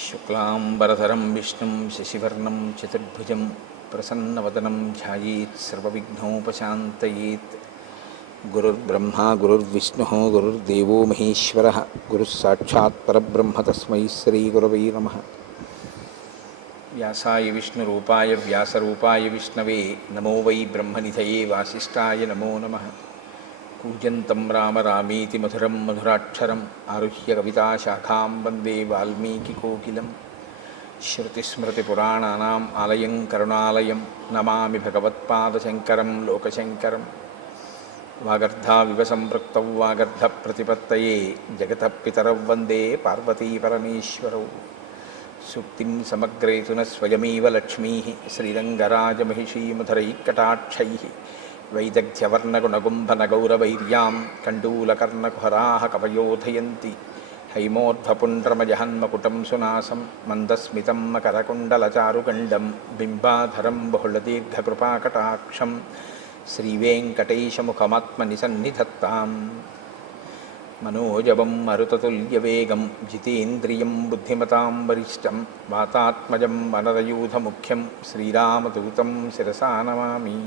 శుక్లాంబరధరం విష్ణుం శశివర్ణం చతుర్భుజం ప్రసన్నవదనం ధ్యాయేత్ సర్వవిఘ్నోపశాంతయేత్. గురుర్బ్రహ్మా గురుర్విష్ణుః గురుర్దేవో మహేశ్వరః గురుస్సాక్షాత్ పరబ్రహ్మ తస్మై శ్రీగురవై నమః. వ్యాసాయ విష్ణురూపాయ వ్యాసరూపాయ విష్ణవే నమో వై బ్రహ్మనిధయే వాసిష్ఠాయ నమో నమః. కూజంతం రామ రామేతి మధురం మధురాక్షరం ఆరుహ్య కవితాశాఖాం వందే వాల్మీకికోకిలం. శ్రుతిస్మృతిపురాణానాం ఆలయం కరుణాలయం నమామి భగవత్పాదశంకరం లోకశంకరం. వాగర్ధావివ సంపృక్తౌ వాగర్ధప్రతిపత్తయే జగతః పితరౌ వందే పార్వతీపరమేశ్వరౌ. సూక్తిం సమగ్రేతున స్వయమేవ లక్ష్మీః శ్రీరంగరాజమహిషీ మధురైకటాక్షైః. వైదగ్ధ్యవర్ణగుణగుంభనగౌరవైర్యాం కండూలకర్ణకుహరాः కవయోధయంతి. హైమోర్ధ్వపుండ్రమజహన్మకుటం సునాసం మందస్మితం మకరకుండలచారుగండం బింబాధరం బహుళదీర్ఘకృపాకటాక్షం శ్రీవేంకటేశముఖమాత్మనిసన్నిధత్తాం. మనోజవం మరుతతుల్యవేగం జితేంద్రియం బుద్ధిమతాం వరిష్టం వాతాత్మజం వనరయూధముఖ్యం శ్రీరామదూతం శిరసా నమామి.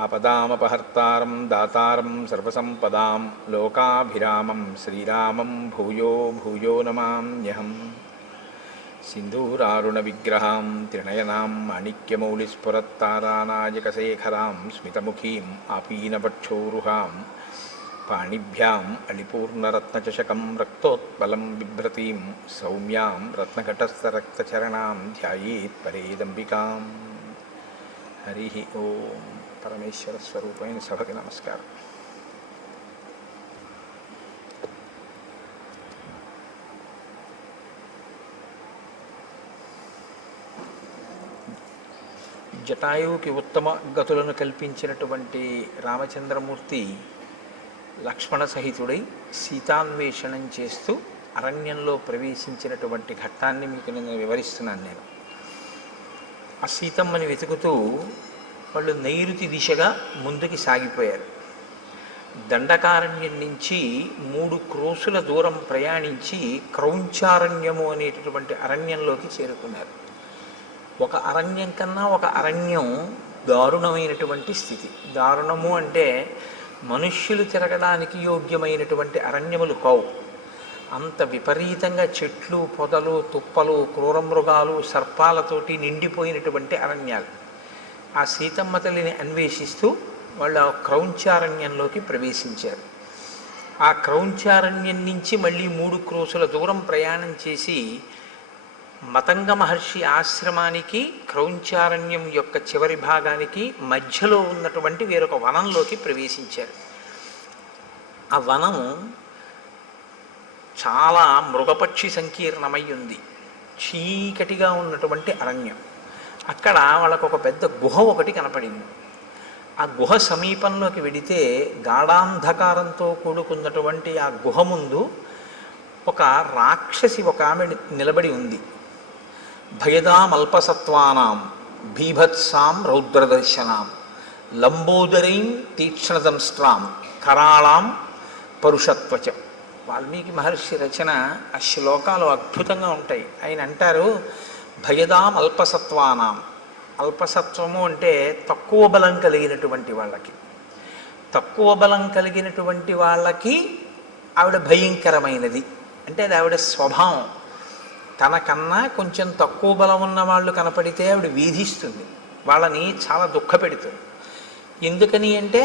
ఆపదామపహర్తారం దాతారం సర్వసంపదాం లోకాభిరామం శ్రీరామం భూయో భూయో నమామ్యహం. సింధూరారుణవిగ్రహాం త్రినయనాం మాణిక్యమౌళిస్ఫురత్తారానాయకశేఖరాం స్మితముఖీం ఆపీనవక్షోరుహాం పాణిభ్యాం అళిపూర్ణరత్నచషకం రక్తోత్పలం బిభ్రతీం సౌమ్యాం రత్నఘటస్థరక్తచరణాం ధ్యాయేత్ పరేదంబికాం. హరి ఓం. పరమేశ్వర స్వరూపమైన సభకి నమస్కారం. జటాయువుకి ఉత్తమ గతులను కల్పించినటువంటి రామచంద్రమూర్తి లక్ష్మణ సహితుడై సీతాన్వేషణం చేస్తూ అరణ్యంలో ప్రవేశించినటువంటి ఘట్టాన్ని మీకు నేను వివరిస్తున్నాను. నేను ఆ సీతమ్మని వెతుకుతూ వాళ్ళు నైరుతి దిశగా ముందుకి సాగిపోయారు. దండకారణ్యం నుంచి 3 క్రోసుల దూరం ప్రయాణించి క్రౌంచారణ్యము అనేటటువంటి అరణ్యంలోకి చేరుకున్నారు. ఒక అరణ్యం కన్నా ఒక అరణ్యం దారుణమైనటువంటి స్థితి. దారుణము అంటే మనుష్యులు తిరగడానికి యోగ్యమైనటువంటి అరణ్యములు కావు. అంత విపరీతంగా చెట్లు పొదలు తుప్పలు క్రూరమృగాలు సర్పాలతోటి నిండిపోయినటువంటి అరణ్యాలు. ఆ సీతమ్మ తల్లిని అన్వేషిస్తూ వాళ్ళు ఆ క్రౌంచారణ్యంలోకి ప్రవేశించారు. ఆ క్రౌంచారణ్యం నుంచి మళ్ళీ 3 క్రోసుల దూరం ప్రయాణం చేసి మతంగ మహర్షి ఆశ్రమానికి క్రౌంచారణ్యం యొక్క చివరి భాగానికి మధ్యలో ఉన్నటువంటి వేరొక వనంలోకి ప్రవేశించారు. ఆ వనం చాలా మృగపక్షి సంకీర్ణమై ఉంది. చీకటిగా ఉన్నటువంటి అరణ్యం. అక్కడ వాళ్ళకు ఒక పెద్ద గుహ ఒకటి కనపడింది. ఆ గుహ సమీపంలోకి వెడితే గాఢాంధకారంతో కూడుకున్నటువంటి ఆ గుహ ముందు ఒక రాక్షసి ఒక ఆమె నిలబడి ఉంది. భయదామల్పసత్వానాం భీభత్సాం రౌద్రదర్శనాం లంబోదరీం తీక్ష్ణదంష్ట్రాం కరాళాం పరుషత్వచం. వాల్మీకి మహర్షి రచన ఆ శ్లోకాలు అద్భుతంగా ఉంటాయి. ఆయన అంటారు, భయదాం అల్పసత్వానాం. అల్పసత్వము అంటే తక్కువ బలం కలిగినటువంటి వాళ్ళకి. తక్కువ బలం కలిగినటువంటి వాళ్ళకి ఆవిడ భయంకరమైనది. అంటే అది ఆవిడ స్వభావం. తనకన్నా కొంచెం తక్కువ బలం ఉన్న వాళ్ళు కనపడితే ఆవిడ వీధిస్తుంది, వాళ్ళని చాలా దుఃఖపెడుతుంది. ఎందుకని అంటే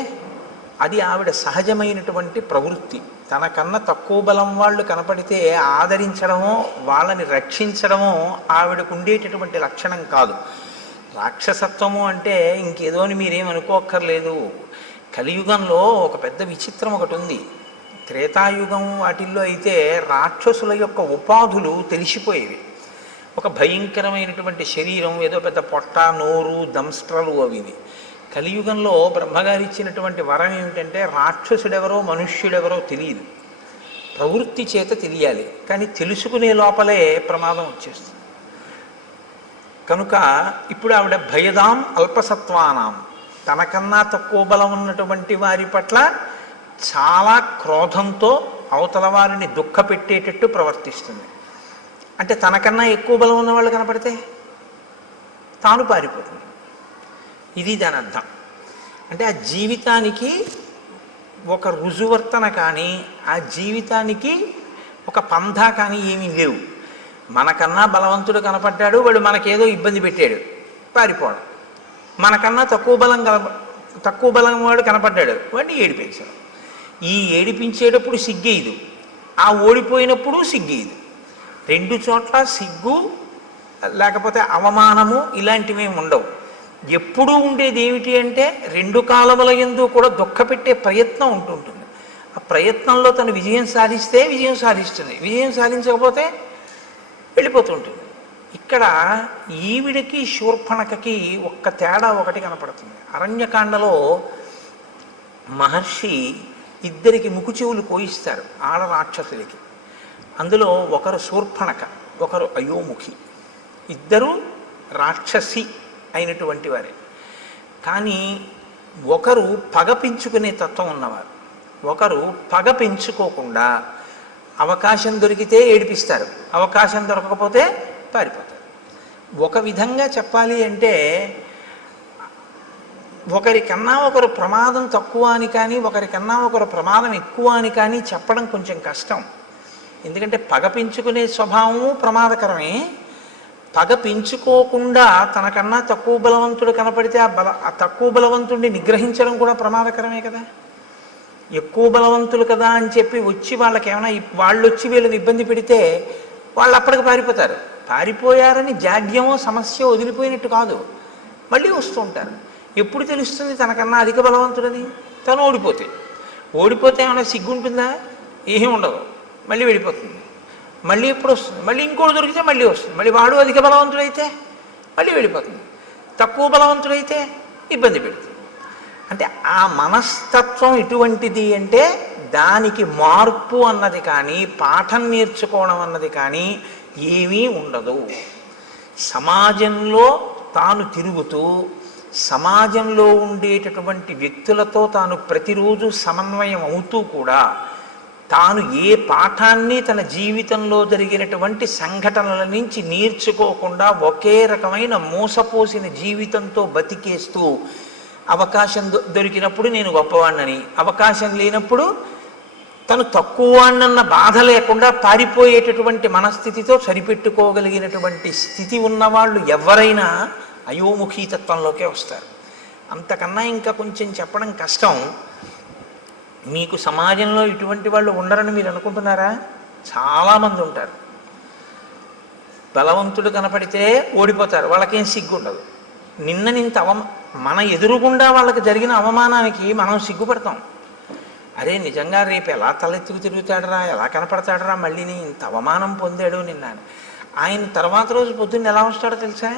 అది ఆవిడ సహజమైనటువంటి ప్రవృత్తి. తనకన్నా తక్కువ బలం వాళ్ళు కనపడితే ఆదరించడమో వాళ్ళని రక్షించడమో ఆవిడకు ఉండేటటువంటి లక్షణం కాదు. రాక్షసత్వము అంటే ఇంకేదో అని మీరేమనుకోక్కర్లేదు. కలియుగంలో ఒక పెద్ద విచిత్రం ఒకటి ఉంది. త్రేతాయుగం వాటిల్లో అయితే రాక్షసుల యొక్క ఉపాధులు తెలిసిపోయేవి. ఒక భయంకరమైనటువంటి శరీరం, ఏదో పెద్ద పొట్ట నోరు దంస్ట్రలు అవి. కలియుగంలో బ్రహ్మగారు ఇచ్చినటువంటి వరం ఏమిటంటే రాక్షసుడెవరో మనుష్యుడెవరో తెలియదు, ప్రవృత్తి చేత తెలియాలి. కానీ తెలుసుకునే లోపలే ప్రమాదం వచ్చేస్తుంది. కనుక ఇప్పుడు ఆవిడ భయదాం అల్పసత్వానాం, తనకన్నా తక్కువ బలం ఉన్నటువంటి వారి పట్ల చాలా క్రోధంతో అవతల వారిని దుఃఖపెట్టేటట్టు ప్రవర్తిస్తుంది. అంటే తనకన్నా ఎక్కువ బలం ఉన్నవాళ్ళు కనపడితే తాను పారిపోతుంది. ఇది దాని అర్థం. అంటే ఆ జీవితానికి ఒక రుజువర్తన కానీ, ఆ జీవితానికి ఒక పంధా కానీ ఏమీ లేవు. మనకన్నా బలవంతుడు కనపడ్డాడు, వాడు మనకేదో ఇబ్బంది పెట్టాడు, పారిపోవడం. మనకన్నా తక్కువ బలం వాడు కనపడ్డాడు, వాడిని ఏడిపించడం. ఈ ఏడిపించేటప్పుడు సిగ్గేయదు, ఆ ఓడిపోయినప్పుడు సిగ్గేయదు. రెండు చోట్ల సిగ్గు లేకపోతే అవమానము ఇలాంటివి ఉండవు. ఎప్పుడూ ఉండేది ఏమిటి అంటే రెండు కాలముల యందు కూడా దుఃఖపెట్టే ప్రయత్నం ఉంటుంటుంది. ఆ ప్రయత్నంలో తను విజయం సాధిస్తే విజయం సాధిస్తుంది, విజయం సాధించకపోతే వెళ్ళిపోతుంటుంది. ఇక్కడ ఈవిడికి శూర్పణఖకి ఒక్క తేడా ఒకటి కనపడుతుంది. అరణ్యకాండలో మహర్షి ఇద్దరికి ముక్కు చెవులు కోయిస్తారు ఆడ రాక్షసులకి. అందులో ఒకరు శూర్పణఖ, ఒకరు అయోముఖి. ఇద్దరు రాక్షసి అయినటువంటి వారే. కానీ ఒకరు పగ పెంచుకునే తత్వం ఉన్నవారు, ఒకరు పగ పెంచుకోకుండా అవకాశం దొరికితే ఏడిపిస్తారు, అవకాశం దొరకకపోతే పారిపోతారు. ఒక విధంగా చెప్పాలి అంటే ఒకరికన్నా ఒకరు ప్రమాదం తక్కువ అని కానీ, ఒకరికన్నా ఒకరు ప్రమాదం ఎక్కువ అని కానీ చెప్పడం కొంచెం కష్టం. ఎందుకంటే పగ పెంచుకునే స్వభావము ప్రమాదకరమే. పగ పెంచుకోకుండా తనకన్నా తక్కువ బలవంతుడు కనపడితే ఆ తక్కువ బలవంతుడిని నిగ్రహించడం కూడా ప్రమాదకరమే కదా. ఎక్కువ బలవంతులు కదా అని చెప్పి వచ్చి వాళ్ళకి ఏమైనా వాళ్ళు వచ్చి వీళ్ళని ఇబ్బంది పెడితే వాళ్ళు అప్పటికి పారిపోతారు. పారిపోయారని జాడ్యమో సమస్య వదిలిపోయినట్టు కాదు, మళ్ళీ వస్తూ ఉంటారు. ఎప్పుడు తెలుస్తుంది తనకన్నా అధిక బలవంతుడని? తను ఓడిపోతే ఏమైనా సిగ్గుంటుందా? ఏమీ ఉండదు, మళ్ళీ వెళ్ళిపోతుంది. మళ్ళీ ఎప్పుడు వస్తుంది? మళ్ళీ ఇంకోటి దొరికితే మళ్ళీ వస్తుంది. మళ్ళీ వాడు అధిక బలవంతుడైతే మళ్ళీ వెళ్ళిపోతుంది, తక్కువ బలవంతుడైతే ఇబ్బంది పెడుతుంది. అంటే ఆ మనస్తత్వం ఎటువంటిది అంటే దానికి మార్పు అన్నది కానీ, పాఠం నేర్చుకోవడం అన్నది కానీ ఏమీ ఉండదు. సమాజంలో తాను తిరుగుతూ సమాజంలో ఉండేటటువంటి వ్యక్తులతో తాను ప్రతిరోజు సమన్వయం అవుతూ కూడా తాను ఏ పాఠాన్ని తన జీవితంలో జరిగినటువంటి సంఘటనల నుంచి నేర్చుకోకుండా ఒకే రకమైన మోసపోసిన జీవితంతో బతికేస్తూ అవకాశం దొరికినప్పుడు నేను గొప్పవాణ్ణని, అవకాశం లేనప్పుడు తను తక్కువవాణ్ణన్న బాధ లేకుండా పారిపోయేటటువంటి మనస్థితితో సరిపెట్టుకోగలిగినటువంటి స్థితి ఉన్నవాళ్ళు ఎవరైనా అయోముఖీతత్వంలోకే వస్తారు. అంతకన్నా ఇంకా కొంచెం చెప్పడం కష్టం. మీకు సమాజంలో ఇటువంటి వాళ్ళు ఉండరని మీరు అనుకుంటున్నారా? చాలామంది ఉంటారు. బలవంతుడు కనపడితే ఓడిపోతారు, వాళ్ళకేం సిగ్గు ఉండదు. నింత మన ఎదురుగుండా వాళ్ళకి జరిగిన అవమానానికి మనం సిగ్గుపడతాం. అరే నిజంగా రేపు ఎలా తలెత్తుకు తిరుగుతాడరా, ఎలా కనపడతాడరా, మళ్ళీ ఇంత అవమానం పొందాడు నిన్న. ఆయన తర్వాత రోజు పొద్దున్న ఎలా వస్తాడో తెలుసా?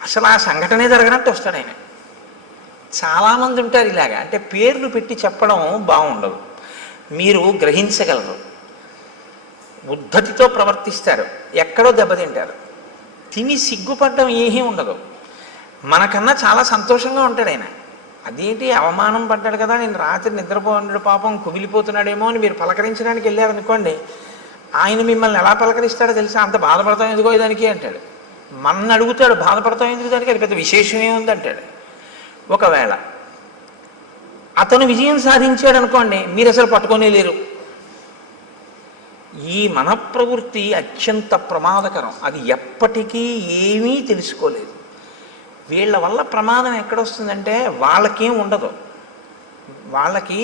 అసలు ఆ సంఘటనే జరగనట్టు వస్తాడు ఆయన. చాలామంది ఉంటారు ఇలాగా. అంటే పేర్లు పెట్టి చెప్పడం బాగుండదు, మీరు గ్రహించగలరు. ఉద్ధతితో ప్రవర్తిస్తారు, ఎక్కడో దెబ్బతింటారు. తిని సిగ్గుపడడం ఏమీ ఉండదు. మనకన్నా చాలా సంతోషంగా ఉంటాడు ఆయన. అదేంటి అవమానం పడ్డాడు కదా, నేను రాత్రి నిద్రపోన్నాడు పాపం కుమిలిపోతున్నాడేమో అని మీరు పలకరించడానికి వెళ్ళారనుకోండి, ఆయన మిమ్మల్ని ఎలా పలకరిస్తాడో తెలుసా? అంత బాధపడతాం ఎందుకో దానికి అంటాడు. మన అడుగుతాడు బాధపడతాం ఎందుకు దానికి, అది పెద్ద విశేషమే ఉంది అంటాడు. ఒకవేళ అతను విజయం సాధించాడు అనుకోండి, మీరు అసలు పట్టుకొనే లేరు. ఈ మనఃప్రవృత్తి అత్యంత ప్రమాదకరం. అది ఎప్పటికీ ఏమీ తెలుసుకోలేదు. వీళ్ళ వల్ల ప్రమాదం ఎక్కడొస్తుందంటే వాళ్ళకేం ఉండదు. వాళ్ళకి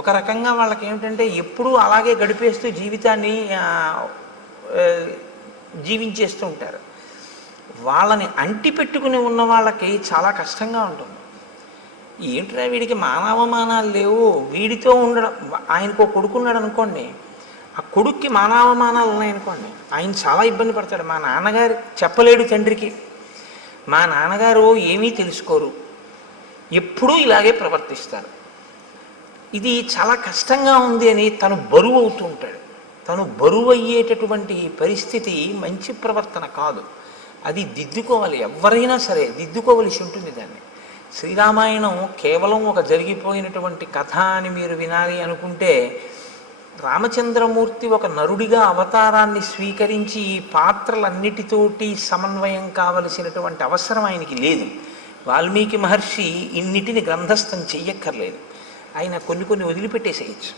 ఒక రకంగా వాళ్ళకి ఏమిటంటే ఎప్పుడూ అలాగే గడిపేస్తూ జీవితాన్ని జీవించేస్తూ ఉంటారు. వాళ్ళని అంటిపెట్టుకుని ఉన్న వాళ్ళకి చాలా కష్టంగా ఉంటుంది. ఏంట్రా వీడికి మానవమానాలు లేవు, వీడితో ఉండడం. ఆయనకు కొడుకున్నాడు అనుకోండి, ఆ కొడుక్కి మానవమానాలు ఉన్నాయనుకోండి, ఆయన చాలా ఇబ్బంది పడతాడు. మా నాన్నగారు చెప్పలేడు తండ్రికి, మా నాన్నగారు ఏమీ తెలుసుకోరు, ఎప్పుడూ ఇలాగే ప్రవర్తిస్తారు. ఇది చాలా కష్టంగా ఉంది అని తను బరువు అవుతూ ఉంటాడు. తను బరువు అయ్యేటటువంటి పరిస్థితి మంచి ప్రవర్తన కాదు. అది దిద్దుకోవాలి, ఎవరైనా సరే దిద్దుకోవలసి ఉంటుంది దాన్ని. శ్రీరామాయణం కేవలం ఒక జరిగిపోయినటువంటి కథ అని మీరు వినాలి అనుకుంటే రామచంద్రమూర్తి ఒక నరుడిగా అవతారాన్ని స్వీకరించి ఈ పాత్రలన్నిటితోటి సమన్వయం కావలసినటువంటి అవసరం ఆయనకి లేదు. వాల్మీకి మహర్షి ఇన్నిటిని గ్రంథస్థం చెయ్యక్కర్లేదు, ఆయన కొన్ని కొన్ని వదిలిపెట్టేసేయచ్చు.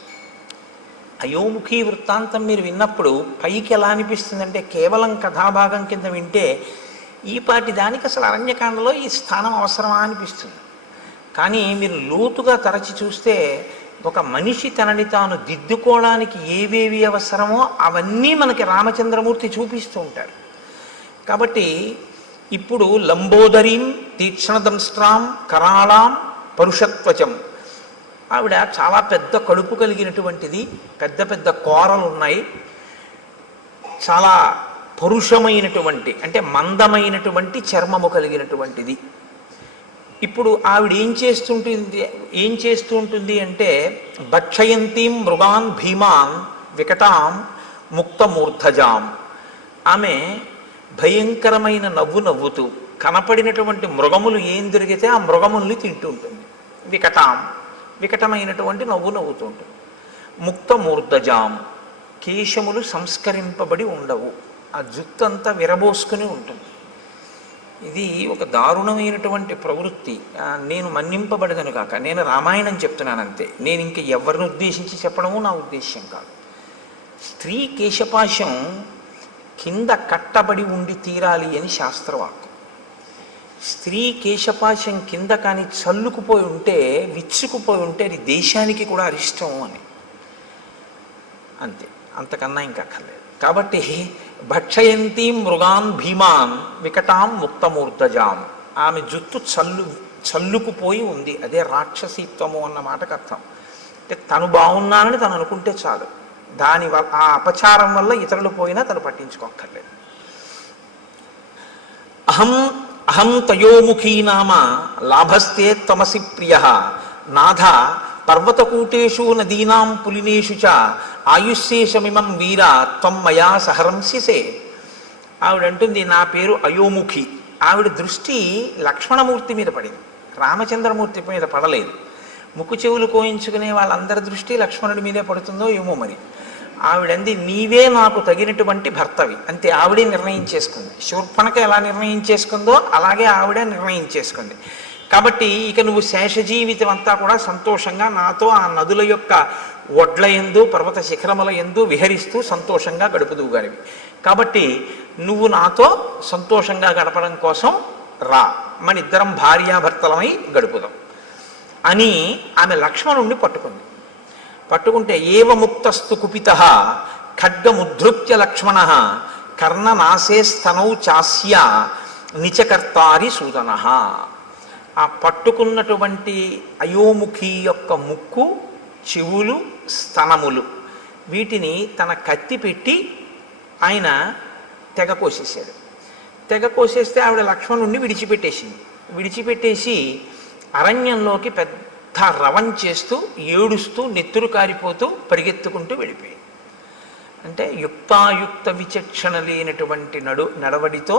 అయోముఖి వృత్తాంతం మీరు విన్నప్పుడు పైకి ఎలా అనిపిస్తుందంటే కేవలం కథాభాగం కింద వింటే ఈ పాటి దానికి అసలు అరణ్యకాండలో ఈ స్థానం అవసరమా అనిపిస్తుంది. కానీ మీరు లోతుగా తరచి చూస్తే ఒక మనిషి తనని తాను దిద్దుకోవడానికి ఏవేవి అవసరమో అవన్నీ మనకి రామచంద్రమూర్తి చూపిస్తూ ఉంటారు. కాబట్టి ఇప్పుడు లంబోదరీం తీక్ష్ణదంస్ట్రాం కరాళాం పరుషత్వచం, ఆవిడ చాలా పెద్ద కడుపు కలిగినటువంటిది, పెద్ద పెద్ద కోరలు ఉన్నాయి, చాలా పరుషమైనటువంటి అంటే మందమైనటువంటి చర్మము కలిగినటువంటిది. ఇప్పుడు ఆవిడ ఏం చేస్తూ ఉంటుంది అంటే భక్షయంతీం మృగాన్ భీమాన్ వికటాం ముక్తమూర్ధజాం, ఆమె భయంకరమైన నవ్వు నవ్వుతూ కనపడినటువంటి మృగములు ఏం దొరికితే ఆ మృగముల్ని తింటూ ఉంటుంది. వికటమైనటువంటి నవ్వు నవ్వుతూ ఉంటుంది. ముక్తమూర్ధజాం, కేశములు సంస్కరింపబడి ఉండవు, ఆ జుత్తంతా విరబోసుకుని ఉంటుంది. ఇది ఒక దారుణమైనటువంటి ప్రవృత్తి. నేను మన్నింపబడదను కాక నేను రామాయణం చెప్తున్నానంతే, నేను ఇంక ఎవరిని ఉద్దేశించి చెప్పడము నా ఉద్దేశ్యం కాదు. స్త్రీ కేశపాశం కింద కట్టబడి ఉండి తీరాలి అని శాస్త్రవాక్కు. స్త్రీ కేశపాశం కింద కానీ చల్లుకుపోయి ఉంటే, విచ్చుకుపోయి ఉంటే అది దేశానికి కూడా అరిష్టం అని, అంతే, అంతకన్నా ఇంకా అక్కర్లేదు. కాబట్టి భక్షయంతి మృగాన్ భీమాన్ వికటాం ముక్తమూర్ధజాం, ఆమె జుత్తు చల్లుకుపోయి ఉంది, అదే రాక్షసీత్వము అన్న మాటకు అర్థం. అంటే తను బాగున్నానని తను అనుకుంటే చాలు, దానివల్ల ఆ అపచారం వల్ల ఇతరులు పోయినా తను పట్టించుకోక్కర్లేదు. అహం తయోముఖీ నామ లాభస్తే తమసి ప్రియ నాథ పర్వతకూటేషు నదీనాం పులినేషు చ ఆయుష్శేషమిమం వీర త్వం మయా సహరంసిసే. ఆవిడంటుంది నా పేరు అయోముఖి. ఆవిడ దృష్టి లక్ష్మణమూర్తి మీద పడింది, రామచంద్రమూర్తి మీద పడలేదు. ముక్కు చెవులు కోయించుకునే వాళ్ళందరి దృష్టి లక్ష్మణుడి మీదే పడుతుందో ఏమో మరి. ఆవిడంది నీవే నాకు తగినటువంటి భర్తవి, అంతే. ఆవిడే నిర్ణయం చేసుకుంది. శూర్పణఖ ఎలా నిర్ణయం చేసుకుందో అలాగే ఆవిడ నిర్ణయం చేసుకుంది. కాబట్టి ఇక నువ్వు శేష జీవితం అంతా కూడా సంతోషంగా నాతో ఆ నదుల యొక్క ఒడ్ల యందు పర్వత శిఖరముల యందు విహరిస్తూ సంతోషంగా గడుపుదువు గారివి. కాబట్టి నువ్వు నాతో సంతోషంగా గడపడం కోసం రా, మన ఇద్దరం భార్యాభర్తలమై గడుపుదాం అని ఆమె లక్ష్మణుణ్ణి పట్టుకుంది. పట్టుకుంటే ఏవ ముక్తస్తు కుపిత ఖడ్గముద్ధృత్య లక్ష్మణ కర్ణనాశే స్తనౌ చాస్య నిచకర్తారి సూదన. ఆ పట్టుకున్నటువంటి అయోముఖి యొక్క ముక్కు, చెవులు, స్తనములు వీటిని తన కత్తి పెట్టి ఆయన తెగ కోసేసాడు. తెగ కోసేస్తే ఆవిడ లక్ష్మణుణ్ణి విడిచిపెట్టేసి అరణ్యంలోకి పెద్ద రవం చేస్తూ ఏడుస్తూ నెత్తురు కారిపోతూ పరిగెత్తుకుంటూ వెళ్ళిపోయింది. అంటే యుక్తాయుక్త విచక్షణ లేనటువంటి నడవడితో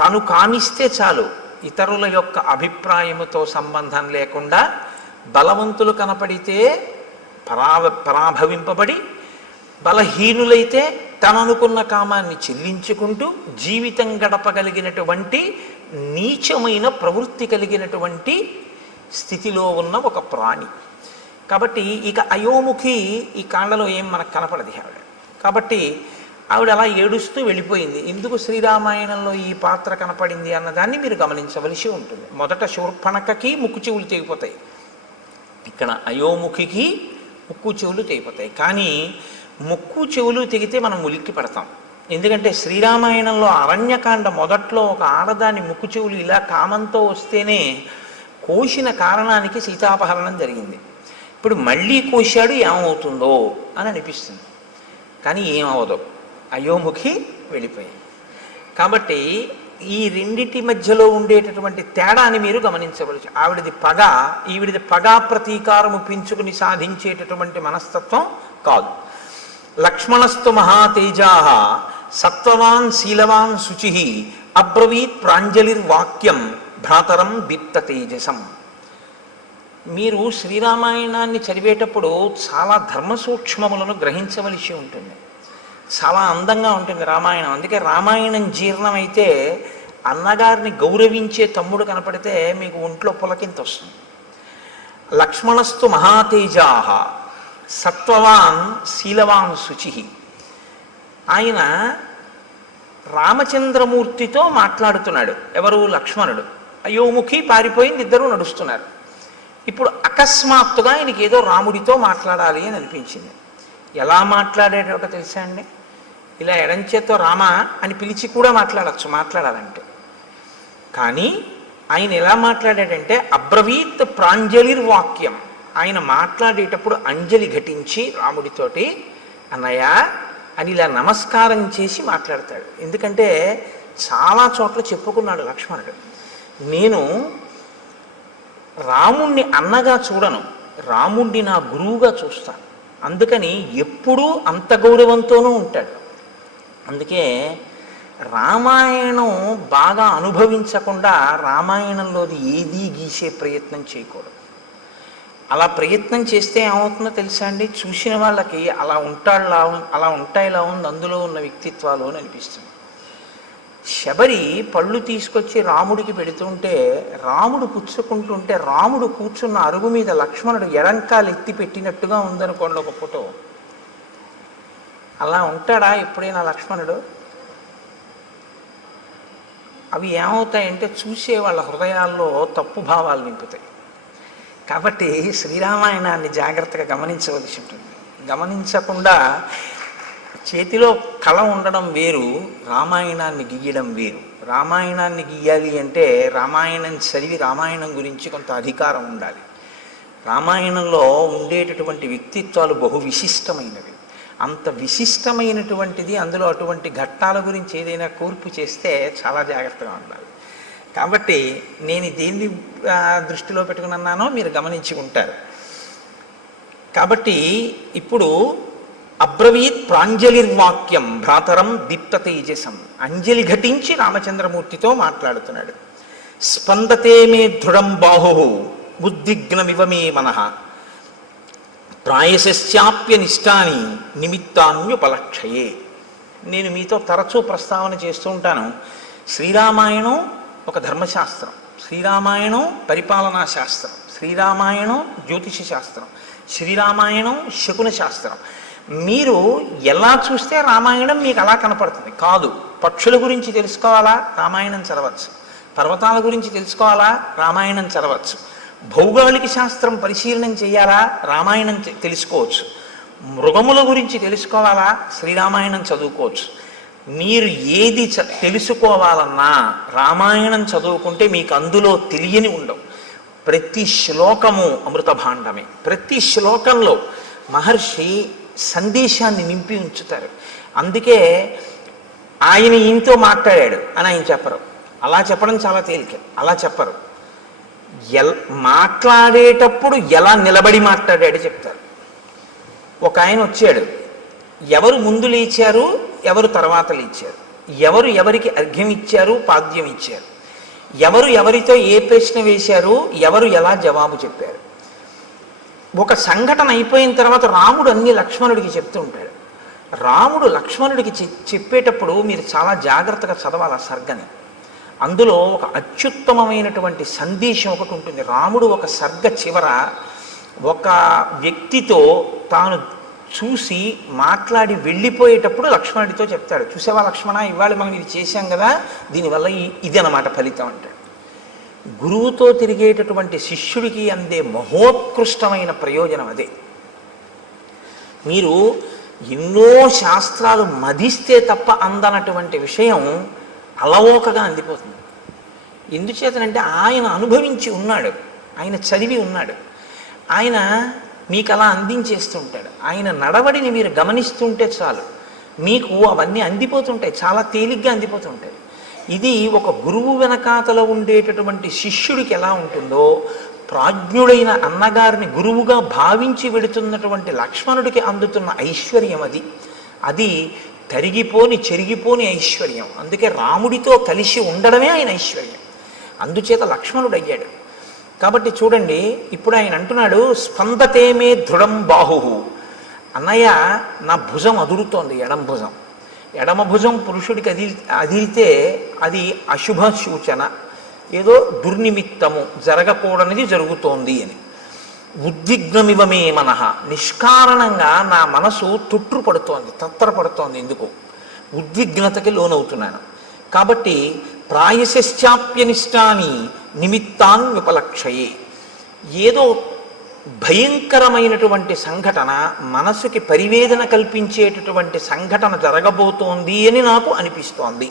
తను కామిస్తే చాలు, ఇతరుల యొక్క అభిప్రాయముతో సంబంధం లేకుండా బలవంతులు కనపడితే పరాభవింపబడి, బలహీనులైతే తననుకున్న కామాన్ని చెల్లించుకుంటూ జీవితం గడపగలిగినటువంటి నీచమైన ప్రవృత్తి కలిగినటువంటి స్థితిలో ఉన్న ఒక ప్రాణి. కాబట్టి ఇక అయోముఖి ఈ కాండలో ఏం మనకు కనపడదు ఆవిడ. కాబట్టి ఆవిడ అలా ఏడుస్తూ వెళ్ళిపోయింది. ఎందుకు శ్రీరామాయణంలో ఈ పాత్ర కనపడింది అన్నదాన్ని మీరు గమనించవలసి ఉంటుంది. మొదట శూర్పణఖకి ముక్కు చెవులు తెగిపోతాయి, ఇక్కడ అయోముఖికి ముక్కు చెవులు తెగిపోతాయి. కానీ ముక్కు చెవులు తెగితే మనం ఉలిక్కి పడతాం. ఎందుకంటే శ్రీరామాయణంలో అరణ్యకాండ మొదట్లో ఒక ఆడదాని ముక్కు చెవులు ఇలా కామంతో వస్తేనే కోసిన కారణానికి సీతాపహరణం జరిగింది. ఇప్పుడు మళ్ళీ కోశాడు, ఏమవుతుందో అని అనిపిస్తుంది. కానీ ఏమవదు, అయోముఖి వెళ్ళిపోయింది. కాబట్టి ఈ రెండిటి మధ్యలో ఉండేటటువంటి తేడాని మీరు గమనించవచ్చు. ఆవిడది పగ, ఈవిడిది పగా ప్రతీకారము పెంచుకుని సాధించేటటువంటి మనస్తత్వం కాదు. లక్ష్మణస్తు మహాతేజా సత్వవాన్ శీలవాన్ శుచి అబ్రవీత్ ప్రాంజలిర్వాక్యం భ్రాతరం దీప్త తేజసం. మీరు శ్రీరామాయణాన్ని చదివేటప్పుడు చాలా ధర్మ సూక్ష్మములను గ్రహించవలసి ఉంటుంది. చాలా అందంగా ఉంటుంది రామాయణం. అందుకే రామాయణం జీర్ణమైతే అన్నగారిని గౌరవించే తమ్ముడు కనపడితే మీకు ఒంట్లో పులకింత వస్తుంది. లక్ష్మణస్తు మహాతేజాహ సత్వవాన్ శీలవాన్ శుచి. ఆయన రామచంద్రమూర్తితో మాట్లాడుతున్నాడు. ఎవరు? లక్ష్మణుడు. అయోముఖి పారిపోయింది, ఇద్దరూ నడుస్తున్నారు. ఇప్పుడు అకస్మాత్తుగా ఆయనకి ఏదో రాముడితో మాట్లాడాలి అని అనిపించింది. ఎలా మాట్లాడేటో తెలుసా అండి? ఇలా ఎడంచేతో రామ అని పిలిచి కూడా మాట్లాడాలంటే. కానీ ఆయన ఎలా మాట్లాడాడంటే అబ్రవీత్ ప్రాంజలిర్వాక్యం. ఆయన మాట్లాడేటప్పుడు అంజలి ఘటించి రాముడితోటి అన్నయ్య అని ఇలా నమస్కారం చేసి మాట్లాడతాడు. ఎందుకంటే చాలా చోట్ల చెప్పుకున్నాడు లక్ష్మణుడు, నేను రాముణ్ణి అన్నగా చూడను, రాముణ్ణి నా గురువుగా చూస్తాను. అందుకని ఎప్పుడూ అంత గౌరవంతోనూ ఉంటాడు. అందుకే రామాయణం బాగా అనుభవించకుండా రామాయణంలోది ఏదీ గీసే ప్రయత్నం చేయకూడదు. అలా ప్రయత్నం చేస్తే ఏమవుతుందో తెలుసా అండి? చూసిన వాళ్ళకి అలా ఉంటాయిలా ఉంది అందులో ఉన్న వ్యక్తిత్వాలు అని అనిపిస్తుంది. శబరి పళ్ళు తీసుకొచ్చి రాముడికి పెడుతుంటే రాముడు పుచ్చుకుంటుంటే రాముడు కూర్చున్న అరుగు మీద లక్ష్మణుడు ఎడంకాలు ఎత్తి పెట్టినట్టుగా ఉందనుకోండి ఒక ఫోటో. అలా ఉంటాడా ఎప్పుడైనా లక్ష్మణుడు? అవి ఏమవుతాయంటే చూసే వాళ్ళ హృదయాల్లో తప్పు భావాలు నింపుతాయి. కాబట్టి శ్రీరామాయణాన్ని జాగ్రత్తగా గమనించవలసి ఉంటుంది. గమనించకుండా చేతిలో కళ ఉండడం వేరు, రామాయణాన్ని గీయడం వేరు. రామాయణాన్ని గీయాలి అంటే రామాయణం చదివి రామాయణం గురించి కొంత అధికారం ఉండాలి. రామాయణంలో ఉండేటటువంటి వ్యక్తిత్వాలు బహు విశిష్టమైనవి. అంత విశిష్టమైనటువంటిది, అందులో అటువంటి ఘట్టాల గురించి ఏదైనా కూర్పు చేస్తే చాలా జాగ్రత్తగా ఉండాలి. కాబట్టి నేను దేన్ని దృష్టిలో పెట్టుకున్నానో మీరు గమనించి ఉంటారు. కాబట్టి ఇప్పుడు అబ్రవీత్ ప్రాంజలిర్వాక్యం భ్రాతరం దీప్త తేజసం. అంజలి ఘటించి రామచంద్రమూర్తితో మాట్లాడుతున్నాడు. స్పందతే మే దృఢం బాహు ఉద్విగ్నమివ మే మనః ప్రాయశ్చాప్యనిష్టాని నిమిత్తాన్యుపలక్షయే. నేను మీతో తరచూ ప్రస్తావన చేస్తూ ఉంటాను. శ్రీరామాయణం ఒక ధర్మశాస్త్రం, శ్రీరామాయణం పరిపాలనా శాస్త్రం, శ్రీరామాయణం జ్యోతిష శాస్త్రం, శ్రీరామాయణం శకున శాస్త్రం. మీరు ఎలా చూస్తే రామాయణం మీకు అలా కనపడుతుంది. కాదు, పక్షుల గురించి తెలుసుకోవాలా? రామాయణం చదవచ్చు. పర్వతాల గురించి తెలుసుకోవాలా? రామాయణం చదవచ్చు. భౌగోళిక శాస్త్రం పరిశీలనం చేయాలా? రామాయణం తెలుసుకోవచ్చు. మృగముల గురించి తెలుసుకోవాలా? శ్రీరామాయణం చదువుకోవచ్చు. మీరు ఏది తెలుసుకోవాలన్నా రామాయణం చదువుకుంటే మీకు అందులో తెలియని ఉండవు. ప్రతి శ్లోకము అమృత భాండమే. ప్రతి శ్లోకంలో మహర్షి సందేశాన్ని నింపి ఉంచుతారు. అందుకే ఆయన ఈయనతో మాట్లాడాడు అని ఆయన చెప్పరు. అలా చెప్పడం చాలా తేలిక. అలా చెప్పరు. మాట్లాడేటప్పుడు ఎలా నిలబడి మాట్లాడాడు చెప్తారు. ఒక ఆయన వచ్చాడు, ఎవరు ముందు లేచారు, ఎవరు తర్వాత లేచారు, ఎవరు ఎవరికి అర్ఘ్యం ఇచ్చారు, పాద్యం ఇచ్చారు, ఎవరు ఎవరితో ఏ ప్రశ్న వేశారు, ఎవరు ఎలా జవాబు చెప్పారు. ఒక సంఘటన అయిపోయిన తర్వాత రాముడు అన్ని లక్ష్మణుడికి చెప్తూ ఉంటాడు. రాముడు లక్ష్మణుడికి చెప్పేటప్పుడు మీరు చాలా జాగ్రత్తగా చదవాలి ఆ సర్గని. అందులో ఒక అత్యుత్తమమైనటువంటి సందేశం ఒకటి ఉంటుంది. రాముడు ఒక సర్గ చివర ఒక వ్యక్తితో తాను చూసి మాట్లాడి వెళ్ళిపోయేటప్పుడు లక్ష్మణుడితో చెప్తాడు, చూసావా లక్ష్మణ, ఇవాళ మనం ఇది చేశాం కదా, దీనివల్ల ఇది అన్నమాట ఫలితం అంటాడు. గురువుతో తిరిగేటటువంటి శిష్యుడికి అందే మహోత్కృష్టమైన ప్రయోజనం అదే. మీరు ఎన్నో శాస్త్రాలు మదిస్తే తప్ప అందనటువంటి విషయం అలవోకగా అందిపోతుంది. ఎందుచేతనంటే ఆయన అనుభవించి ఉన్నాడు, ఆయన చదివి ఉన్నాడు, ఆయన మీకు అలా అందించేస్తుంటాడు. ఆయన నడవడిని మీరు గమనిస్తుంటే చాలు, మీకు అవన్నీ అందిపోతుంటాయి, చాలా తేలిగ్గా అందిపోతుంటాయి. ఇది ఒక గురువు వెనకాతలో ఉండేటటువంటి శిష్యుడికి ఎలా ఉంటుందో, ప్రాజ్ఞుడైన అన్నగారిని గురువుగా భావించి వెడుతున్నటువంటి లక్ష్మణుడికి అందుతున్న ఐశ్వర్యం అది. అది తరిగిపోని చెరిగిపోని ఐశ్వర్యం. అందుకే రాముడితో కలిసి ఉండడమే ఆయన ఐశ్వర్యం. అందుచేత లక్ష్మణుడు అయ్యాడు. కాబట్టి చూడండి, ఇప్పుడు ఆయన అంటున్నాడు స్పందతే మే దృఢం బాహు. అన్నయ్య, నా భుజం అదురుతోంది, ఎడమ భుజం. ఎడమ భుజం పురుషుడికి అదిరితే అది అశుభ సూచన, ఏదో దుర్నిమిత్తము, జరగకూడనిది జరుగుతోంది అని. ఉద్విగ్నమివమే మనః, నిష్కారణంగా నా మనసు తొట్టుపడుతోంది, తత్తరపడుతోంది. ఎందుకు? ఉద్విగ్నతకి లోనవుతున్నాను. కాబట్టి ప్రాయశ్చాప్యనిష్టాని నిమిత్తాన్ విపలక్షయే, ఏదో భయంకరమైనటువంటి సంఘటన, మనసుకి పరివేదన కల్పించేటటువంటి సంఘటన జరగబోతోంది అని నాకు అనిపిస్తోంది.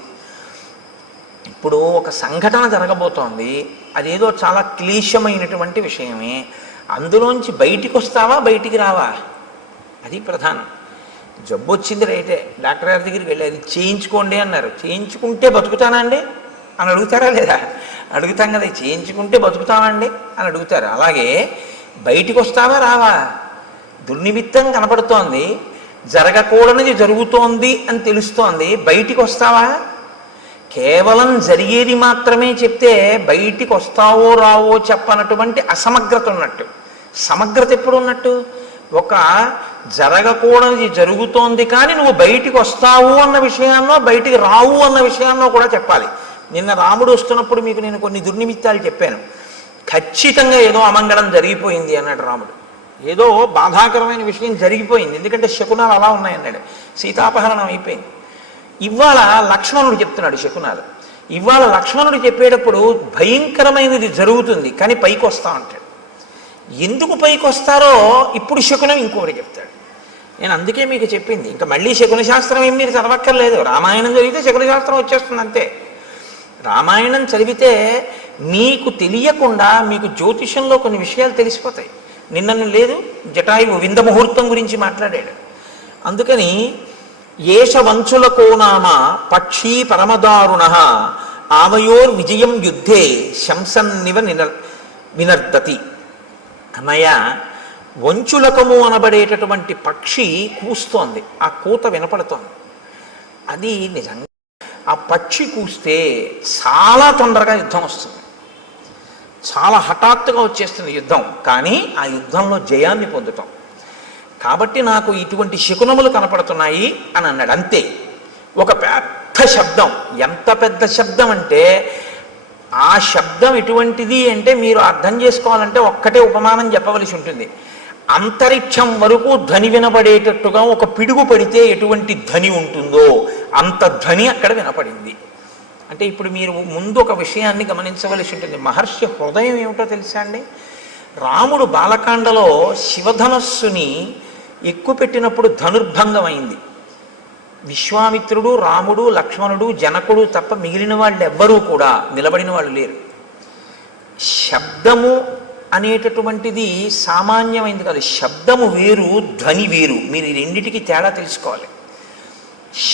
ఇప్పుడు ఒక సంఘటన జరగబోతోంది, అదేదో చాలా క్లేశమైనటువంటి విషయమే. అందులోంచి బయటికి వస్తావా, బయటికి రావా? అది ప్రధానం. జబ్బు వచ్చింది రైతే, డాక్టర్ గారి దగ్గరికి వెళ్ళి అది చేయించుకోండి అన్నారు. చేయించుకుంటే బతుకుతానా అండి అని అడుగుతారా లేదా? అడుగుతాం కదా, చేయించుకుంటే బతుకుతామండి అని అడుగుతారు. అలాగే బయటికి వస్తావా, రావా? దుర్నిమిత్తం కనపడుతోంది, జరగకూడనిది జరుగుతోంది అని తెలుస్తోంది, బయటికి వస్తావా? కేవలం జరిగేది మాత్రమే చెప్తే బయటికి వస్తావో రావో చెప్పనటువంటి అసమగ్రత ఉన్నట్టు. సమగ్రత ఎప్పుడు ఉన్నట్టు? ఒక జరగకూడనిది జరుగుతోంది కానీ నువ్వు బయటికి వస్తావు అన్న విషయాన్నో బయటికి రావు అన్న విషయాన్నో కూడా చెప్పాలి. నిన్న రాముడు వస్తున్నప్పుడు మీకు నేను కొన్ని దుర్నిమిత్తాలు చెప్పాను. ఖచ్చితంగా ఏదో అమంగళం జరిగిపోయింది అన్నాడు రాముడు. ఏదో బాధాకరమైన విషయం జరిగిపోయింది, ఎందుకంటే శకునాలు అలా ఉన్నాయన్నాడు. సీతాపహరణం అయిపోయింది. ఇవాళ లక్ష్మణుడు చెప్తున్నాడు శకునాలు. ఇవాళ లక్ష్మణుడు చెప్పేటప్పుడు భయంకరమైనది జరుగుతుంది కానీ పైకి వస్తా ఉంటాడు. ఎందుకు పైకి వస్తారో ఇప్పుడు శకునం ఇంకొకటి చెప్తాడు. నేను అందుకే మీకు చెప్పింది, ఇంకా మళ్ళీ శకున శాస్త్రం ఏం మీరు చదవక్కర్లేదు. రామాయణం చదివితే శకున శాస్త్రం వచ్చేస్తుంది అంతే. రామాయణం చదివితే మీకు తెలియకుండా మీకు జ్యోతిషంలో కొన్ని విషయాలు తెలిసిపోతాయి. నిన్న లేదు జటాయువు వింద ముహూర్తం గురించి మాట్లాడాడు. అందుకని ఏష వంచులకో నామ పక్షీ పరమదారుణ ఆవయోర్ విజయం యుద్ధే శంసన్నివ వినర్దతి. అన్నయ్య, వంచులకము అనబడేటటువంటి పక్షి కూస్తోంది, ఆ కూత వినపడుతోంది. అది నిజంగా ఆ పక్షి కూస్తే చాలా తొందరగా యుద్ధం వస్తుంది, చాలా హఠాత్తుగా వచ్చేస్తుంది యుద్ధం. కానీ ఆ యుద్ధంలో జయాన్ని పొందుతాం. కాబట్టి నాకు ఇటువంటి శకునములు కనపడుతున్నాయి అని అన్నాడు. అంతే. ఒక పెద్ద శబ్దం, ఎంత పెద్ద శబ్దం అంటే ఆ శబ్దం ఎటువంటిది అంటే మీరు అర్థం చేసుకోవాలంటే ఒక్కటే ఉపమానం చెప్పవలసి ఉంటుంది. అంతరిక్షం వరకు ధ్వని వినపడేటట్టుగా ఒక పిడుగు పడితే ఎటువంటి ధ్వని ఉంటుందో అంత ధ్వని అక్కడ వినపడింది. అంటే ఇప్పుడు మీరు ముందు ఒక విషయాన్ని గమనించవలసి ఉంటుంది. మహర్షి హృదయం ఏమిటో తెలుసా అండి? రాముడు బాలకాండలో శివధనస్సుని ఎక్కుపెట్టినప్పుడు ధనుర్భంగం అయింది. విశ్వామిత్రుడు, రాముడు, లక్ష్మణుడు, జనకుడు తప్ప మిగిలిన వాళ్ళు ఎవ్వరూ కూడా నిలబడిన వాళ్ళు లేరు. శబ్దము అనేటటువంటిది సామాన్యమైంది కాదు. శబ్దము వేరు, ధ్వని వేరు. మీరు ఈ రెండిటికి తేడా తెలుసుకోవాలి.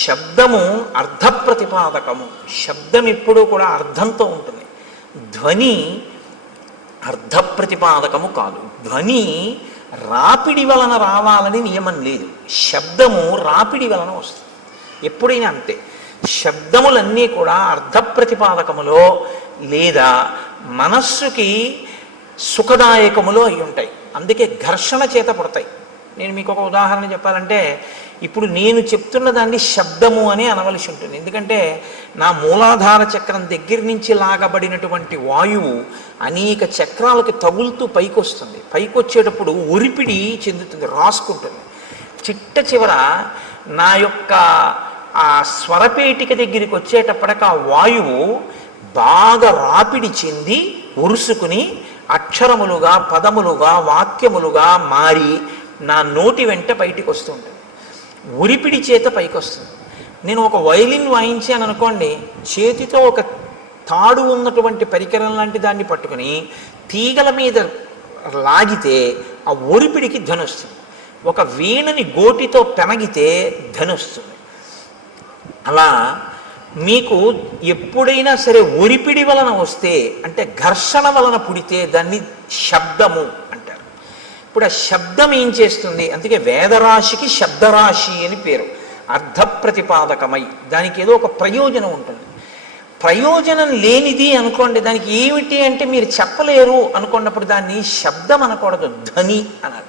శబ్దము అర్థప్రతిపాదకము. శబ్దం ఎప్పుడూ కూడా అర్థంతో ఉంటుంది. ధ్వని అర్థప్రతిపాదకము కాదు. ధ్వని రాపిడి వలన రావాలని నియమం లేదు. శబ్దము రాపిడి వలన వస్తుంది ఎప్పుడైనా అంతే. శబ్దములన్నీ కూడా అర్థప్రతిపాదకములో లేదా మనస్సుకి సుఖదాయకములో అయి ఉంటాయి. అందుకే ఘర్షణ చేత పుడతాయి. నేను మీకు ఒక ఉదాహరణ చెప్పాలంటే, ఇప్పుడు నేను చెప్తున్న దాన్ని శబ్దము అని అనవలసి ఉంటుంది. ఎందుకంటే నా మూలాధార చక్రం దగ్గర నుంచి లాగబడినటువంటి వాయువు అనేక చక్రాలకి తగులుతూ పైకి వస్తుంది. పైకి వచ్చేటప్పుడు ఒరిపిడి చెందుతుంది, రాసుకుంటుంది. చిట్ట చివర నా యొక్క ఆ స్వరపేటిక దగ్గరికి వచ్చేటప్పటికి ఆ వాయువు బాగా రాపిడి చెంది ఉరుసుకుని అక్షరములుగా, పదములుగా, వాక్యములుగా మారి నా నోటి వెంట బయటికి వస్తూ ఉంటుంది. ఉరిపిడి చేత పైకి వస్తుంది. నేను ఒక వయలిన్ వాయించాను అనుకోండి, చేతితో ఒక తాడు ఉన్నటువంటి పరికరం లాంటి దాన్ని పట్టుకుని తీగల మీద లాగితే ఆ ఒరిపిడికి ధ్వని వస్తుంది. ఒక వీణని గోటితో పెనగితే ధ్వని వస్తుంది. అలా మీకు ఎప్పుడైనా సరే ఒరిపిడి వలన వస్తే, అంటే ఘర్షణ వలన పుడితే దాన్ని శబ్దము అంటారు. ఇప్పుడు ఆ శబ్దం ఏం చేస్తుంది? అందుకే వేదరాశికి శబ్దరాశి అని పేరు. అర్థప్రతిపాదకమై దానికి ఏదో ఒక ప్రయోజనం ఉంటుంది. ప్రయోజనం లేనిది అనుకోండి, దానికి ఏమిటి అంటే మీరు చెప్పలేరు అనుకున్నప్పుడు దాన్ని శబ్దం అనకూడదు, ధ్వని అనాలి.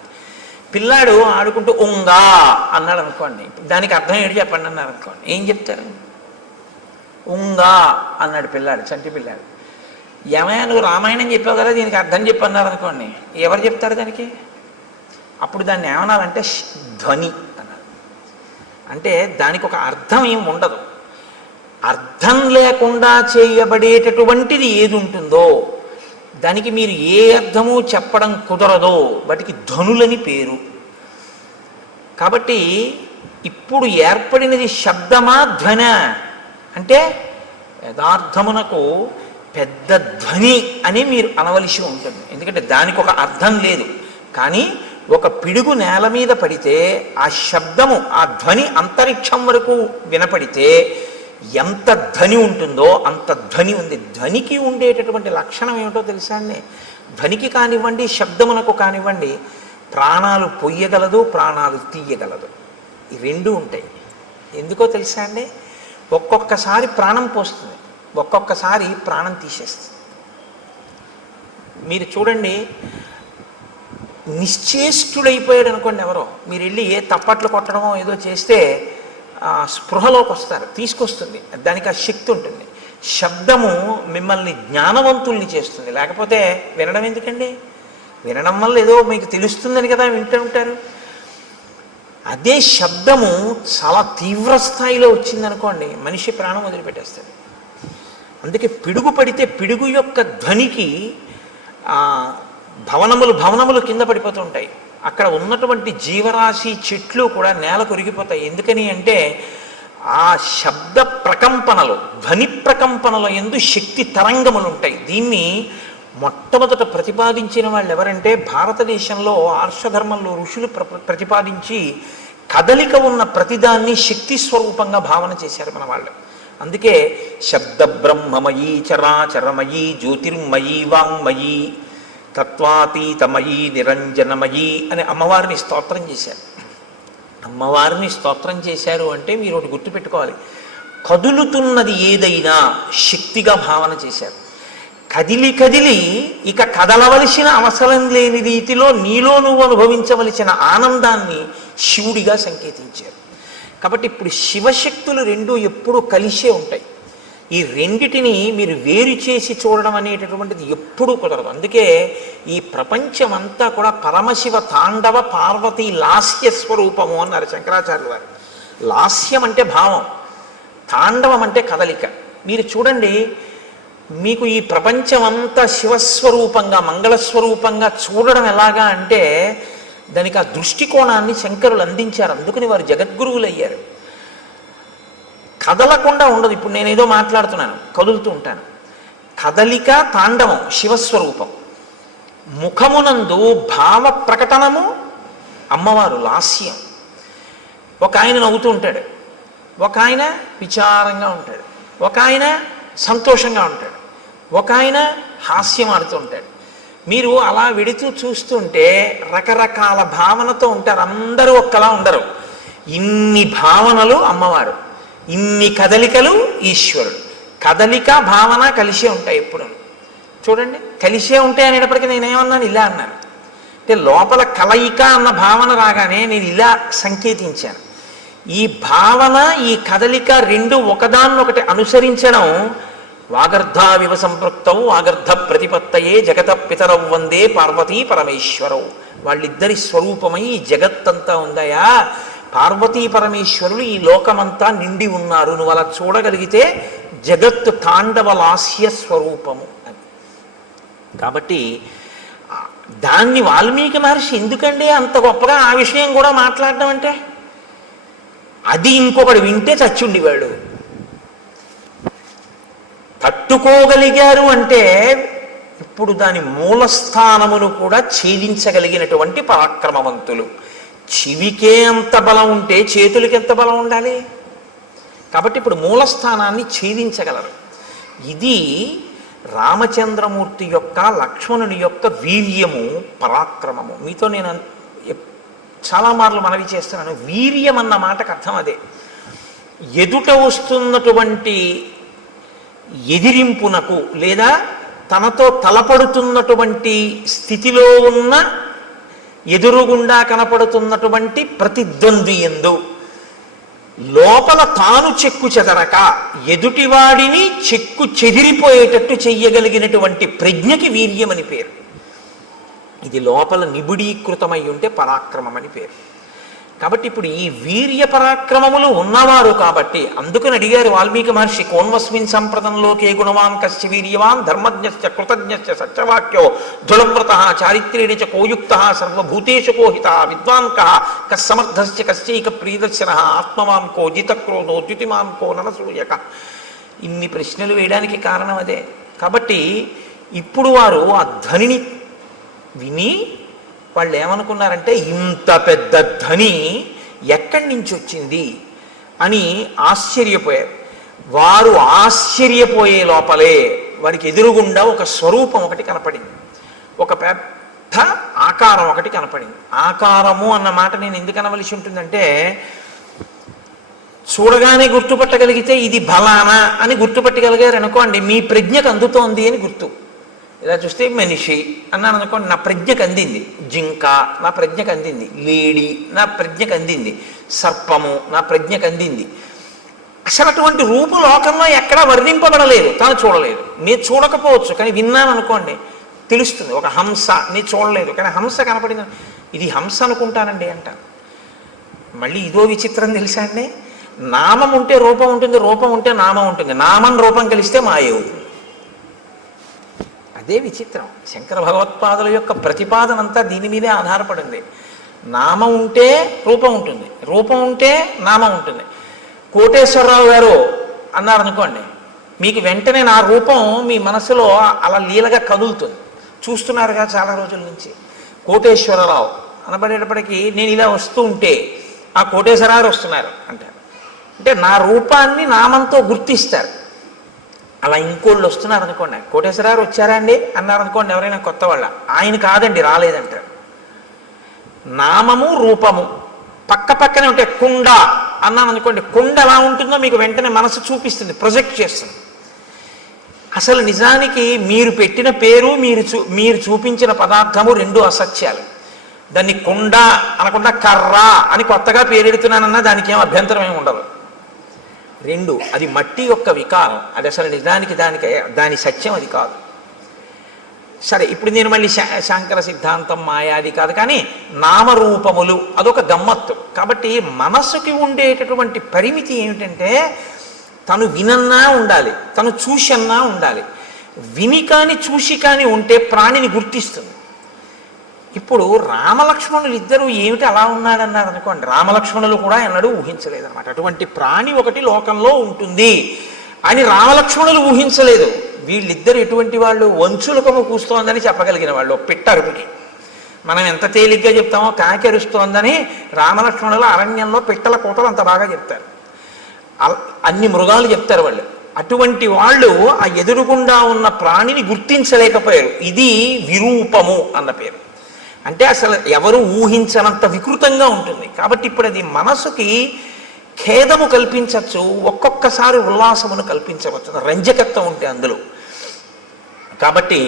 పిల్లాడు ఆడుకుంటూ ఉంగా అన్నాడు అనుకోండి, దానికి అర్థం ఏంటి చెప్పండి అన్నారు అనుకోండి, ఏం చెప్తారు? ఉంగా అన్నాడు పిల్లాడు, చంటి పిల్లాడు. ఏమైనా నువ్వు రామాయణం చెప్పావు కదా, దీనికి అర్థం చెప్పన్నారు అనుకోండి, ఎవరు చెప్తారు దానికి? అప్పుడు దాన్ని ఏమనాలంటే ధ్వని అన్నారు. అంటే దానికి ఒక అర్థం ఏమి ఉండదు. అర్థం లేకుండా చేయబడేటటువంటిది ఏది ఉంటుందో దానికి మీరు ఏ అర్థము చెప్పడం కుదరదో వాటికి ధ్వనులని పేరు. కాబట్టి ఇప్పుడు ఏర్పడినది శబ్దమా ధ్వన అంటే యథార్థమునకు పెద్ద ధ్వని అని మీరు అనవలసి ఉంటుంది. ఎందుకంటే దానికి ఒక అర్థం లేదు. కానీ ఒక పిడుగు నేల మీద పడితే ఆ శబ్దము, ఆ ధ్వని అంతరిక్షం వరకు వినపడితే ఎంత ధ్వని ఉంటుందో అంత ధ్వని ఉంది. ధ్వనికి ఉండేటటువంటి లక్షణం ఏమిటో తెలుసా అండి? ధ్వనికి కానివ్వండి, శబ్దమునకు కానివ్వండి, ప్రాణాలు పొయ్యగలదు, ప్రాణాలు తీయగలదు. ఈ రెండు ఉంటాయి. ఎందుకో తెలుసా అండి? ఒక్కొక్కసారి ప్రాణం పోస్తుంది, ఒక్కొక్కసారి ప్రాణం తీసేస్తుంది. మీరు చూడండి, నిశ్చేష్టుడైపోయాడు అనుకోండి ఎవరో, మీరు వెళ్ళి ఏ తప్పట్లు కొట్టడమో ఏదో చేస్తే స్పృహలోకి వస్తారు, తీసుకొస్తుంది, దానికి ఆ శక్తి ఉంటుంది. శబ్దము మిమ్మల్ని జ్ఞానవంతుల్ని చేస్తుంది. లేకపోతే వినడం ఎందుకండి? వినడం వల్ల ఏదో మీకు తెలుస్తుందని కదా వింటూ ఉంటారు. అదే శబ్దము చాలా తీవ్ర స్థాయిలో వచ్చిందనుకోండి, మనిషి ప్రాణం వదిలిపెట్టేస్తాడు. అందుకే పిడుగు పడితే పిడుగు యొక్క ధ్వనికి భవనములు కింద పడిపోతూ ఉంటాయి. అక్కడ ఉన్నటువంటి జీవరాశి, చెట్లు కూడా నేల కొరిగిపోతాయి. ఎందుకని అంటే ఆ శబ్ద ప్రకంపనలు, ధ్వని ప్రకంపనల యందు శక్తి తరంగములు ఉంటాయి. దీన్ని మొట్టమొదట ప్రతిపాదించిన వాళ్ళు ఎవరంటే భారతదేశంలో ఆర్షధర్మంలో ఋషులు ప్రతిపాదించి కదలిక ఉన్న ప్రతిదాన్ని శక్తి స్వరూపంగా భావన చేశారు మన వాళ్ళు. అందుకే శబ్ద బ్రహ్మమయీ చరాచరమయీ జ్యోతిర్మయీ వాంగ్మయీ తత్వాతీతమయీ నిరంజనమయీ అని అమ్మవారిని స్తోత్రం చేశారు. అమ్మవారిని స్తోత్రం చేశారు అంటే మీరు ఒకటి గుర్తుపెట్టుకోవాలి, కదులుతున్నది ఏదైనా శక్తిగా భావన చేశారు. కదిలి కదిలి ఇక కదలవలసిన అవసరం లేని రీతిలో నీలో నువ్వు అనుభవించవలసిన ఆనందాన్ని శివుడిగా సంకేతించారు. కాబట్టి ఇప్పుడు శివశక్తులు రెండు ఎప్పుడూ కలిసే ఉంటాయి. ఈ రెండిటిని మీరు వేరు చేసి చూడడం అనేటటువంటిది ఎప్పుడూ కుదరదు. అందుకే ఈ ప్రపంచమంతా కూడా పరమశివ తాండవ పార్వతీ లాస్య స్వరూపము అన్నారు శంకరాచార్యులు వారు. లాస్యం అంటే భావం, తాండవం అంటే కదలిక. మీరు చూడండి, మీకు ఈ ప్రపంచమంతా శివస్వరూపంగా, మంగళస్వరూపంగా చూడడం ఎలాగా అంటే దానికి ఆ దృష్టికోణాన్ని శంకరులు అందించారు. అందుకని వారు జగద్గురువులు అయ్యారు. కదలకుండా ఉండదు. ఇప్పుడు నేను ఏదో మాట్లాడుతున్నాను, కదులుతూ ఉంటాను. కదలిక తాండవం శివస్వరూపం. ముఖమునందు భావ ప్రకటనము అమ్మవారు లాస్యం. ఒక ఆయన నవ్వుతూ ఉంటాడు, ఒక ఆయన విచారంగా ఉంటాడు, ఒక ఆయన సంతోషంగా ఉంటాడు, ఒక ఆయన హాస్యం ఆడుతూ ఉంటాడు. మీరు అలా వెడుతూ చూస్తుంటే రకరకాల భావనతో ఉంటారు. అందరూ ఒక్కలా ఉండరు. ఇన్ని భావనలు అమ్మవారు, ఇన్ని కదలికలు ఈశ్వరుడు. కదలిక భావన కలిసే ఉంటాయి ఎప్పుడు. చూడండి, కలిసే ఉంటాయి అనేటప్పటికీ నేనేమన్నాను, ఇలా అన్నాను. అంటే లోపల కలయిక అన్న భావన రాగానే నేను ఇలా సంకేతించాను. ఈ భావన, ఈ కదలిక రెండు ఒకదాన్నొకటి అనుసరించడం. వాగర్ధావివ సంపృక్తౌ వాగర్ధ ప్రతిపత్తయే జగత పితరౌ వందే పార్వతీ పరమేశ్వరౌ. వాళ్ళిద్దరి స్వరూపమై ఈ జగత్తంతా ఉందయా. పార్వతీ పరమేశ్వరులు ఈ లోకమంతా నిండి ఉన్నారు. నువ్వు అలా చూడగలిగితే జగత్తు తాండవ లాస్య స్వరూపము అని. కాబట్టి దాన్ని వాల్మీకి మహర్షి ఎందుకండి అంత గొప్పగా ఆ విషయం కూడా మాట్లాడడం అంటే, అది ఇంకొకడు వింటే చచ్చుండివాడు. తట్టుకోగలిగారు అంటే ఇప్పుడు దాని మూలస్థానమును కూడా ఛేదించగలిగినటువంటి పరాక్రమవంతులు. చెవికే అంత బలం ఉంటే చేతులకి ఎంత బలం ఉండాలి? కాబట్టి ఇప్పుడు మూలస్థానాన్ని ఛేదించగలరు. ఇది రామచంద్రమూర్తి యొక్క, లక్ష్మణుని యొక్క వీర్యము, పరాక్రమము. మీతో నేను చాలా మార్లు మనవి చేస్తున్నాను, వీర్యం అన్న మాటకు అర్థం అదే. ఎదుట వస్తున్నటువంటి ఎదిరింపునకు లేదా తనతో తలపడుతున్నటువంటి స్థితిలో ఉన్న ఎదురుగుండా కనపడుతున్నటువంటి ప్రతిద్వంద్వి యందు లోపల తాను చెక్కు చెదరక ఎదుటివాడిని చెక్కు చెదిరిపోయేటట్టు చెయ్యగలిగినటువంటి ప్రజ్ఞకి వీర్యమని పేరు. ఇది లోపల నిబిడీకృతమై ఉంటే పరాక్రమం అని పేరు. కాబట్టి ఇప్పుడు ఈ వీర్య పరాక్రమములు ఉన్నవారు కాబట్టి అందుకని అడిగారు వాల్మీకి మహర్షి, కోన్వస్మిన్ సంప్రదంలోకే గుణవాన్ కశ్చ వీర్యవాన్ ధర్మజ్ఞశ్చ కృతజ్ఞశ్చ సత్యవాక్యో దృఢవ్రత చారిత్ర్యేణ చ కోయుక్త సర్వభూతేషు కోహిత విద్వాన్ కః కస్సమర్థశ్చ కశ్చైక ప్రియదర్శన ఆత్మవాన్ కో జితక్రోధో ద్యుతిమాన్ కో ననసూయక. ఇన్ని ప్రశ్నలు వేయడానికి కారణం అదే. కాబట్టి ఇప్పుడు వారు ఆ ధ్వనిని విని వాళ్ళు ఏమనుకున్నారంటే ఇంత పెద్ద ధ్వని ఎక్కడి నుంచి వచ్చింది అని ఆశ్చర్యపోయారు. వారు ఆశ్చర్యపోయే లోపలే వారికి ఎదురుగుండా ఒక స్వరూపం ఒకటి కనపడింది, ఒక పెద్ద ఆకారం ఒకటి కనపడింది. ఆకారము అన్న మాట నేను ఎందుకు అనవలసి ఉంటుందంటే, చూడగానే గుర్తుపట్టగలిగితే ఇది బలానా అని గుర్తుపట్టగలిగారు అనుకోండి, మీ ప్రజ్ఞకు అందుతోంది అని గుర్తు. ఇలా చూస్తే మనిషి అన్నాను అనుకోండి, నా ప్రజ్ఞకు అందింది. జింక నా ప్రజ్ఞకు అందింది, లేడి నా ప్రజ్ఞకు అందింది, సర్పము నా ప్రజ్ఞకు అందింది. అసలు అటువంటి రూపు లోకంలో ఎక్కడా వర్ణింపబడలేదు, తాను చూడలేదు. మీరు చూడకపోవచ్చు కానీ విన్నాను అనుకోండి తెలుస్తుంది. ఒక హంస నీ చూడలేదు కానీ హంస కనపడింది, ఇది హంస అనుకుంటానండి అంటాను. మళ్ళీ ఇదో విచిత్రం తెలుసా అండి, నామం ఉంటే రూపం ఉంటుంది, రూపం ఉంటే నామం ఉంటుంది, నామం రూపం కలిస్తే మాయ అవుతుంది. అదే విచిత్రం. శంకర భగవత్పాదుల యొక్క ప్రతిపాదన అంతా దీని మీదే ఆధారపడింది. నామం ఉంటే రూపం ఉంటుంది, రూపం ఉంటే నామం ఉంటుంది. కోటేశ్వరరావు గారు అన్నారనుకోండి, మీకు వెంటనే నా రూపం మీ మనసులో అలా లీలగా కదులుతుంది. చూస్తున్నారుగా చాలా రోజుల నుంచి. కోటేశ్వరరావు అనబడేటప్పటికీ నేను ఇలా వస్తూ ఉంటే ఆ కోటేశ్వరరావు వస్తున్నారు అంటారు. అంటే నా రూపాన్ని నామంతో గుర్తిస్తారు. అలా ఇంకోళ్ళు వస్తున్నారు అనుకోండి, కోటేశ్వరరావు వచ్చారా అండి అన్నారనుకోండి ఎవరైనా కొత్త వాళ్ళ, ఆయన కాదండి రాలేదంటారు. నామము రూపము పక్క పక్కనే ఉంటాయి. కుండ అన్నాను అనుకోండి, కుండ ఎలా ఉంటుందో మీకు వెంటనే మనసు చూపిస్తుంది, ప్రొజెక్ట్ చేస్తుంది. అసలు నిజానికి మీరు పెట్టిన పేరు మీరు చూపించిన పదార్థము రెండు అసత్యాలు. దాన్ని కుండ అనకుండా కర్ర అని కొత్తగా పేరెడుతున్నానన్నా దానికి ఏం అభ్యంతరం ఏమి ఉండదు. రెండు, అది మట్టి యొక్క వికారం, అది అసలు నిజానికి దాని సత్యం అది కాదు. సరే, ఇప్పుడు నేను మళ్ళీ శాంకర సిద్ధాంతం మాయాది కాదు కానీ నామరూపములు అదొక గమ్మత్తు. కాబట్టి మనసుకి ఉండేటటువంటి పరిమితి ఏమిటంటే, తను వినన్నా ఉండాలి, తను చూసన్నా ఉండాలి. విని కానీ చూసి కానీ ఉంటే ప్రాణిని గుర్తిస్తుంది. ఇప్పుడు రామలక్ష్మణులు ఇద్దరు ఏమిటి అలా ఉన్నాడన్నారు అనుకోండి, రామలక్ష్మణులు కూడా ఎన్నడూ ఊహించలేదన్నమాట. అటువంటి ప్రాణి ఒకటి లోకంలో ఉంటుంది అని రామలక్ష్మణులు ఊహించలేదు. వీళ్ళిద్దరు ఎటువంటి వాళ్ళు, వంచులకము కూస్తోందని చెప్పగలిగిన వాళ్ళు. పిట్ట అరుపుకి మనం ఎంత తేలిగ్గా చెప్తామో కాకి అరుస్తోందని రామలక్ష్మణులు అరణ్యంలో పిట్టల కోటలు అంత బాగా చెప్తారు. అన్ని మృగాలు చెప్తారు వాళ్ళు. అటువంటి వాళ్ళు ఆ ఎదురుగుండా ఉన్న ప్రాణిని గుర్తించలేకపోయారు. ఇది విరూపము అన్న పేరు. అంటే అసలు ఎవరు ఊహించనంత వికృతంగా ఉంటుంది. కాబట్టి ఇప్పుడు అది మనసుకి ఖేదము కల్పించవచ్చు, ఒక్కొక్కసారి ఉల్లాసమును కల్పించవచ్చు, రంజకత్వం ఉంటే అందులో. కాబట్టి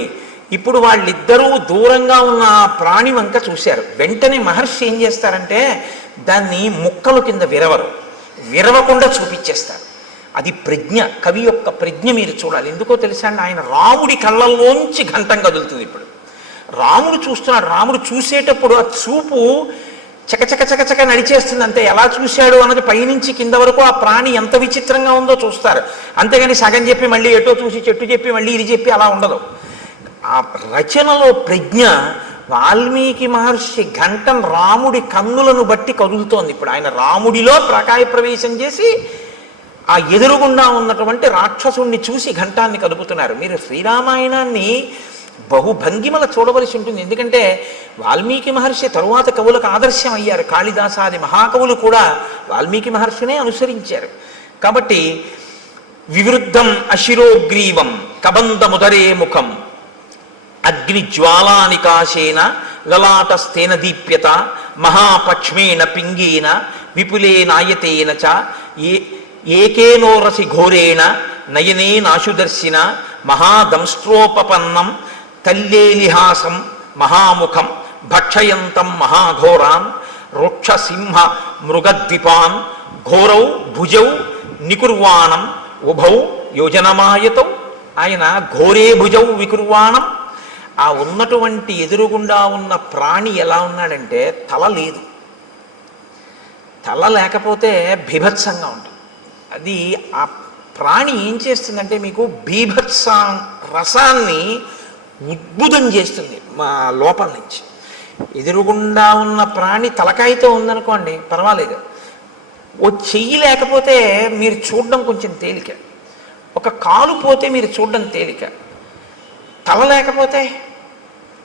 ఇప్పుడు వాళ్ళిద్దరూ దూరంగా ఉన్న ప్రాణి వంక చూశారు. వెంటనే మహర్షి ఏం చేస్తారంటే దాన్ని ముక్కలు కింద విరవకుండా చూపించేస్తారు. అది ప్రజ్ఞ, కవి యొక్క ప్రజ్ఞ మీరు చూడాలి. ఎందుకో తెలుసా అండి, ఆయన రాముడి కళ్ళల్లోంచి ఘంటం కదులుతుంది. ఇప్పుడు రాముడు చూస్తున్నాడు, రాముడు చూసేటప్పుడు ఆ చూపు చకచక నడిచేస్తుంది అంతే. ఎలా చూశాడు అన్నది పైనుంచి కింద వరకు ఆ ప్రాణి ఎంత విచిత్రంగా ఉందో చూస్తారు. అంతేగాని సగం చెప్పి మళ్ళీ ఎటో చూసి చెట్టు చెప్పి మళ్ళీ ఇది చెప్పి అలా ఉండదు. ఆ రచనలో ప్రజ్ఞ. వాల్మీకి మహర్షి ఘంటం రాముడి కన్నులను బట్టి కదులుతోంది. ఇప్పుడు ఆయన రాముడిలో ప్రకాయ ప్రవేశం చేసి ఆ ఎదురుగుండా ఉన్నటువంటి రాక్షసుణ్ణి చూసి ఘంటాన్ని కదుపుతున్నారు. మీరు శ్రీరామాయణాన్ని బహుభంగిమల చూడవలసి ఉంటుంది. ఎందుకంటే వాల్మీకి మహర్షి తరువాత కవులకు ఆదర్శం అయ్యారు. కాళిదాసాది మహాకవులు కూడా వాల్మీకి మహర్షినే అనుసరించారు. కాబట్టి వివృద్ధం అశిరోగ్రీవం కబంధముదరే ముఖం అగ్నిజ్వాలానికాశేన లలాటస్థేన దీప్యత మహాపక్ష్మేణ పింగేన విపులేనాయతేన చ ఏకేనోరసి ఘోరేణ నయనే నాశుదర్శిన మహాదంస్ట్రోపపన్నం తల్లేలిహాసం మహాముఖం భక్షయంతం మహాఘోరాన్ రుక్షసింహ మృగద్విపాన్ ఘోరౌ భుజౌ నికుర్వాణం ఉభౌ యోజనమాయతౌ. ఆయన ఘోరే భుజౌ వికుర్వాణం. ఆ ఉన్నటువంటి ఎదురుగుండా ఉన్న ప్రాణి ఎలా ఉన్నాడంటే తల లేదు. తల లేకపోతే బీభత్సంగా ఉంటుంది. అది ఆ ప్రాణి ఏం చేస్తుందంటే మీకు బీభత్స రసాన్ని ఉద్భుతం చేస్తుంది మా లోపల నుంచి. ఎదురుగుండా ఉన్న ప్రాణి తలకాయతో ఉందనుకోండి పర్వాలేదు, ఓ చెయ్యి లేకపోతే మీరు చూడడం కొంచెం తేలిక, ఒక కాలు పోతే మీరు చూడడం తేలిక. తల లేకపోతే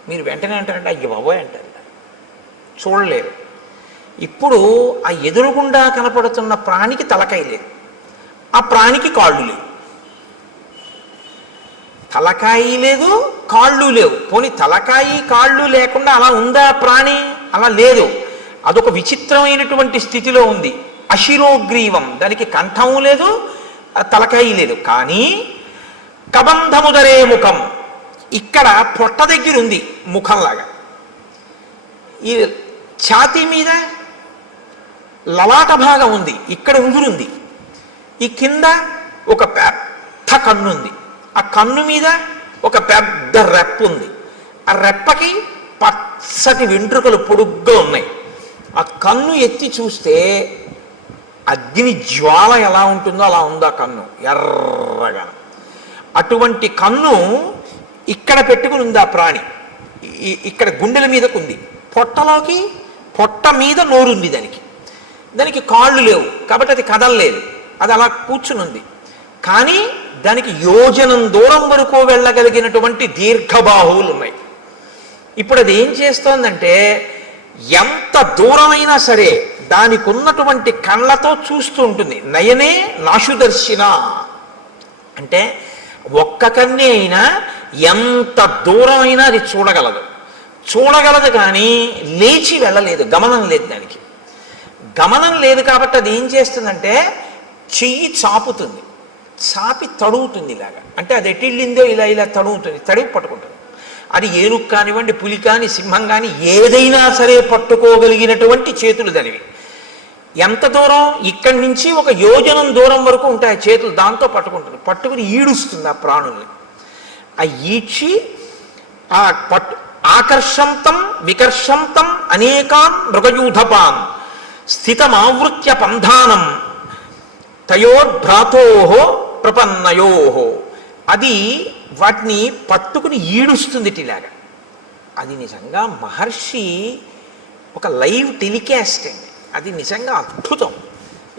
మీరు వెంటనే అంటారంటే అయ్య బాబోయ్ అంటారు, చూడలేరు. ఇప్పుడు ఆ ఎదురుగుండా కనపడుతున్న ప్రాణికి తలకాయ లేదు, ఆ ప్రాణికి కాళ్ళు లేవు. తలకాయి లేదు, కాళ్ళు లేవు. పోనీ తలకాయి కాళ్ళు లేకుండా అలా ఉందా ప్రాణి? అలా లేదు. అదొక విచిత్రమైనటువంటి స్థితిలో ఉంది. అశిరోగ్రీవం, దానికి కంఠము లేదు, తలకాయి లేదు. కానీ కబంధముదరే ముఖం, ఇక్కడ పొట్ట దగ్గర ఉంది ముఖంలాగా. ఈ ఛాతీ మీద లలాట భాగం ఉంది, ఇక్కడ ఉంగురుంది. ఈ కింద ఒక పెద్ద కన్ను ఉంది, ఆ కన్ను మీద ఒక పెద్ద రెప్ప ఉంది. ఆ రెప్పకి పచ్చటి వెంట్రుకలు పొడుగ్గా ఉన్నాయి. ఆ కన్ను ఎత్తి చూస్తే అగ్ని జ్వాల ఎలా ఉంటుందో అలా ఉంది ఆ కన్ను, ఎర్రగా. అటువంటి కన్ను ఇక్కడ పెట్టుకుని ఉంది ఆ ప్రాణి. ఇక్కడ గుండెల మీదకు ఉంది. పొట్టలోకి, పొట్ట మీద నోరుంది దానికి. దానికి కాళ్ళు లేవు కాబట్టి అది కదలలేదు, అది అలా కూర్చుని ఉంది. కానీ దానికి యోజనం దూరం వరకు వెళ్ళగలిగినటువంటి దీర్ఘబాహువులు ఉన్నాయి. ఇప్పుడు అది ఏం చేస్తోందంటే ఎంత దూరమైనా సరే దానికి ఉన్నటువంటి కళ్ళతో చూస్తూ ఉంటుంది. నయనే నాశుదర్శిన అంటే ఒక్క కన్నే అయినా ఎంత దూరమైనా అది చూడగలదు కానీ లేచి వెళ్ళలేదు, గమనం లేదు. దానికి గమనం లేదు కాబట్టి అది ఏం చేస్తుందంటే చెయ్యి చాపుతుంది, చాపి తడుగుతుంది ఇలాగా. అంటే అది ఎటిళ్ళిందో ఇలా తడుగుతుంది, తడివి పట్టుకుంటుంది. అది ఏనుగు కానివ్వండి, పులి కానీ, సింహం కానీ ఏదైనా సరే పట్టుకోగలిగినటువంటి చేతులు దానివి. ఎంత దూరం? ఇక్కడి నుంచి ఒక యోజనం దూరం వరకు ఉంటాయి చేతులు, దాంతో పట్టుకుంటుంది. పట్టుకుని ఈడుస్తుంది ఆ ప్రాణుల్ని. ఆ ఈడ్చి ఆ ఆకర్షంతం వికర్షంతం అనేకాన్ మృగయూధపాన్ స్థితమావృత్య పంధానం తయోర్భ్రాతోహో ప్రపన్నయోహో. అది వాటిని పట్టుకుని ఈడుస్తుంది ఇలాగా. అది నిజంగా మహర్షి ఒక లైవ్ టెలికాస్ట్ అండి. అది నిజంగా అద్భుతం.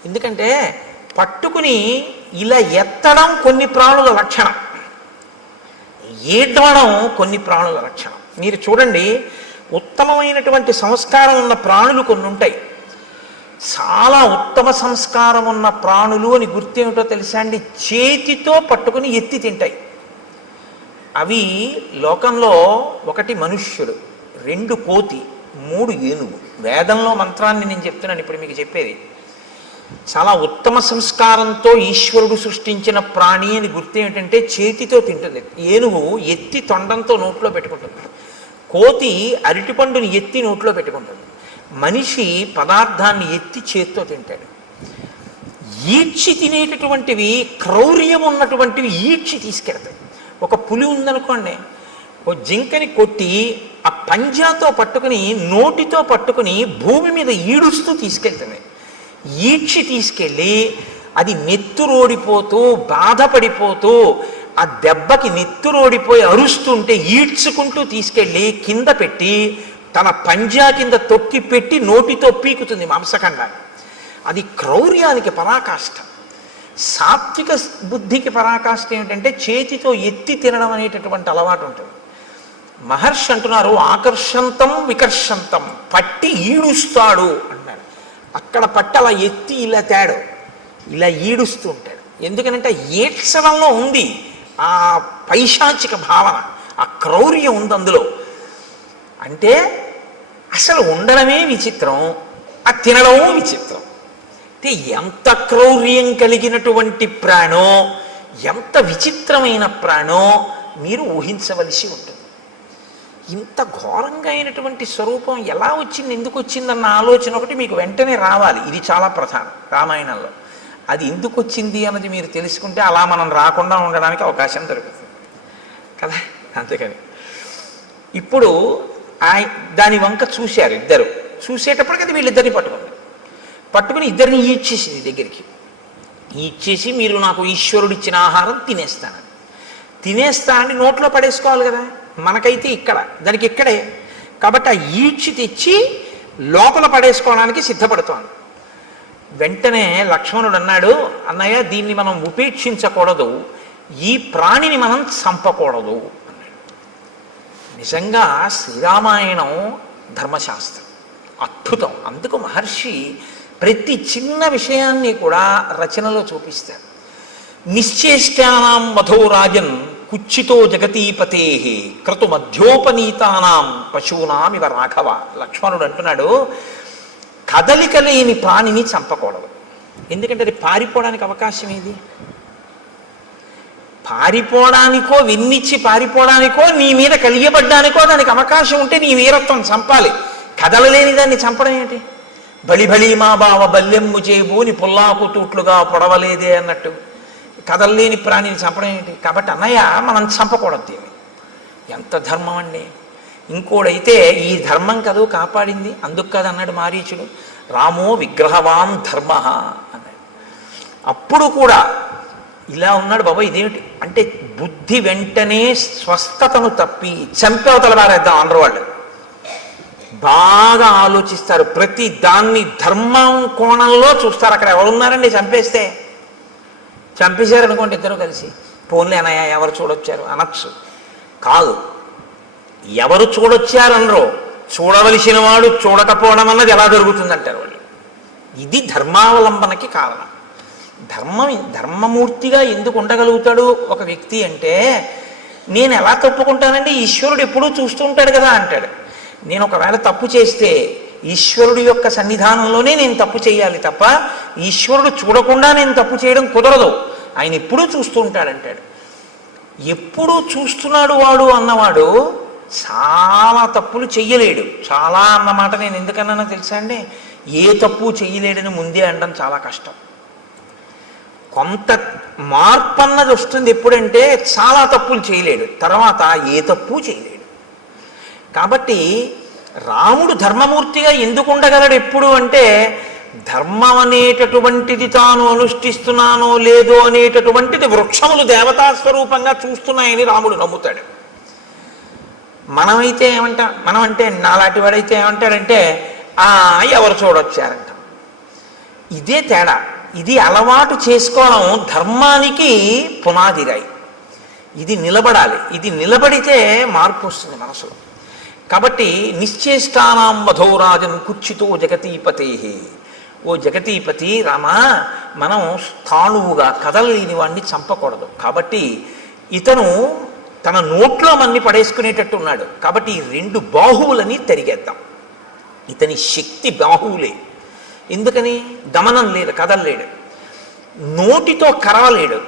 ఎందుకంటే పట్టుకుని ఇలా ఎత్తడం కొన్ని ప్రాణుల లక్షణం, ఏడవడం కొన్ని ప్రాణుల లక్షణం. మీరు చూడండి, ఉత్తమమైనటువంటి సంస్కారం ఉన్న ప్రాణులు కొన్ని ఉంటాయి. చాలా ఉత్తమ సంస్కారం ఉన్న ప్రాణులు అని గుర్తేమిటో తెలుసా అండి? చేతితో పట్టుకుని ఎత్తి తింటాయి. అవి లోకంలో 1 మనుష్యుడు, 2 కోతి, 3 ఏనుగు. వేదంలో మంత్రాన్ని నేను చెప్తున్నాను ఇప్పుడు మీకు చెప్పేది. చాలా ఉత్తమ సంస్కారంతో ఈశ్వరుడు సృష్టించిన ప్రాణి అని గుర్తేమిటంటే చేతితో తింటుంది. ఏనుగు ఎత్తి తొండంతో నోట్లో పెట్టుకుంటుంది, కోతి అరటిపండుని ఎత్తి నోట్లో పెట్టుకుంటుంది, మనిషి పదార్థాన్ని ఎత్తి చేత్తో తింటాడు. ఈడ్చి తినేటటువంటివి, క్రౌర్యం ఉన్నటువంటివి ఈడ్చి తీసుకెళ్తాయి. ఒక పులి ఉందనుకోండి, ఓ జింకని కొట్టి ఆ పంజాతో పట్టుకుని, నోటితో పట్టుకుని భూమి మీద ఈడుస్తూ తీసుకెళ్తుంది. ఈడ్చి తీసుకెళ్ళి అది నెత్తురోడిపోతూ బాధపడిపోతూ ఆ దెబ్బకి నెత్తురోడిపోయి అరుస్తుంటే ఈడ్చుకుంటూ తీసుకెళ్ళి కింద పెట్టి తన పంజా కింద తొక్కి పెట్టి నోటితో పీకుతుంది మాంసఖండాన్ని. అది క్రౌర్యానికి పరాకాష్ఠ. సాత్విక బుద్ధికి పరాకాష్ఠ ఏమిటంటే చేతితో ఎత్తి తినడం అనేటటువంటి అలవాటు ఉంటుంది. మహర్షి అంటున్నారు ఆకర్షంతం వికర్షంతం, పట్టి ఈడుస్తాడు అన్నాడు. అక్కడ పట్టి అలా ఎత్తి ఇలా తేడు, ఇలా ఈడుస్తూ ఉంటాడు. ఎందుకనంటే ఏడ్చడంలో ఉంది ఆ పైశాచిక భావన, ఆ క్రౌర్యం ఉంది అందులో. అంటే అసలు ఉండడమే విచిత్రం, ఆ తినడమూ విచిత్రం. అంటే ఎంత క్రౌర్యం కలిగినటువంటి ప్రాణో, ఎంత విచిత్రమైన ప్రాణో మీరు ఊహించవలసి ఉంటుంది. ఇంత ఘోరంగా అయినటువంటి స్వరూపం ఎలా వచ్చింది, ఎందుకు వచ్చిందన్న ఆలోచన ఒకటి మీకు వెంటనే రావాలి. ఇది చాలా ప్రధానం రామాయణంలో. అది ఎందుకు వచ్చింది అన్నది మీరు తెలుసుకుంటే అలా మనం రాకుండా ఉండడానికి అవకాశం దొరుకుతుంది కదా. అందుకని ఇప్పుడు దాని వంక చూశారు ఇద్దరు. చూసేటప్పటికి అది వీళ్ళిద్దరిని పట్టుకుని ఇద్దరిని ఈడ్చేసింది దగ్గరికి. ఈడ్చేసి మీరు నాకు ఈశ్వరుడు ఇచ్చిన ఆహారం తినేస్తా అని నోట్లో పడేసుకోవాలి కదా. మనకైతే ఇక్కడ, దానికి ఇక్కడే. కాబట్టి ఆ ఈడ్చి తెచ్చి లోపల పడేసుకోవడానికి సిద్ధపడుతోంది. వెంటనే లక్ష్మణుడు అన్నాడు, అన్నయ్య దీన్ని మనం ఉపేక్షించకూడదు, ఈ ప్రాణిని మనం చంపకూడదు అన్నాడు. నిజంగా శ్రీరామాయణం ధర్మశాస్త్రం అద్భుతం. అందుకు మహర్షి ప్రతి చిన్న విషయాన్ని కూడా రచనలో చూపిస్తారు. నిశ్చేష్టానాం వధో రాజన్ కుచ్చితో జగతీపతే క్రతు మధ్యోపనీతానాం పశూనాం ఇవ రాఘవ. లక్ష్మణుడు అంటున్నాడు, కదలిక లేని ప్రాణిని చంపకూడదు. ఎందుకంటే అది పారిపోవడానికి అవకాశం ఏది? పారిపోవడానికో, విన్నిచ్చి పారిపోవడానికో, నీ మీద కలియబడ్డానికో దానికి అవకాశం ఉంటే నీ వీరత్వం చంపాలి. కదలలేని దాన్ని చంపడం ఏంటి? బళి మా బావ బల్యమ్ము చేబూని పుల్లాకు తూట్లుగా పొడవలేదే అన్నట్టు కదలలేని ప్రాణిని చంపడం ఏంటి? కాబట్టి అన్నయ్య మనం చంపకూడదు దీన్ని. ఎంత ధర్మం అండి. ఇంకోడైతే ఈ ధర్మం కదూ కాపాడింది, అందుకు కాదు అన్నాడు మారీచుడు. రామో విగ్రహవాన్ ధర్మ అన్నాడు. అప్పుడు కూడా ఇలా ఉన్నాడు బాబా. ఇదేమిటి అంటే బుద్ధి వెంటనే స్వస్థతను తప్పి చంపేవతల వారేద్దాం అనరు వాళ్ళు. బాగా ఆలోచిస్తారు, ప్రతి దాన్ని ధర్మం కోణంలో చూస్తారు. అక్కడ ఎవరున్నారండి చంపేస్తే? చంపేశారనుకోండి ఇద్దరు కలిసి, పోన్లే అన్నయ్య ఎవరు చూడొచ్చారు అనొచ్చు. కాదు, ఎవరు చూడొచ్చారనరో, చూడవలసిన వాడు చూడకపోవడం అన్నది ఎలా జరుగుతుందంటారు వాళ్ళు. ఇది ధర్మావలంబనకి కారణం. ధర్మమూర్తిగా ఎందుకు ఉండగలుగుతాడు ఒక వ్యక్తి అంటే, నేను ఎలా తప్పుకుంటానండి, ఈశ్వరుడు ఎప్పుడూ చూస్తూ ఉంటాడు కదా అంటాడు. నేను ఒకవేళ తప్పు చేస్తే ఈశ్వరుడు యొక్క సన్నిధానంలోనే నేను తప్పు చేయాలి తప్ప ఈశ్వరుడు చూడకుండా నేను తప్పు చేయడం కుదరదు. ఆయన ఎప్పుడూ చూస్తూ ఉంటాడంటాడు. ఎప్పుడూ చూస్తున్నాడు వాడు అన్నవాడు చాలా తప్పులు చెయ్యలేడు. చాలా అన్నమాట నేను ఎందుకన్నానో తెలుసా అండి? ఏ తప్పు చెయ్యలేడని ముందే అనడం చాలా కష్టం. కొంత మార్పు అన్నది వస్తుంది ఎప్పుడంటే చాలా తప్పులు చేయలేడు, తర్వాత ఏ తప్పు చేయలేడు. కాబట్టి రాముడు ధర్మమూర్తిగా ఎందుకు ఉండగలడు ఎప్పుడు అంటే, ధర్మం అనేటటువంటిది తాను అనుష్ఠిస్తున్నానో లేదో అనేటటువంటిది వృక్షములు దేవతా స్వరూపంగా చూస్తున్నాయని రాముడు నమ్ముతాడు. మనం అంటే నాలాంటి వాడైతే ఏమంటాడంటే ఎవరు చూడొచ్చారంట. ఇదే తేడా. ఇది అలవాటు చేసుకోవడం ధర్మానికి పునాదిరాయి. ఇది నిలబడాలి. ఇది నిలబడితే మార్పు వస్తుంది మనసులో. కాబట్టి నిశ్చేష్టానాం వధోరాజన్ కుచ్చితో జగతీపతే. ఓ జగతీపతి రామా, మనం స్థాణువుగా కదలలేని వాడిని చంపకూడదు. కాబట్టి ఇతను తన నోట్లో మన్ని పడేసుకునేటట్టు ఉన్నాడు. కాబట్టి ఈ రెండు బాహువులని తరిగేద్దాం. ఇతని శక్తి బాహువులే. ఎందుకని? దమనం లేదు, కదలలేడు. నోటితో కరవలేడు,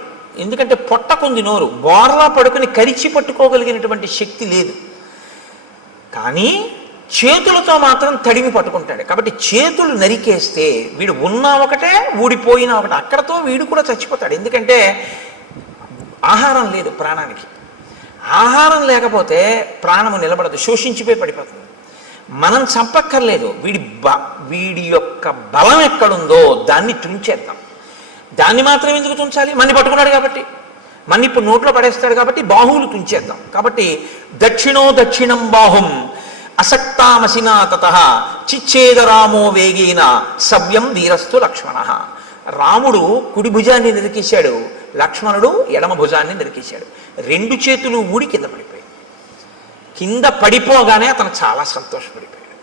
ఎందుకంటే పొట్టకుంది నోరు. బోర్లా పడుకుని కరిచి పట్టుకోగలిగినటువంటి శక్తి లేదు. కానీ చేతులతో మాత్రం తడిమి పట్టుకుంటాడు. కాబట్టి చేతులు నరికేస్తే వీడు ఉన్నా ఒకటే, ఊడిపోయినా ఒకటే. అక్కడతో వీడు కూడా చచ్చిపోతాడు. ఎందుకంటే ఆహారం లేదు ప్రాణానికి. ఆహారం లేకపోతే ప్రాణము నిలబడదు, శోషించిపోయి పడిపోతుంది. మనం చంపక్కర్లేదు. వీడి యొక్క బలం ఎక్కడుందో దాన్ని తుంచేద్దాం. దాన్ని మాత్రం ఎందుకు తుంచాలి? మన్ని పట్టుకున్నాడు కాబట్టి, మన్ని ఇప్పుడు నోట్లో పడేస్తాడు కాబట్టి బాహువులు తుంచేద్దాం. కాబట్టి దక్షిణం బాహుం అసక్తామసినా తతః చిచ్ఛేద రామో వేగేన సవ్యం వీరస్తు లక్ష్మణ. రాముడు కుడి భుజాన్ని నరికేశాడు, లక్ష్మణుడు ఎడమ భుజాన్ని నరికేశాడు. రెండు చేతులు ఊడి కింద పడిపోయాయి. కింద పడిపోగానే అతను చాలా సంతోషపడిపోయాడు.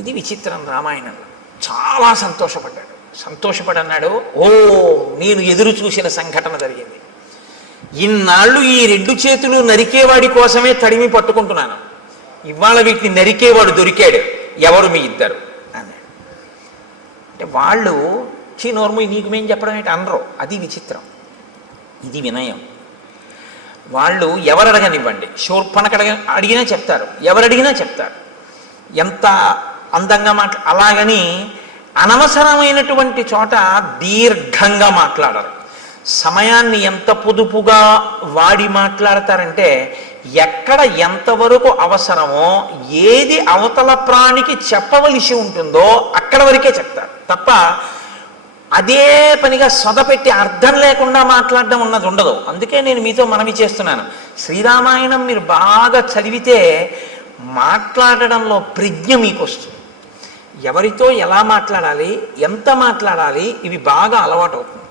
ఇది విచిత్రం రామాయణంలో. చాలా సంతోషపడి అన్నాడు, ఓ నేను ఎదురు చూసిన సంఘటన జరిగింది. ఇన్నాళ్ళు ఈ రెండు చేతులు నరికేవాడి కోసమే తడిమి పట్టుకుంటున్నాను, ఇవాళ వీటిని నరికేవాడు దొరికాడు. ఎవరు మీ ఇద్దరు అన్నాడు. అంటే వాళ్ళు నోర్ము నీకు మేం చెప్పడం ఏంటి అనరు. అది విచిత్రం. ఇది వినయం. వాళ్ళు ఎవరు అడగనివ్వండి, శూర్పణఖ అడిగినా చెప్తారు, ఎవరు అడిగినా చెప్తారు, ఎంత అందంగా అలాగని అనవసరమైనటువంటి చోట దీర్ఘంగా మాట్లాడరు. సమయాన్ని ఎంత పొదుపుగా వాడి మాట్లాడతారంటే ఎక్కడ ఎంతవరకు అవసరమో, ఏది అవతల ప్రాణికి చెప్పవలసి ఉంటుందో అక్కడ వరకే చెప్తారు తప్ప అదే పనిగా సొదపెట్టి అర్థం లేకుండా మాట్లాడడం ఉన్నది ఉండదు. అందుకే నేను మీతో మనవి చేస్తున్నాను, శ్రీరామాయణం మీరు బాగా చదివితే మాట్లాడడంలో ప్రజ్ఞ మీకు వస్తుంది. ఎవరితో ఎలా మాట్లాడాలి, ఎంత మాట్లాడాలి, ఇవి బాగా అలవాటు అవుతుంది.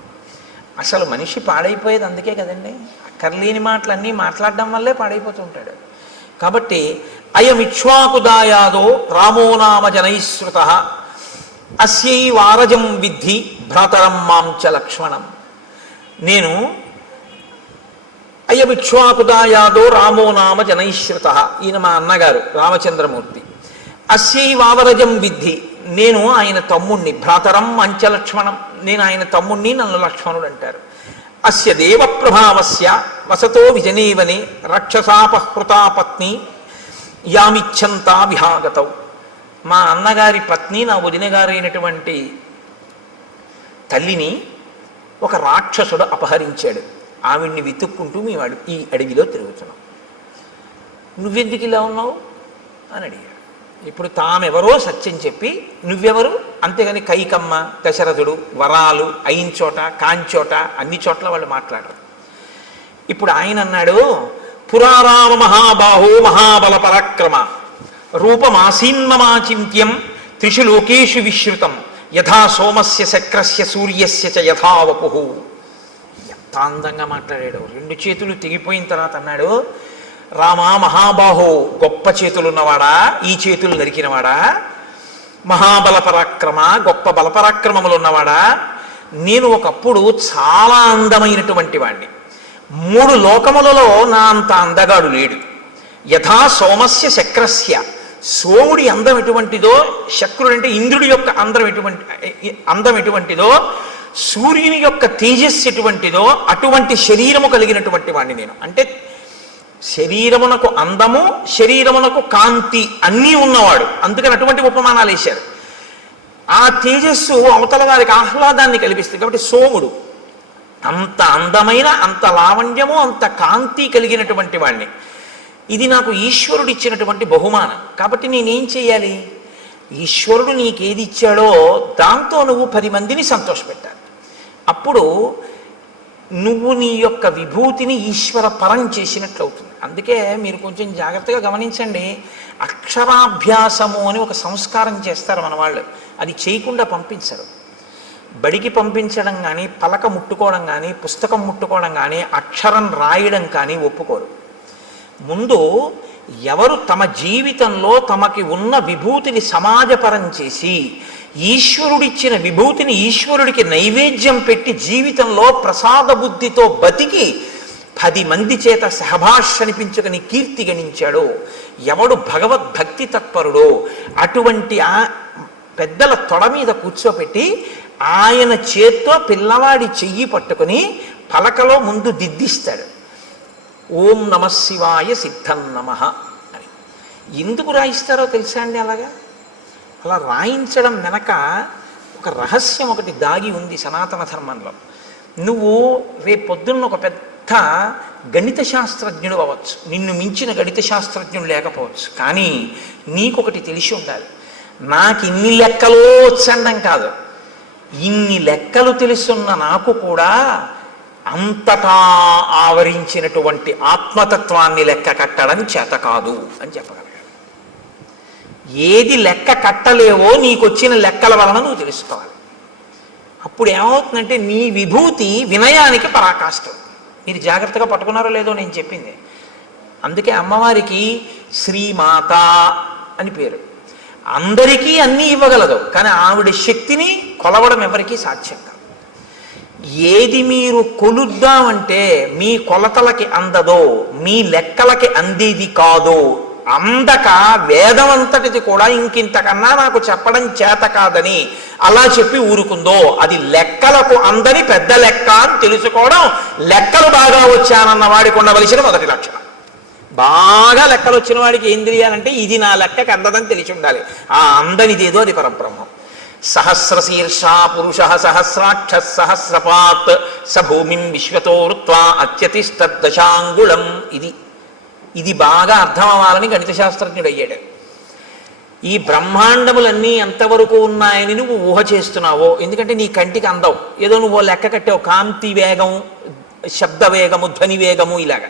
అసలు మనిషి పాడైపోయేది అందుకే కదండి, అక్కర్లేని మాటలన్నీ మాట్లాడడం వల్లే పాడైపోతుంటాడు. కాబట్టి అయమిక్ష్వాకుదాయాదో రామో నామ జనైశ్రుత అస్యై వారజం విద్ధి భ్రాతరం మాంచ లక్ష్మణం. నేను అయమిక్ష్వాకుదాయాదో రామో నామ జనైశ్రుత, ఈయన మా అన్నగారు రామచంద్రమూర్తి. అస్యై వావరజం విద్ధి, నేను ఆయన తమ్ముణ్ణి, భ్రాతరం అంచ లక్ష్మణం, నేను ఆయన తమ్ముణ్ణి, నన్ను లక్ష్మణుడు అంటారు. అస్య దేవ ప్రభావస్య వసతో విజనీవని రక్షసాపహృతా పత్ని యామిచ్చంతా విహాగతౌ. మా అన్నగారి పత్ని, నా వదిన గారైనటువంటి తల్లిని ఒక రాక్షసుడు అపహరించాడు. ఆవిడ్ని వెతుక్కుంటూ మేము ఈ అడవిలో తిరుగుతున్నాం. నువ్వెందుకు ఇలా ఉన్నావు అని అడిగాడు. ఇప్పుడు తామెవరో సత్యం చెప్పి నువ్వెవరు, అంతేగాని కైకమ్మ, దశరథుడు, వరాలు అయిన చోట కాంచోట అన్ని చోట్ల వాళ్ళు మాట్లాడరు. ఇప్పుడు ఆయన అన్నాడు, పురారామ మహాబాహో మహాబల పరాక్రమ రూపమాసీన్మమాచింత్యం త్రిషు లోకేషు విశ్రుతం యథా సోమస్య శక్రస్య సూర్యస్య చ యథా వపుః. ఎంత అందంగా మాట్లాడాడు. రెండు చేతులు తెగిపోయిన తర్వాత అన్నాడు, రామా మహాబాహో, గొప్ప చేతులున్నవాడా, ఈ చేతులు నరికినవాడా, మహాబల పరాక్రమ, గొప్ప బలపరాక్రమములు ఉన్నవాడా, నేను ఒకప్పుడు చాలా అందమైనటువంటి వాణ్ణి, 3 లోకములలో నా అంత అందగాడు లేడు. యథా సోమస్య శక్రస్య, సోముడి అందం ఎటువంటిదో, శక్రుడు అంటే ఇంద్రుడి యొక్క అందం ఎటువంటిదో, సూర్యుని యొక్క తేజస్సు ఎటువంటిదో అటువంటి శరీరము కలిగినటువంటి వాణ్ణి నేను. అంటే శరీరమునకు అందము, శరీరమునకు కాంతి అన్నీ ఉన్నవాడు. అందుకని అటువంటి ఉపమానాలు వేశారు. ఆ తేజస్సు అవతల వారికి ఆహ్లాదాన్ని కల్పిస్తుంది. కాబట్టి సోముడు అంత అందమైన, అంత లావణ్యము, అంత కాంతి కలిగినటువంటి వాణ్ణి. ఇది నాకు ఈశ్వరుడు ఇచ్చినటువంటి బహుమానం. కాబట్టి నేనేం చేయాలి, ఈశ్వరుడు నీకేది ఇచ్చాడో దాంతో నువ్వు 10 మందిని సంతోషపెట్టాలి. అప్పుడు నువ్వు నీ యొక్క విభూతిని ఈశ్వర పరం చేసినట్లు అవుతుంది. అందుకే మీరు కొంచెం జాగ్రత్తగా గమనించండి, అక్షరాభ్యాసము అని ఒక సంస్కారం చేస్తారు మన వాళ్ళు, అది చేయకుండా పంపించరు. బడికి పంపించడం కానీ, పలక ముట్టుకోవడం కానీ, పుస్తకం ముట్టుకోవడం కానీ, అక్షరం రాయడం కానీ ఒప్పుకోరు. ముందు ఎవరు తమ జీవితంలో తమకి ఉన్న విభూతిని సమాజపరం చేసి ఈశ్వరుడిచ్చిన విభూతిని ఈశ్వరుడికి నైవేద్యం పెట్టి జీవితంలో ప్రసాద బుద్ధితో బతికి 10 మంది చేత సహభాష అనిపించుకుని కీర్తి గణించాడో, ఎవడు భగవద్భక్తి తత్పరుడో అటువంటి ఆ పెద్దల తొడ మీద కూర్చోపెట్టి ఆయన చేత్తో పిల్లవాడి చెయ్యి పట్టుకుని పలకలో ముందు దిద్దిస్తాడు. ఓం నమ శివాయ సిద్ధం నమః అని. ఎందుకు రాయిస్తారో తెలుసా అండి? అలా రాయించడం వెనక ఒక రహస్యం ఒకటి దాగి ఉంది సనాతన ధర్మంలో. నువ్వు రేపొద్దున్న ఒక పెద్ద గణిత శాస్త్రజ్ఞుడు అవ్వచ్చు, నిన్ను మించిన గణిత శాస్త్రజ్ఞుడు లేకపోవచ్చు, కానీ నీకొకటి తెలిసి ఉండాలి, నాకు ఇన్ని లెక్కలో వచ్చండం కాదు, ఇన్ని లెక్కలు తెలుసున్న నాకు కూడా అంతటా ఆవరించినటువంటి ఆత్మతత్వాన్ని లెక్క కట్టడం చేత కాదు అని చెప్పగలగాలి. ఏది లెక్క కట్టలేవో నీకొచ్చిన లెక్కల వలన నువ్వు తెలుసుకోవాలి. అప్పుడు ఏమవుతుందంటే నీ విభూతి వినయానికి పరాకాష్ఠం. మీరు జాగ్రత్తగా పట్టుకున్నారో లేదో నేను చెప్పింది. అందుకే అమ్మవారికి శ్రీమాత అని పేరు. అందరికీ అన్నీ ఇవ్వగలదు, కానీ ఆవిడ శక్తిని కొలవడం ఎవరికీ సాధ్యం కాదు. ఏది మీరు కొలుద్దామంటే మీ కొలతలకి అందదో, మీ లెక్కలకి అందేది కాదో, అందక వేదమంతటిది కూడా ఇంకింతకన్నా నాకు చెప్పడం చేత కాదని అలా చెప్పి ఊరుకుందో అది లెక్కలకు అందని పెద్ద లెక్క అని తెలుసుకోవడం లెక్కలు బాగా వచ్చానన్న వాడికి ఉండవలసిన మొదటి లక్షణం. బాగా లెక్కలు వచ్చిన వాడికి ఏం తెలియాలంటే ఇది నా లెక్కకి అందదని తెలిసి ఉండాలి. ఆ అందనిదేదో అది పరబ్రహ్మం. సహస్రశీర్షా పురుష సహస్రాక్ష సహస్రపాత్ స భూమిం విశ్వతో ఋత్వా అత్యతిష్టదశాంగుళం. ఇది బాగా అర్థం అవ్వాలని గణిత శాస్త్రజ్ఞుడు అయ్యాడు. ఈ బ్రహ్మాండములన్నీ ఎంతవరకు ఉన్నాయని నువ్వు ఊహ చేస్తున్నావో, ఎందుకంటే నీ కంటికి అందవు, ఏదో నువ్వు లెక్క కట్టావు, కాంతి వేగం, శబ్ద వేగము, ధ్వని వేగము, ఇలాగా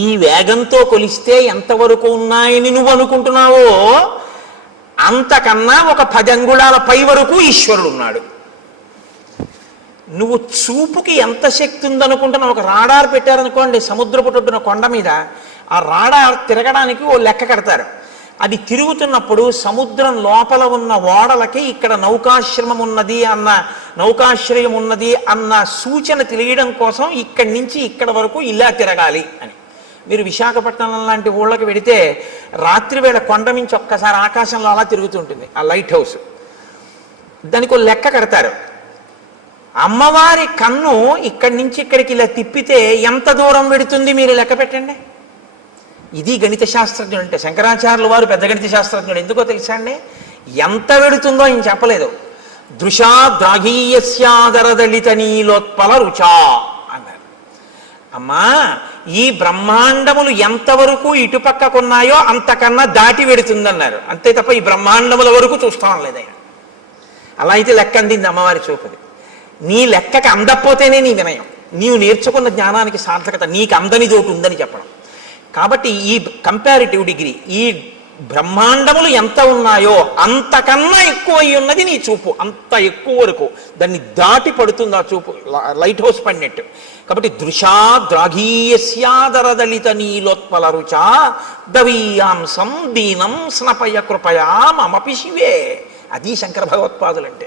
ఈ వేగంతో కొలిస్తే ఎంతవరకు ఉన్నాయని నువ్వు అనుకుంటున్నావో అంతకన్నా ఒక 10 అంగుళాల పై వరకు ఈశ్వరుడు ఉన్నాడు. నువ్వు చూపుకి ఎంత శక్తి ఉందనుకుంటున్నావు? ఒక రాడార్ పెట్టారనుకోండి సముద్రపుటొడ్డున కొండ మీద, ఆ రాడార్ తిరగడానికి ఓ లెక్క కడతారు. అది తిరుగుతున్నప్పుడు సముద్రం లోపల ఉన్న ఓడలకి ఇక్కడ నౌకాశ్రమం ఉన్నది అన్న, నౌకాశ్రయం ఉన్నది అన్న సూచన తెలియడం కోసం ఇక్కడి నుంచి ఇక్కడ వరకు ఇలా తిరగాలి అని. మీరు విశాఖపట్నం లాంటి ఊళ్ళకి వెడితే రాత్రి వేళ కొండ నుంచి ఒక్కసారి ఆకాశంలో అలా తిరుగుతుంటుంది ఆ లైట్ హౌస్. దానికి ఒక లెక్క కడతారు. అమ్మవారి కన్ను ఇక్కడి నుంచి ఇక్కడికి ఇలా తిప్పితే ఎంత దూరం పెడుతుంది మీరు లెక్క పెట్టండి. ఇది గణిత శాస్త్రజ్ఞుడు అంటే. శంకరాచార్యుల వారు పెద్ద గణిత శాస్త్రజ్ఞుడు. ఎందుకో తెలుసా అండి? ఎంత పెడుతుందో ఆయన చెప్పలేదు. దృశా ద్రాఘీయస్యాదరదళిత నీలోత్పల రుచా అన్నారు. అమ్మా, ఈ బ్రహ్మాండములు ఎంతవరకు ఇటుపక్కకున్నాయో అంతకన్నా దాటి పెడుతుందన్నారు. అంతే తప్ప ఈ బ్రహ్మాండముల వరకు చూస్తాం లేదు ఆయన. అలా అయితే లెక్క అందింది అమ్మవారి చూపుది. నీ లెక్కకి అందకపోతేనే నీ వినయం, నీవు నేర్చుకున్న జ్ఞానానికి సార్థకత. నీకు అందని చోటు ఉందని చెప్పడం. కాబట్టి ఈ కంపారిటివ్ డిగ్రీ, ఈ బ్రహ్మాండములు ఎంత ఉన్నాయో అంతకన్నా ఎక్కువ అయి ఉన్నది నీ చూపు. అంత ఎక్కువ వరకు దాన్ని దాటి పడుతుంది ఆ చూపు, లైట్ హౌస్ పడినట్టు. కాబట్టి దృశా ద్రాఘీయస్యాదరదళిత నీలోత్పల రుచా దవీయాంసం దీనం స్నపయ కృపయా మమపి శివే. అది శంకర భగవత్పాదులంటే.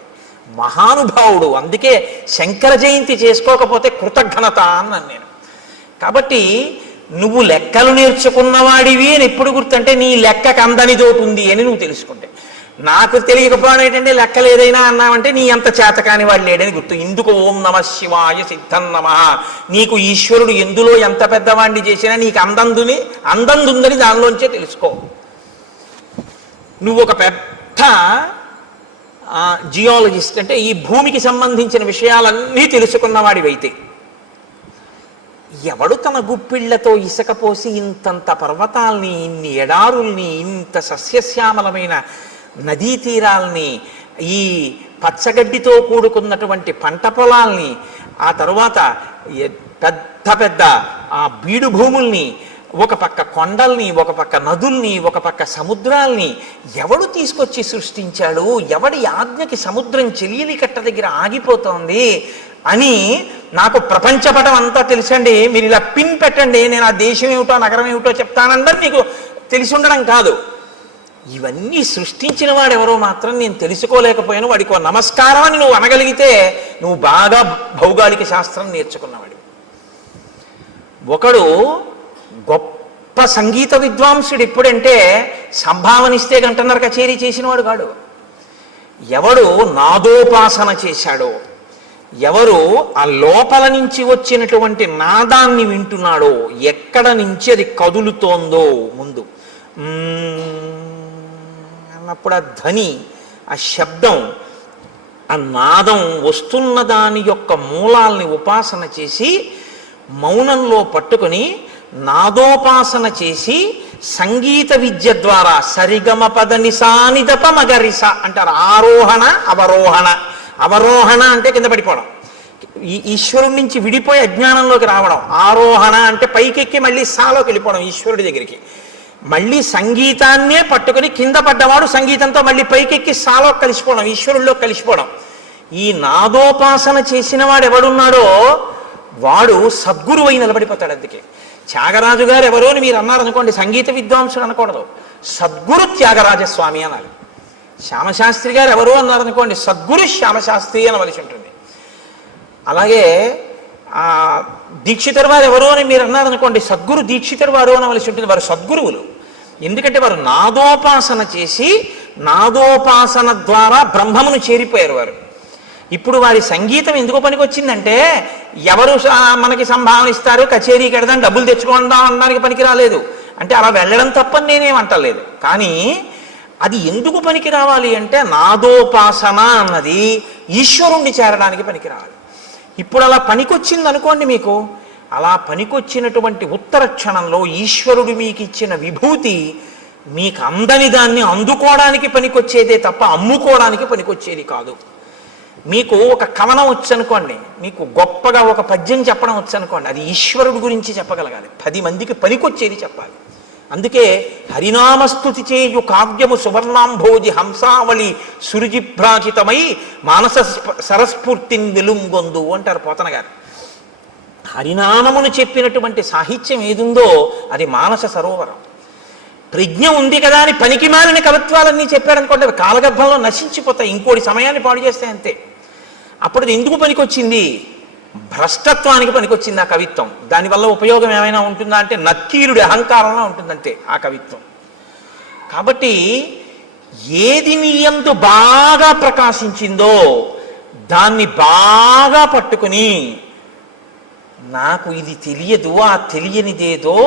మహానుభావుడు. అందుకే శంకర జయంతి చేసుకోకపోతే కృతజ్ఞత అన్నాను నేను. కాబట్టి నువ్వు లెక్కలు నేర్చుకున్నవాడివి అని ఎప్పుడు గుర్తంటే నీ లెక్కకు అందని తోటి ఉంది అని నువ్వు తెలుసుకుంటే. నాకు తెలియకపోవడం ఏంటంటే లెక్కలు ఏదైనా అన్నావంటే నీ అంత చేతకాని వాడు లేడని గుర్తు. ఇందుకు ఓం నమ శివాయ సిద్ధం నమ. నీకు ఈశ్వరుడు ఎందులో ఎంత పెద్దవాడిని చేసినా నీకు అందందుందని దానిలోంచే తెలుసుకో. నువ్వు ఒక పెద్ద జియాలజిస్ట్ అంటే ఈ భూమికి సంబంధించిన విషయాలన్నీ తెలుసుకున్నవాడివైతే ఎవడు తన గుప్పిళ్లతో ఇసుక పోసి ఇంతంత పర్వతాల్ని, ఇన్ని ఎడారుల్ని, ఇంత సస్యశ్యామలమైన నదీ తీరాల్ని, ఈ పచ్చగడ్డితో కూడుకున్నటువంటి పంట పొలాల్ని, ఆ తరువాత పెద్ద పెద్ద ఆ బీడు భూముల్ని, ఒక పక్క కొండల్ని, ఒక పక్క నదుల్ని, ఒక పక్క సముద్రాల్ని ఎవడు తీసుకొచ్చి సృష్టించాడు? ఎవడి ఆజ్ఞకి సముద్రం చెలియలి కట్ట దగ్గర ఆగిపోతోంది అని నాకు ప్రపంచపటం అంతా తెలుసండి. మీరు ఇలా పిన్ పెట్టండి, నేను ఆ దేశం ఏమిటో నగరం ఏమిటో చెప్తానందని నీకు తెలిసి ఉండడం కాదు. ఇవన్నీ సృష్టించిన వాడు ఎవరో మాత్రం నేను తెలుసుకోలేకపోయాను, వాడికి ఒక నమస్కారం అని నువ్వు అనగలిగితే నువ్వు బాగా భౌగోళిక శాస్త్రం నేర్చుకున్నవాడు. ఒకడు గొప్ప సంగీత విద్వాంసుడు ఎప్పుడంటే సంభావనిస్తే గంటన్నర కచేరీ చేసినవాడు కాడు. ఎవడు నాదోపాసన చేశాడో, ఎవరు ఆ లోపల నుంచి వచ్చినటువంటి నాదాన్ని వింటున్నాడో, ఎక్కడ నుంచి అది కదులుతోందో ముందు అన్నప్పుడు ఆ ధ్వని, ఆ శబ్దం, ఆ నాదం వస్తున్న దాని యొక్క మూలాల్ని ఉపాసన చేసి మౌనంలో పట్టుకొని నాదోపాసన చేసి సంగీత విద్య ద్వారా సరిగమ పద నిసానిదప మగరిస అంటారు. ఆరోహణ అవరోహణ. అవరోహణ అంటే కింద పడిపోవడం, ఈ ఈశ్వరుడి నుంచి విడిపోయి అజ్ఞానంలోకి రావడం. ఆరోహణ అంటే పైకెక్కి మళ్ళీ సాలోకి వెళ్ళిపోవడం ఈశ్వరుడి దగ్గరికి. మళ్ళీ సంగీతాన్నే పట్టుకుని కింద పడ్డవాడు సంగీతంతో మళ్ళీ పైకెక్కి సాలోకి కలిసిపోవడం, ఈశ్వరుల్లో కలిసిపోవడం. ఈ నాదోపాసన చేసిన వాడు ఎవడున్నాడో వాడు సద్గురువు అయి నిలబడిపోతాడు. అందుకే త్యాగరాజు గారు ఎవరో అని మీరు అన్నారనుకోండి, సంగీత విద్వాంసుడు అనకూడదు, సద్గురు త్యాగరాజస్వామి అనాలి. శ్యామశాస్త్రి గారు ఎవరో అన్నారనుకోండి, సద్గురు శ్యామశాస్త్రి అనవలసి ఉంటుంది. అలాగే దీక్షితర్ వారు ఎవరో అని మీరు అన్నారనుకోండి, సద్గురు దీక్షితర్ వారు అనవలసి ఉంటుంది. వారు సద్గురువులు. ఎందుకంటే వారు నాదోపాసన చేసి నాదోపాసన ద్వారా బ్రహ్మమును చేరిపోయారు వారు. ఇప్పుడు వారి సంగీతం ఎందుకు పనికొచ్చిందంటే ఎవరు మనకి సంభావన ఇస్తారు, కచేరీకి వెడదాం, డబ్బులు తెచ్చుకుందాం అనడానికి పనికి రాలేదు. అంటే అలా వెళ్ళడం తప్పని నేనేమంటలేదు. కానీ అది ఎందుకు పనికి రావాలి అంటే నాదోపాసన అన్నది ఈశ్వరుణ్ణి చేరడానికి పనికి రావాలి. ఇప్పుడు అలా పనికొచ్చింది అనుకోండి, మీకు అలా పనికొచ్చినటువంటి ఉత్తర క్షణంలో ఈశ్వరుడు మీకు ఇచ్చిన విభూతి మీకు అందని దాన్ని అందుకోవడానికి పనికొచ్చేదే తప్ప అమ్ముకోవడానికి పనికొచ్చేది కాదు. మీకు ఒక కవనం వచ్చనుకోండి, మీకు గొప్పగా ఒక పద్యం చెప్పడం వచ్చనుకోండి, అది ఈశ్వరుడు గురించి చెప్పగలగాలి, 10 మందికి పనికొచ్చేది చెప్పాలి. అందుకే హరినామస్తుతి చేయు కావ్యము సువర్ణాంభోజి హంసావళి సురుజిభ్రాజితమై మానస సరస్ఫూర్తిని వెలుంగొందు అంటారు పోతన గారు. హరినామమును చెప్పినటువంటి సాహిత్యం ఏదుందో అది మానస సరోవరం. ప్రజ్ఞ ఉంది కదా అని పనికి మాలిన కవిత్వాలన్నీ చెప్పారనుకోండి, అవి కాలగర్భంలో నశించిపోతాయి, ఇంకోటి సమయాన్ని పాడు చేస్తాయి అంతే. అప్పుడు అది ఎందుకు పనికొచ్చింది? భ్రష్టత్వానికి పనికొచ్చింది ఆ కవిత్వం. దానివల్ల ఉపయోగం ఏమైనా ఉంటుందా అంటే నక్కీరుడి అహంకారంలో ఉంటుందంతే ఆ కవిత్వం. కాబట్టి ఏది నీ యందు బాగా ప్రకాశించిందో దాన్ని బాగా పట్టుకుని నాకు ఇది తెలియదు, ఆ తెలియనిదేదో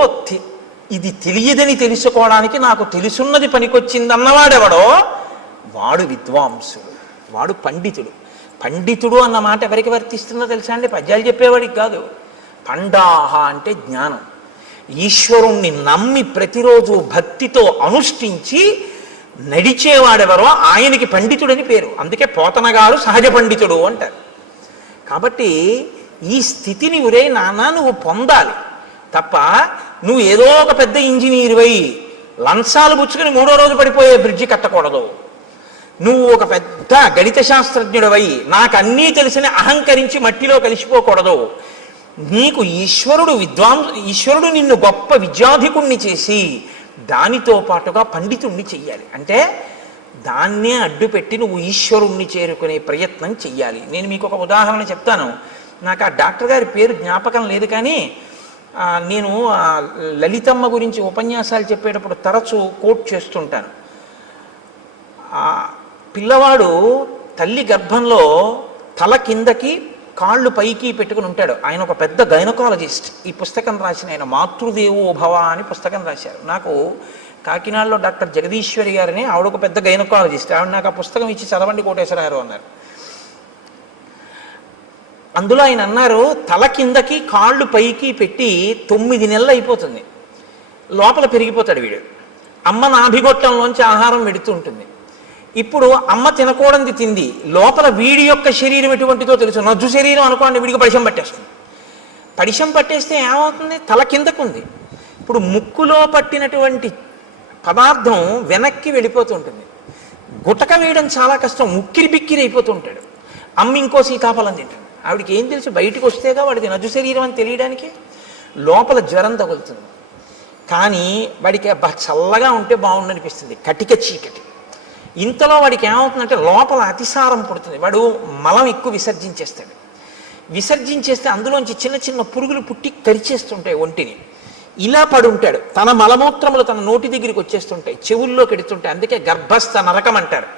ఇది తెలియదని తెలుసుకోవడానికి నాకు తెలుసున్నది పనికొచ్చింది అన్నవాడెవడో వాడు విద్వాంసుడు, వాడు పండితుడు. పండితుడు అన్న మాట ఎవరికి వర్తిస్తుందో తెలుసా అండి? పద్యాలు చెప్పేవాడికి కాదు. పండాహ అంటే జ్ఞానం. ఈశ్వరుణ్ణి నమ్మి ప్రతిరోజు భక్తితో అనుష్ఠించి నడిచేవాడెవరో ఆయనకి పండితుడని పేరు. అందుకే పోతన గారు సహజ పండితుడు అంటారు. కాబట్టి ఈ స్థితిని ఉరే నాన్న నువ్వు పొందాలి తప్ప నువ్వు ఏదో ఒక పెద్ద ఇంజనీరువై లంచాలు పుచ్చుకుని 3వ రోజు పడిపోయే బ్రిడ్జి కట్టకూడదు. నువ్వు ఒక పెద్ద గణిత శాస్త్రజ్ఞుడివై నాకు అన్నీ తెలిసిన అహంకరించి మట్టిలో కలిసిపోకూడదు. నీకు ఈశ్వరుడు నిన్ను గొప్ప విద్యాధికుణ్ణి చేసి దానితో పాటుగా పండితుణ్ణి చెయ్యాలి. అంటే దాన్నే అడ్డుపెట్టి నువ్వు ఈశ్వరుణ్ణి చేరుకునే ప్రయత్నం చెయ్యాలి. నేను మీకు ఒక ఉదాహరణ చెప్తాను. నాకు ఆ డాక్టర్ గారి పేరు జ్ఞాపకం లేదు, కానీ నేను లలితమ్మ గురించి ఉపన్యాసాలు చెప్పేటప్పుడు తరచూ కోట్ చేస్తుంటాను. పిల్లవాడు తల్లి గర్భంలో తల కిందకి కాళ్ళు పైకి పెట్టుకుని ఉంటాడు. ఆయన ఒక పెద్ద గైనకాలజిస్ట్. ఈ పుస్తకం రాసిన ఆయన మాతృదేవో భవ అని పుస్తకం రాశారు. నాకు కాకినాడలో డాక్టర్ జగదీశ్వరి గారిని, ఆవిడ ఒక పెద్ద గైనకాలజిస్ట్. ఆవిడ నాకు ఆ పుస్తకం ఇచ్చి చదవండి కోటేశ్వరరావు అన్నారు. అందులో ఆయన అన్నారు, తల కిందకి కాళ్ళు పైకి పెట్టి 9 నెలలు అయిపోతుంది, లోపల పెరిగిపోతాడు వీడు. అమ్మ నాభిగొట్టంలోంచి ఆహారం పెడుతూ ఉంటుంది. ఇప్పుడు అమ్మ తినకూడనిది తింది, లోపల వీడి యొక్క శరీరం ఎటువంటిదో తెలుసు. నజ్జు శరీరం అనుకోండి, వీడికి పడిశం పట్టేస్తుంది. పడిశం పట్టేస్తే ఏమవుతుంది? తల కిందకు ఉంది. ఇప్పుడు ముక్కులో పట్టినటువంటి పదార్థం వెనక్కి వెళ్ళిపోతూ ఉంటుంది. గుటక వేయడం చాలా కష్టం, ఉక్కిరి బిక్కిరి అయిపోతూ ఉంటాడు. అమ్మ ఇంకో సీతాఫలం తింటుంది. ఆవిడికి ఏం తెలుసు? బయటకు వస్తేగా వాడికి నజ్జు శరీరం అని తెలియడానికి. లోపల జ్వరం తగులుతుంది, కానీ వాడికి చల్లగా ఉంటే బాగుండనిపిస్తుంది, కటిక చీకటి. ఇంతలో వాడికి ఏమవుతుందంటే లోపల అతిసారం పుడుతుంది, వాడు మలం ఎక్కువ విసర్జించేస్తాడు. విసర్జించేస్తే అందులోంచి చిన్న చిన్న పురుగులు పుట్టి కరిచేస్తుంటాయి ఒంటిని. ఇలా పడుంటాడు, తన మలమూత్రములు తన నోటి దగ్గరికి వచ్చేస్తుంటాయి, చెవుల్లో కెడుతుంటాయి. అందుకే గర్భస్థ నరకం అంటారు.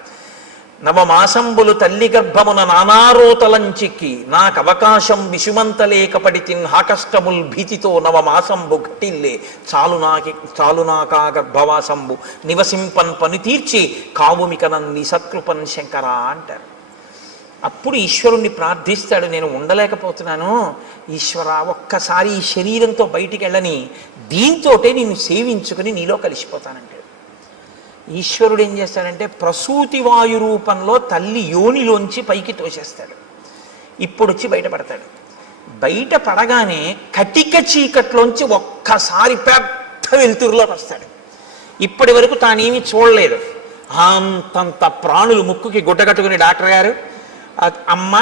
నవమాసంబులు తల్లి గర్భమున నానారోతలంచిక్కి నాకు అవకాశం విషుమంతలేకపడి హాకష్టముల్ భీతితో నవమాసంబు ఘటిల్లే చాలునాకా గర్భవాసంబు నివసింపన్ పని తీర్చి కావుమికనన్ని సత్కృపన్ శంకర అంటారు. అప్పుడు ఈశ్వరుణ్ణి ప్రార్థిస్తాడు, నేను ఉండలేకపోతున్నాను ఈశ్వర, ఒక్కసారి ఈ శరీరంతో బయటికి వెళ్ళని, దీంతోటే నిన్ను సేవించుకుని నీలో కలిసిపోతానంటాడు. ఈశ్వరుడు ఏం చేస్తాడంటే ప్రసూతి వాయు రూపంలో తల్లి యోనిలోంచి పైకి తోసేస్తాడు. ఇప్పుడు వచ్చి బయటపడతాడు. బయట పడగానే కటిక చీకట్లోంచి ఒక్కసారి పెద్ద వెలుతురులోకి వస్తాడు. ఇప్పటి వరకు తానేమీ చూడలేదు. అంతంత ప్రాణులు ముక్కుకి గుడ్డగట్టుకుని డాక్టర్ గారు, అమ్మ,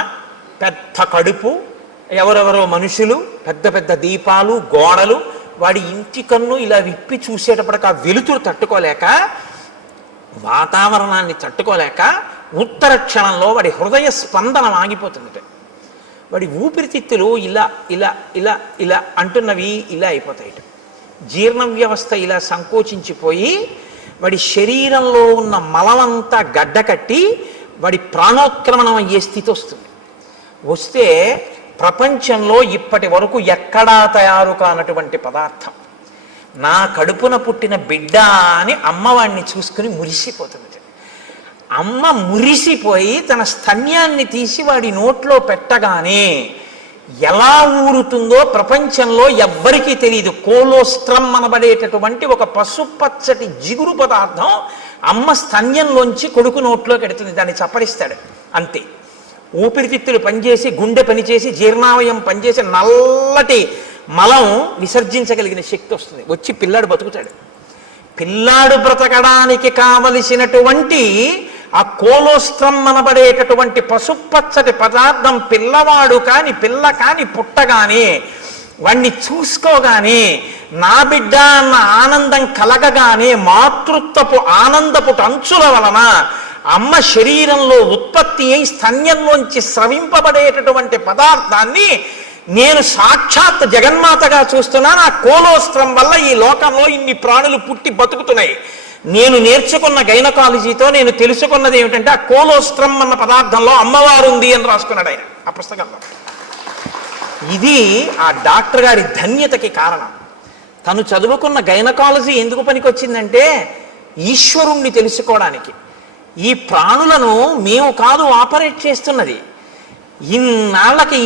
పెద్ద కడుపు, ఎవరెవరో మనుషులు, పెద్ద పెద్ద దీపాలు, గోడలు. వాడి ఇంటి కన్ను ఇలా విప్పి చూసేటప్పటికి ఆ వెలుతురు తట్టుకోలేక, వాతావరణాన్ని తట్టుకోలేక ఉత్తర క్షణంలో వాడి హృదయ స్పందనం ఆగిపోతుంది. వాడి ఊపిరితిత్తులు ఇలా ఇలా ఇలా ఇలా అంటున్నవి ఇలా అయిపోతాయి. జీర్ణ వ్యవస్థ ఇలా సంకోచించిపోయి వాడి శరీరంలో ఉన్న మలమంతా గడ్డకట్టి వాడి ప్రాణోత్క్రమణం అయ్యే స్థితి వస్తుంది. వస్తే ప్రపంచంలో ఇప్పటి వరకు ఎక్కడా తయారు కానటువంటి పదార్థం, నా కడుపున పుట్టిన బిడ్డ అని అమ్మవాడిని చూసుకుని మురిసిపోతుంది. అమ్మ మురిసిపోయి తన స్తన్యాన్ని తీసి వాడి నోట్లో పెట్టగానే ఎలా ఊరుతుందో ప్రపంచంలో ఎవ్వరికీ తెలియదు. కోలోస్ట్రం అనబడేటటువంటి ఒక పసుపచ్చటి జిగురు పదార్థం అమ్మ స్తన్యంలోంచి కొడుకు నోట్లోకి ఎడుతుంది. దాన్ని చప్పరిస్తాడు అంతే. ఊపిరితిత్తులు పనిచేసి, గుండె పనిచేసి, జీర్ణావయం పనిచేసి నల్లటి మలం విసర్జించగలిగిన శక్తి వస్తుంది. వచ్చి పిల్లాడు బతుకుతాడు. పిల్లాడు బ్రతకడానికి కావలసినటువంటి ఆ కోలోస్ట్రం అనబడేటటువంటి పసుపచ్చటి పదార్థం పిల్లవాడు కాని పిల్ల కాని పుట్టగానే వాణ్ణి చూసుకోగానే నా బిడ్డ అన్న ఆనందం కలగగానే మాతృత్వపు ఆనందపు అంచుల వలన అమ్మ శరీరంలో ఉత్పత్తి అయి స్తన్యంలోంచి స్రవింపబడేటటువంటి పదార్థాన్ని నేను సాక్షాత్ జగన్మాతగా చూస్తున్నాను. ఆ కోలోస్ట్రం వల్ల ఈ లోకంలో ఇన్ని ప్రాణులు పుట్టి బతుకుతున్నాయి. నేను నేర్చుకున్న గైనకాలజీతో నేను తెలుసుకున్నది ఏమిటంటే ఆ కోలోస్ట్రం అన్న పదార్థంలో అమ్మవారు ఉంది అని రాసుకున్నాడు ఆయన ఆ పుస్తకంలో. ఇది ఆ డాక్టర్ గారి ధన్యతకి కారణం. తను చదువుకున్న గైనకాలజీ ఎందుకు పనికొచ్చిందంటే ఈశ్వరుణ్ణి తెలుసుకోవడానికి. ఈ ప్రాణులను మేము కాదు ఆపరేట్ చేస్తున్నది. ఇన్నాళ్ళకి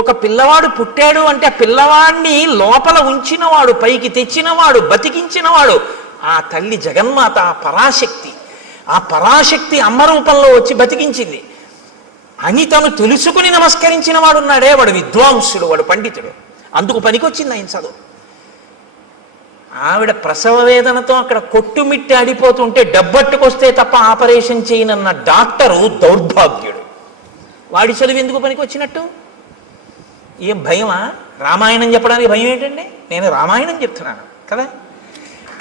ఒక పిల్లవాడు పుట్టాడు అంటే ఆ పిల్లవాడిని లోపల ఉంచినవాడు, పైకి తెచ్చినవాడు, బతికించినవాడు ఆ తల్లి జగన్మాత, ఆ పరాశక్తి. ఆ పరాశక్తి అమ్మ రూపంలో వచ్చి బతికించింది అని తను తెలుసుకుని నమస్కరించిన వాడు ఉన్నాడే, వాడు విద్వాంసుడు, వాడు పండితుడు. అందుకు పనికొచ్చింది ఆయన చదువు. ఆవిడ ప్రసవ వేదనతో అక్కడ కొట్టుమిట్టి ఆడిపోతుంటే డబ్బట్టుకొస్తే తప్ప ఆపరేషన్ చేయనన్న డాక్టరు దౌర్భాగ్యుడు. వాడి చదువు ఎందుకు పనికొచ్చినట్టు? ఏం భయమా? రామాయణం చెప్పడానికి భయం ఏంటండి? నేను రామాయణం చెప్తున్నాను కదా.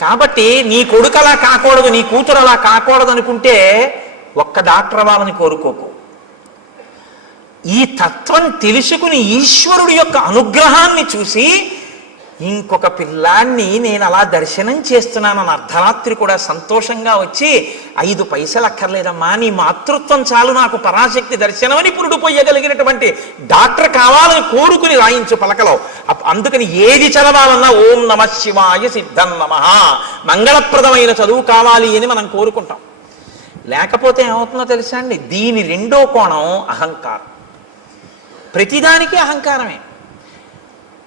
కాబట్టి నీ కొడుకు అలా కాకూడదు, నీ కూతురు అలా కాకూడదు అనుకుంటే ఒక్క డాక్టర్ అవ్వాలని కోరుకోకు. ఈ తత్వం తెలుసుకుని ఈశ్వరుడి యొక్క అనుగ్రహాన్ని చూసి ఇంకొక పిల్లాన్ని నేను అలా దర్శనం చేస్తున్నానని అర్ధరాత్రి కూడా సంతోషంగా వచ్చి 5 పైసలు అక్కర్లేదమ్మా, నీ మాతృత్వం చాలు నాకు పరాశక్తి దర్శనమని పురుడు పోయగలిగినటువంటి డాక్టర్ కావాలని కోరుకుని రాయించు పలకలో. అందుకని ఏది చదవాలన్నా ఓం నమ శివాయ సిద్ధం నమః, మంగళప్రదమైన చదువు కావాలి అని మనం కోరుకుంటాం. లేకపోతే ఏమవుతుందో తెలుసా అండి? దీని రెండో కోణం అహంకారం. ప్రతిదానికి అహంకారమే.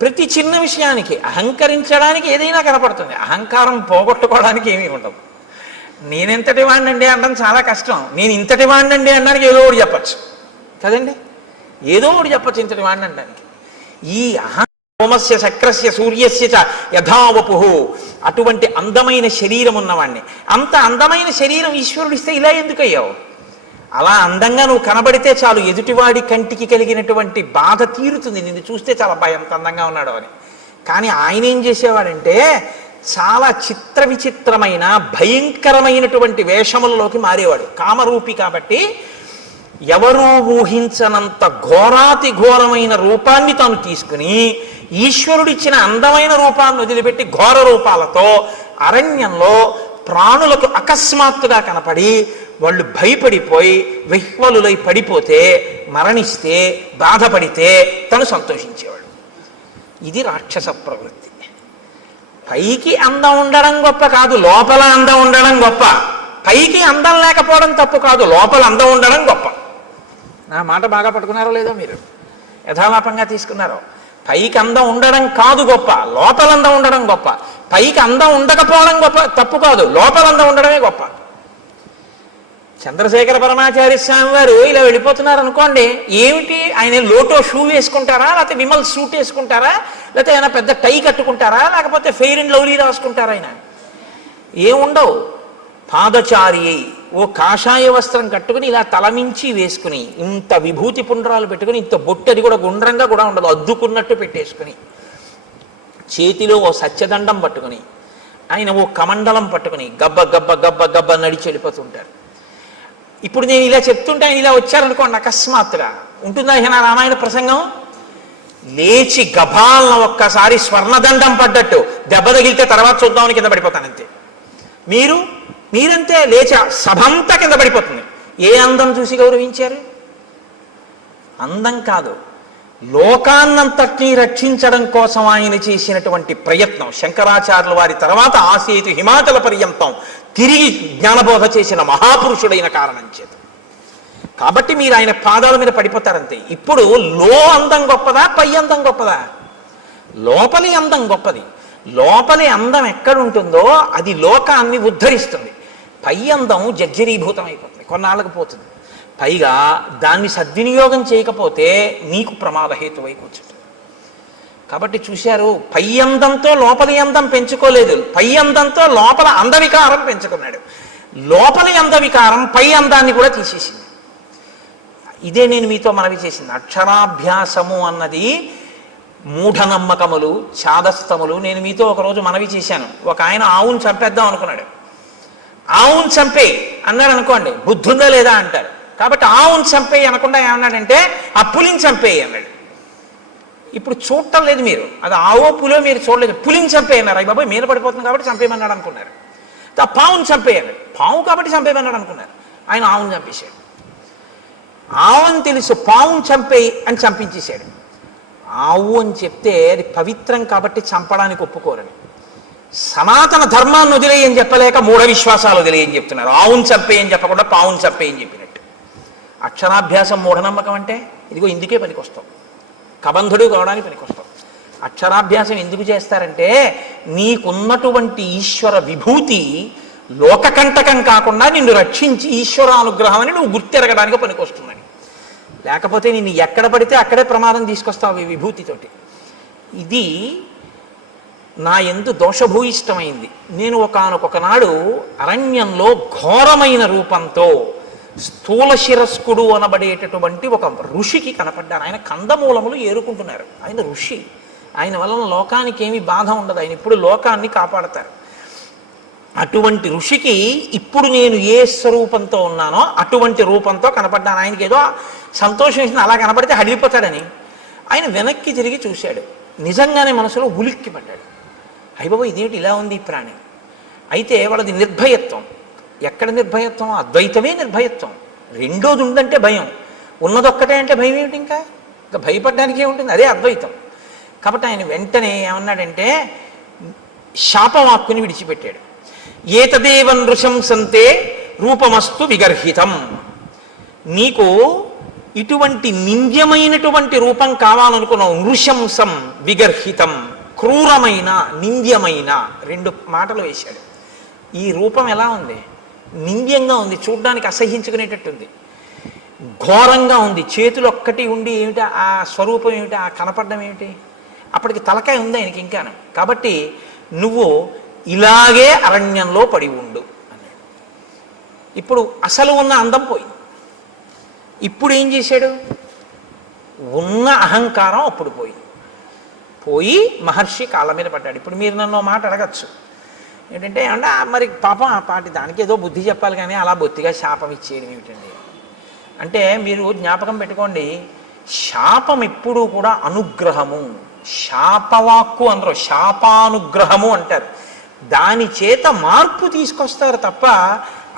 ప్రతి చిన్న విషయానికి అహంకరించడానికి ఏదైనా కనపడుతుంది. అహంకారం పోగొట్టుకోవడానికి ఏమీ ఉండదు. నేనెంతటి వాడినండి అనడం చాలా కష్టం. నేను ఇంతటి వాడినండి అనడానికి ఏదో ఒకటి చెప్పచ్చు కదండి. ఏదో ఒకటి చెప్పచ్చు ఇంతటి వాడిని అనడానికి. ఈ హోమస్య శక్రస్య సూర్యస్య చ యథావపు, అటువంటి అందమైన శరీరం ఉన్నవాడిని, అంత అందమైన శరీరం ఈశ్వరుడిస్తే ఇలా ఎందుకయ్యావు? అలా అందంగా నువ్వు కనబడితే చాలు ఎదుటివాడి కంటికి కలిగినటువంటి బాధ తీరుతుంది. నిన్ను చూస్తే చాలా భయం, ఎంత అందంగా ఉన్నాడు అని. కానీ ఆయన ఏం చేసేవాడంటే చాలా చిత్ర విచిత్రమైన భయంకరమైనటువంటి వేషములలోకి మారేవాడు. కామరూపి కాబట్టి ఎవరూ ఊహించనంత ఘోరాతి ఘోరమైన రూపాన్ని తాను తీసుకుని ఈశ్వరుడిచ్చిన అందమైన రూపాన్ని వదిలిపెట్టి ఘోర రూపాలతో అరణ్యంలో ప్రాణులకు అకస్మాత్తుగా కనపడి వాళ్ళు భయపడిపోయి విహ్వలులై పడిపోతే, మరణిస్తే, బాధపడితే తను సంతోషించేవాడు. ఇది రాక్షస ప్రవృత్తి. పైకి అందం ఉండడం గొప్ప కాదు, లోపల అందం ఉండడం గొప్ప. పైకి అందం లేకపోవడం తప్పు కాదు, లోపల అందం ఉండడం గొప్ప. నా మాట బాగా పట్టుకున్నారో లేదో మీరు? యథాలాపంగా తీసుకున్నారో? పైకి అందం ఉండడం కాదు గొప్ప, లోపల అందం ఉండడం గొప్ప. పైకి అందం ఉండకపోవడం గొప్ప తప్పు కాదు, లోపల అందం ఉండడమే గొప్ప. చంద్రశేఖర పరమాచార్య స్వామి వారు ఇలా వెళ్ళిపోతున్నారు అనుకోండి, ఏమిటి ఆయన లోటో షూ వేసుకుంటారా, లేకపోతే విమల్ సూట్ వేసుకుంటారా, లేకపోతే ఆయన పెద్ద టై కట్టుకుంటారా, లేకపోతే ఫెయిర్ అండ్ లవ్లీ రాసుకుంటారా? ఆయన ఏముండవు. పాదచారి అయి ఓ కాషాయ వస్త్రం కట్టుకుని ఇలా తలమించి వేసుకుని, ఇంత విభూతి పుండ్రాలు పెట్టుకుని, ఇంత బొట్టు, అది కూడా గుండ్రంగా కూడా ఉండదు, అద్దుకున్నట్టు పెట్టేసుకుని, చేతిలో ఓ సత్యదండం పట్టుకుని, ఆయన ఓ కమండలం పట్టుకుని గబ్బ గబ్బ గబ్బ గబ్బ నడిచి వెళ్ళిపోతుంటారు. ఇప్పుడు నేను ఇలా చెప్తుంటే ఆయన ఇలా వచ్చారనుకోండి, అకస్మాత్తుగా ఉంటుందా నా రామాయణ ప్రసంగం? లేచి గభాలను ఒక్కసారి స్వర్ణదండం పడ్డట్టు దెబ్బ తగిలితే తర్వాత చూద్దామని కింద పడిపోతానంతే. మీరు మీరంతే లేచా సభంతా కింద పడిపోతుంది. ఏ అందం చూసి గౌరవించారు? అందం కాదు, లోకాన్నంతటినీ రక్షించడం కోసం ఆయన చేసినటువంటి ప్రయత్నం. శంకరాచార్యుల వారి తర్వాత ఆసేతు హిమాచల పర్యంతం తిరిగి జ్ఞానబోధ చేసిన మహాపురుషుడైన కారణం చేత. కాబట్టి మీరు ఆయన పాదాల మీద పడిపోతారంతే. ఇప్పుడు అందం గొప్పదా, పై అందం గొప్పదా? లోపలి అందం గొప్పది. లోపలి అందం ఎక్కడుంటుందో అది లోకాన్ని ఉద్ధరిస్తుంది. పై అందం జర్జరీభూతం అయిపోతుంది, కొన్నాళ్ళకు పోతుంది. పైగా దాన్ని సద్వినియోగం చేయకపోతే నీకు ప్రమాదహేతువై కూర్చుంటుంది. కాబట్టి చూశారు, పై అందంతో లోపలి అందం పెంచుకోలేదు, పై అందంతో లోపల అందవికారం పెంచుకున్నాడు. లోపలి అందవికారం పై అందాన్ని కూడా తీసేసింది. ఇదే నేను మీతో మనవి చేసింది. అక్షరాభ్యాసము అన్నది మూఢనమ్మకములు, చాదస్తములు. నేను మీతో ఒకరోజు మనవి చేశాను. ఒక ఆయన ఆవును చంపేద్దాం అనుకున్నాడు. ఆవును చంపే అన్నాడు అనుకోండి, బుద్ధి ఉందా లేదా అంటారు. కాబట్టి ఆవును చంపేయి అనకుండా ఏమన్నాడంటే ఆ పులిని చంపేయి అన్నాడు. ఇప్పుడు చూడటం లేదు మీరు, అది ఆవో పులో మీరు చూడలేదు. పులిని చంపేయి అన్నారు. అయ్యి బాబాయ్ మీద పడిపోతుంది కాబట్టి చంపేయమన్నాడు అనుకున్నారు. ఆ పావును చంపేయి అన్నాడు. పావు కాబట్టి చంపేయమన్నాడు అనుకున్నారు. ఆయన ఆవును చంపేశాడు. ఆవుని తెలుసు, పావును చంపేయి అని చంపించేశాడు. ఆవు అని చెప్తే అది పవిత్రం కాబట్టి చంపడానికి ఒప్పుకోరని, సనాతన ధర్మాన్ని వదిలేయని చెప్పలేక మూఢ విశ్వాసాలు వదిలేయని చెప్తున్నారు. ఆవును చంపేయని చెప్పకుండా పావును చంపేయని చెప్పినట్టు. అక్షరాభ్యాసం మూఢనమ్మకం అంటే ఇదిగో ఇందుకే పనికొస్తాం, కబంధుడు కావడానికి పనికొస్తాం. అక్షరాభ్యాసం ఎందుకు చేస్తారంటే నీకున్నటువంటి ఈశ్వర విభూతి లోకకంటకం కాకుండా నిన్ను రక్షించి ఈశ్వరానుగ్రహం అని నువ్వు గుర్తెరగడానికి పనికొస్తుందని. లేకపోతే నిన్ను ఎక్కడ పడితే అక్కడే ప్రమాదం తీసుకొస్తావు ఈ విభూతితోటి. ఇది నా యందు దోషభూయిష్టమైంది. నేను ఒకనొకనాడు అరణ్యంలో ఘోరమైన రూపంతో స్థూల శిరస్కుడు అనబడేటటువంటి ఒక ఋషికి కనపడ్డాను. ఆయన కందమూలములు ఏరుకుంటున్నారు. ఆయన ఋషి, ఆయన వలన లోకానికి ఏమీ బాధ ఉండదు. ఆయన ఇప్పుడు లోకాన్ని కాపాడతారు. అటువంటి ఋషికి ఇప్పుడు నేను ఏ స్వరూపంతో ఉన్నానో అటువంటి రూపంతో కనపడ్డాను. ఆయనకి ఏదో సంతోషం ఇచ్చింది, అలా కనపడితే హడిలిపోతాడని. ఆయన వెనక్కి తిరిగి చూశాడు. నిజంగానే మనసులో ఉలిక్కి పడ్డాడు. అయ్యబాబు ఇదేమిటి ఇలా ఉంది ఈ ప్రాణి. అయితే వాళ్ళది నిర్భయత్వం. ఎక్కడ నిర్భయత్వం? అద్వైతమే నిర్భయత్వం. రెండోది ఉందంటే భయం, ఉన్నదొక్కటే అంటే భయం ఏమిటి? ఇంకా భయపడడానికి ఏముంటుంది? అదే అద్వైతం. కాబట్టి ఆయన వెంటనే ఏమన్నాడంటే శాపవాక్కుని విడిచిపెట్టాడు. ఏతదేవ నృశంసంతే రూపమస్తు విగర్హితం. నీకు ఇటువంటి నింద్యమైనటువంటి రూపం కావాలనుకున్నావు. నృశంసం విగర్హితం, క్రూరమైన నింద్యమైన, రెండు మాటలు వేశాడు. ఈ రూపం ఎలా ఉంది? నింద్యంగా ఉంది, చూడ్డానికి అసహించుకునేటట్టుంది, ఘోరంగా ఉంది. చేతులు ఒక్కటి ఉండి ఏమిటి ఆ స్వరూపం ఏమిటి, ఆ కనపడడం ఏమిటి? అప్పటికి తలకాయ ఉంది ఆయనకి ఇంకాను. కాబట్టి నువ్వు ఇలాగే అరణ్యంలో పడి ఉండు అన్నాడు. ఇప్పుడు అసలు ఉన్న అందం పోయింది. ఇప్పుడు ఏం చేశాడు? ఉన్న అహంకారం అప్పుడు పోయి మహర్షి కాళ్ళ మీద పడ్డాడు. ఇప్పుడు మీరు నన్ను మాట అడగచ్చు ఏంటంటే, అంటే మరి పాపం ఆ పాటి దానికి ఏదో బుద్ధి చెప్పాలి కానీ అలా బొత్తిగా శాపం ఇచ్చేయడం ఏమిటండి అంటే, మీరు జ్ఞాపకం పెట్టుకోండి, శాపం ఎప్పుడూ కూడా అనుగ్రహము. శాపవాక్కు అందరూ శాపానుగ్రహము అంటారు. దాని చేత మార్పు తీసుకొస్తారు తప్ప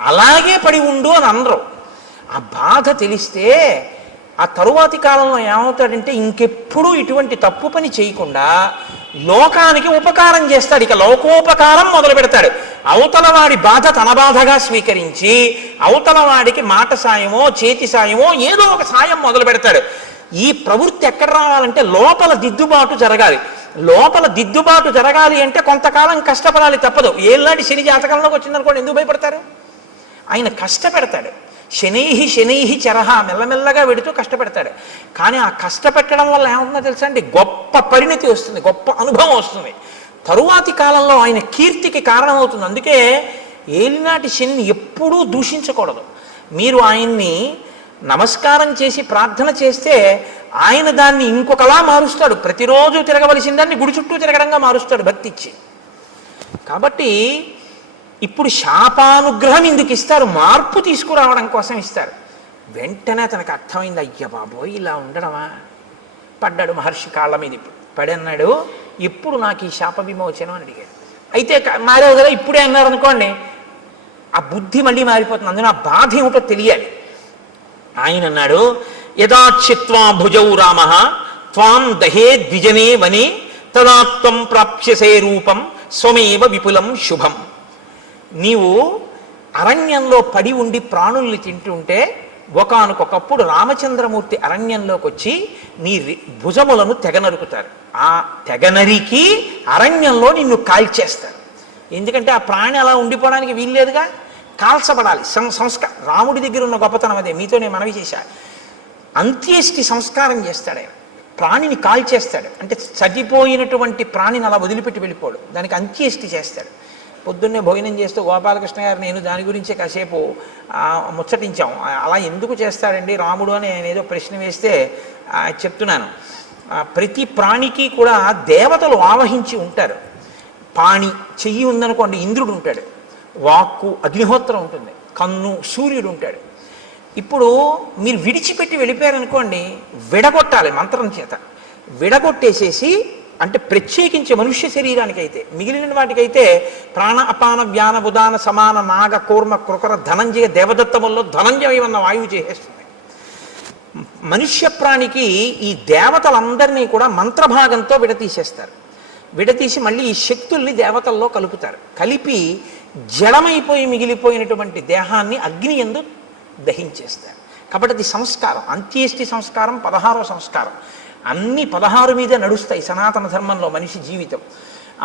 అలాగే పడి ఉండు అని అనరు. ఆ బాధ తెలిస్తే ఆ తరువాతి కాలంలో ఏమవుతాడంటే ఇంకెప్పుడు ఇటువంటి తప్పు పని చేయకుండా లోకానికి ఉపకారం చేస్తాడు. ఇక లోకోపకారం మొదలు పెడతాడు. అవతల వాడి బాధ తన బాధగా స్వీకరించి అవతల వాడికి మాట సాయమో చేతి సాయమో ఏదో ఒక సాయం మొదలు పెడతాడు. ఈ ప్రవృత్తి ఎక్కడ రావాలంటే లోపల దిద్దుబాటు జరగాలి. లోపల దిద్దుబాటు జరగాలి అంటే కొంతకాలం కష్టపడాలి, తప్పదు. ఏళ్ళనాటి శని జాతకంలోకి వచ్చిందనుకోండి, ఎందుకు భయపడతారు? ఆయన కష్టపెడతాడు. శనైహి చరహ, మెల్లమెల్లగా వెడుతూ కష్టపెడతాడు. కానీ ఆ కష్టపెట్టడం వల్ల ఏమవుతుందో తెలుసా అండి? గొప్ప పరిణతి వస్తుంది, గొప్ప అనుభవం వస్తుంది. తరువాతి కాలంలో ఆయన కీర్తికి కారణమవుతుంది. అందుకే ఏలినాటి శనిని ఎప్పుడూ దూషించకూడదు. మీరు ఆయన్ని నమస్కారం చేసి ప్రార్థన చేస్తే ఆయన దాన్ని ఇంకొకలా మారుస్తాడు. ప్రతిరోజు తిరగవలసిన దాన్ని గుడి చుట్టూ తిరగడంగా మారుస్తాడు భక్తి ఇచ్చి. కాబట్టి ఇప్పుడు శాపానుగ్రహం ఎందుకు ఇస్తారు? మార్పు తీసుకురావడం కోసం ఇస్తారు. వెంటనే తనకు అర్థమైంది, అయ్య బాబోయ్ ఇలా ఉండడమా. పడ్డాడు మహర్షి కాళ్ళ మీద. ఇప్పుడు పడన్నాడు, ఎప్పుడు నాకు ఈ శాప విమోచనం అని అడిగాడు. అయితే మారేవు కదా, ఇప్పుడే అన్నారు అనుకోండి, ఆ బుద్ధి మళ్ళీ మారిపోతుంది. అందులో ఆ బాధ ఏమిటో తెలియాలి. ఆయన అన్నాడు, యదాచిత్వా భుజౌ రామ త్వాం దహే ద్విజనే వనే తదాత్వం ప్రాప్స్యసే రూపం స్వమేవ విపులం శుభం. నీవు అరణ్యంలో పడి ఉండి ప్రాణుల్ని తింటుంటే ఒకానొకప్పుడు రామచంద్రమూర్తి అరణ్యంలోకి వచ్చి నీ భుజములను తెగనరుకుతారు. ఆ తెగనరికి అరణ్యంలో నిన్ను కాల్చేస్తారు. ఎందుకంటే ఆ ప్రాణి అలా ఉండిపోవడానికి వీల్లేదుగా, కాల్చబడాలి. రాముడి దగ్గర ఉన్న గొప్పతనం అదే. మీతో నేను మనవి చేశా. అంత్యేష్టి సంస్కారం చేస్తాడు ఆయన. ప్రాణిని కాల్చేస్తాడు. అంటే చనిపోయినటువంటి ప్రాణిని అలా వదిలిపెట్టి వెళ్ళిపోడు, దానికి అంత్యేష్టి చేస్తాడు. పొద్దున్నే భోజనం చేస్తూ గోపాలకృష్ణ గారు నేను దాని గురించే కాసేపు ముచ్చటించాం. అలా ఎందుకు చేస్తాడండి రాముడు అని ఆయన ఏదో ప్రశ్న వేస్తే చెప్తున్నాను. ప్రతి ప్రాణికి కూడా దేవతలు ఆవహించి ఉంటారు. పాణి చెయ్యి ఉందనుకోండి ఇంద్రుడు ఉంటాడు, వాక్కు అగ్నిహోత్రం ఉంటుంది, కన్ను సూర్యుడు ఉంటాడు. ఇప్పుడు మీరు విడిచిపెట్టి వెళ్ళిపోయారనుకోండి, విడగొట్టాలి మంత్రం చేత. విడగొట్టేసేసి, అంటే ప్రత్యేకించి మనుష్య శరీరానికైతే, మిగిలిన వాటికైతే ప్రాణ అపాన వ్యాన ఉదాన సమాన నాగ కూర్మ కృకర ధనంజయ దేవదత్తముల్లో ధనంజయమన్న వాయువు చేసేస్తుంది. మనుష్య ప్రాణికి ఈ దేవతలందరినీ కూడా మంత్రభాగంతో విడతీసేస్తారు. విడతీసి మళ్ళీ ఈ శక్తుల్ని దేవతల్లో కలుపుతారు. కలిపి జడమైపోయి మిగిలిపోయినటువంటి దేహాన్ని అగ్ని యందు దహించేస్తారు. కాబట్టి అది సంస్కారం. అంత్యేష్టి సంస్కారం 16వ సంస్కారం. అన్ని 16 మీదే నడుస్తాయి సనాతన ధర్మంలో మనిషి జీవితం.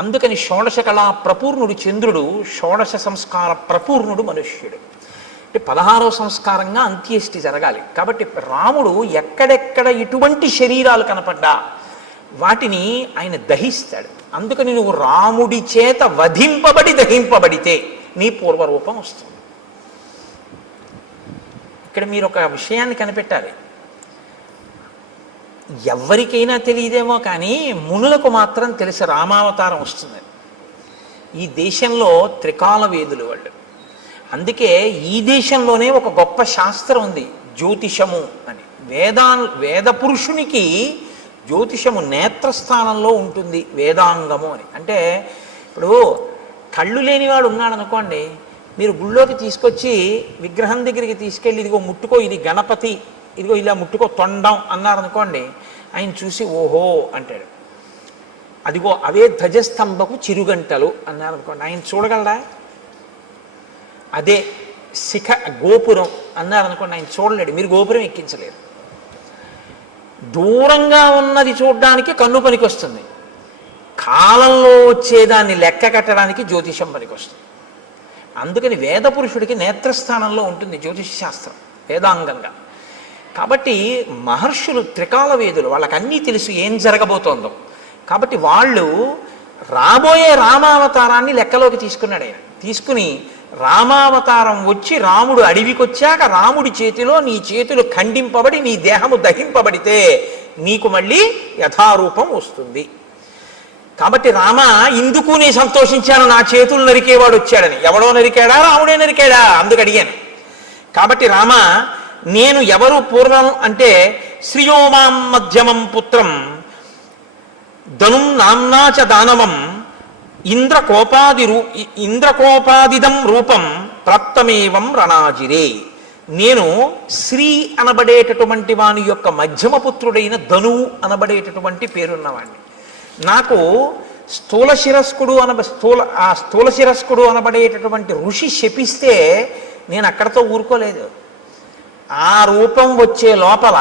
అందుకని షోడశ కళా ప్రపూర్ణుడు చంద్రుడు, షోడశ సంస్కార ప్రపూర్ణుడు మనుష్యుడు. అంటే 16వ సంస్కారంగా అంత్యేష్టి జరగాలి. కాబట్టి రాముడు ఎక్కడెక్కడ ఇటువంటి శరీరాలు కనపడ్డా వాటిని ఆయన దహిస్తాడు. అందుకని నువ్వు రాముడి చేత వధింపబడి దహింపబడితే నీ పూర్వరూపం వస్తుంది. ఇక్కడ మీరు ఒక విషయాన్ని కనిపెట్టాలి. ఎవరికైనా తెలియదేమో కానీ మునులకు మాత్రం తెలిసి రామావతారం వస్తుంది. ఈ దేశంలో త్రికాల వేదులు వాళ్ళు. అందుకే ఈ దేశంలోనే ఒక గొప్ప శాస్త్రం ఉంది, జ్యోతిషము అని. వేద పురుషునికి జ్యోతిషము నేత్రస్థానంలో ఉంటుంది, వేదాంగము అని. అంటే ఇప్పుడు కళ్ళు లేనివాడు ఉన్నాడు అనుకోండి, మీరు గుళ్ళోకి తీసుకొచ్చి విగ్రహం దగ్గరికి తీసుకెళ్ళి ఇదిగో ముట్టుకో, ఇది గణపతి, ఇదిగో ఇలా ముట్టుకో తొండం అన్నారనుకోండి, ఆయన చూసి ఓహో అంటాడు. అదిగో అవే ధ్వజస్తంభకు చిరుగంటలు అన్నారనుకోండి, ఆయన చూడగలరా? అదే శిఖ గోపురం అన్నారనుకోండి, ఆయన చూడలేడు, మీరు గోపురం ఎక్కించలేరు. దూరంగా ఉన్నది చూడడానికి కన్ను పనికి వస్తుంది, కాలంలో వచ్చేదాన్ని లెక్క కట్టడానికి జ్యోతిషం పనికి వస్తుంది. అందుకని వేద పురుషుడికి నేత్రస్థానంలో ఉంటుంది జ్యోతిష శాస్త్రం వేదాంగంగా. కాబట్టి మహర్షులు త్రికాల వేదులు, వాళ్ళకి అన్నీ తెలుసు ఏం జరగబోతోందో. కాబట్టి వాళ్ళు రాబోయే రామావతారాన్ని లెక్కలోకి తీసుకున్నాడు ఆయన. తీసుకుని రామావతారం వచ్చి రాముడు అడవికి వచ్చాక రాముడి చేతిలో నీ చేతులు ఖండింపబడి నీ దేహము దహింపబడితే నీకు మళ్ళీ యథారూపం వస్తుంది. కాబట్టి రామ ఇందుకు నీ సంతోషించాను, నా చేతులు నరికేవాడు వచ్చాడని. ఎవడో నరికాడా? రాముడే నరికాడా? అందుకు అడిగాను. కాబట్టి రామ నేను ఎవరు పూర్వం అంటే శ్రియోమాం మధ్యమం పుత్రం ధనుం నామ్నాచ దానవం ఇంద్రకోపాదిదం రూపం ప్రాప్తమేవం రణాజిరే. నేను శ్రీ అనబడేటటువంటి వాని యొక్క మధ్యమపుత్రుడైన ధనువు అనబడేటటువంటి పేరున్నవాడిని. నాకు స్థూల శిరస్కుడు అనబడేటటువంటి ఋషి శపిస్తే నేను అక్కడతో ఊరుకోలేదు. ఆ రూపం వచ్చే లోపల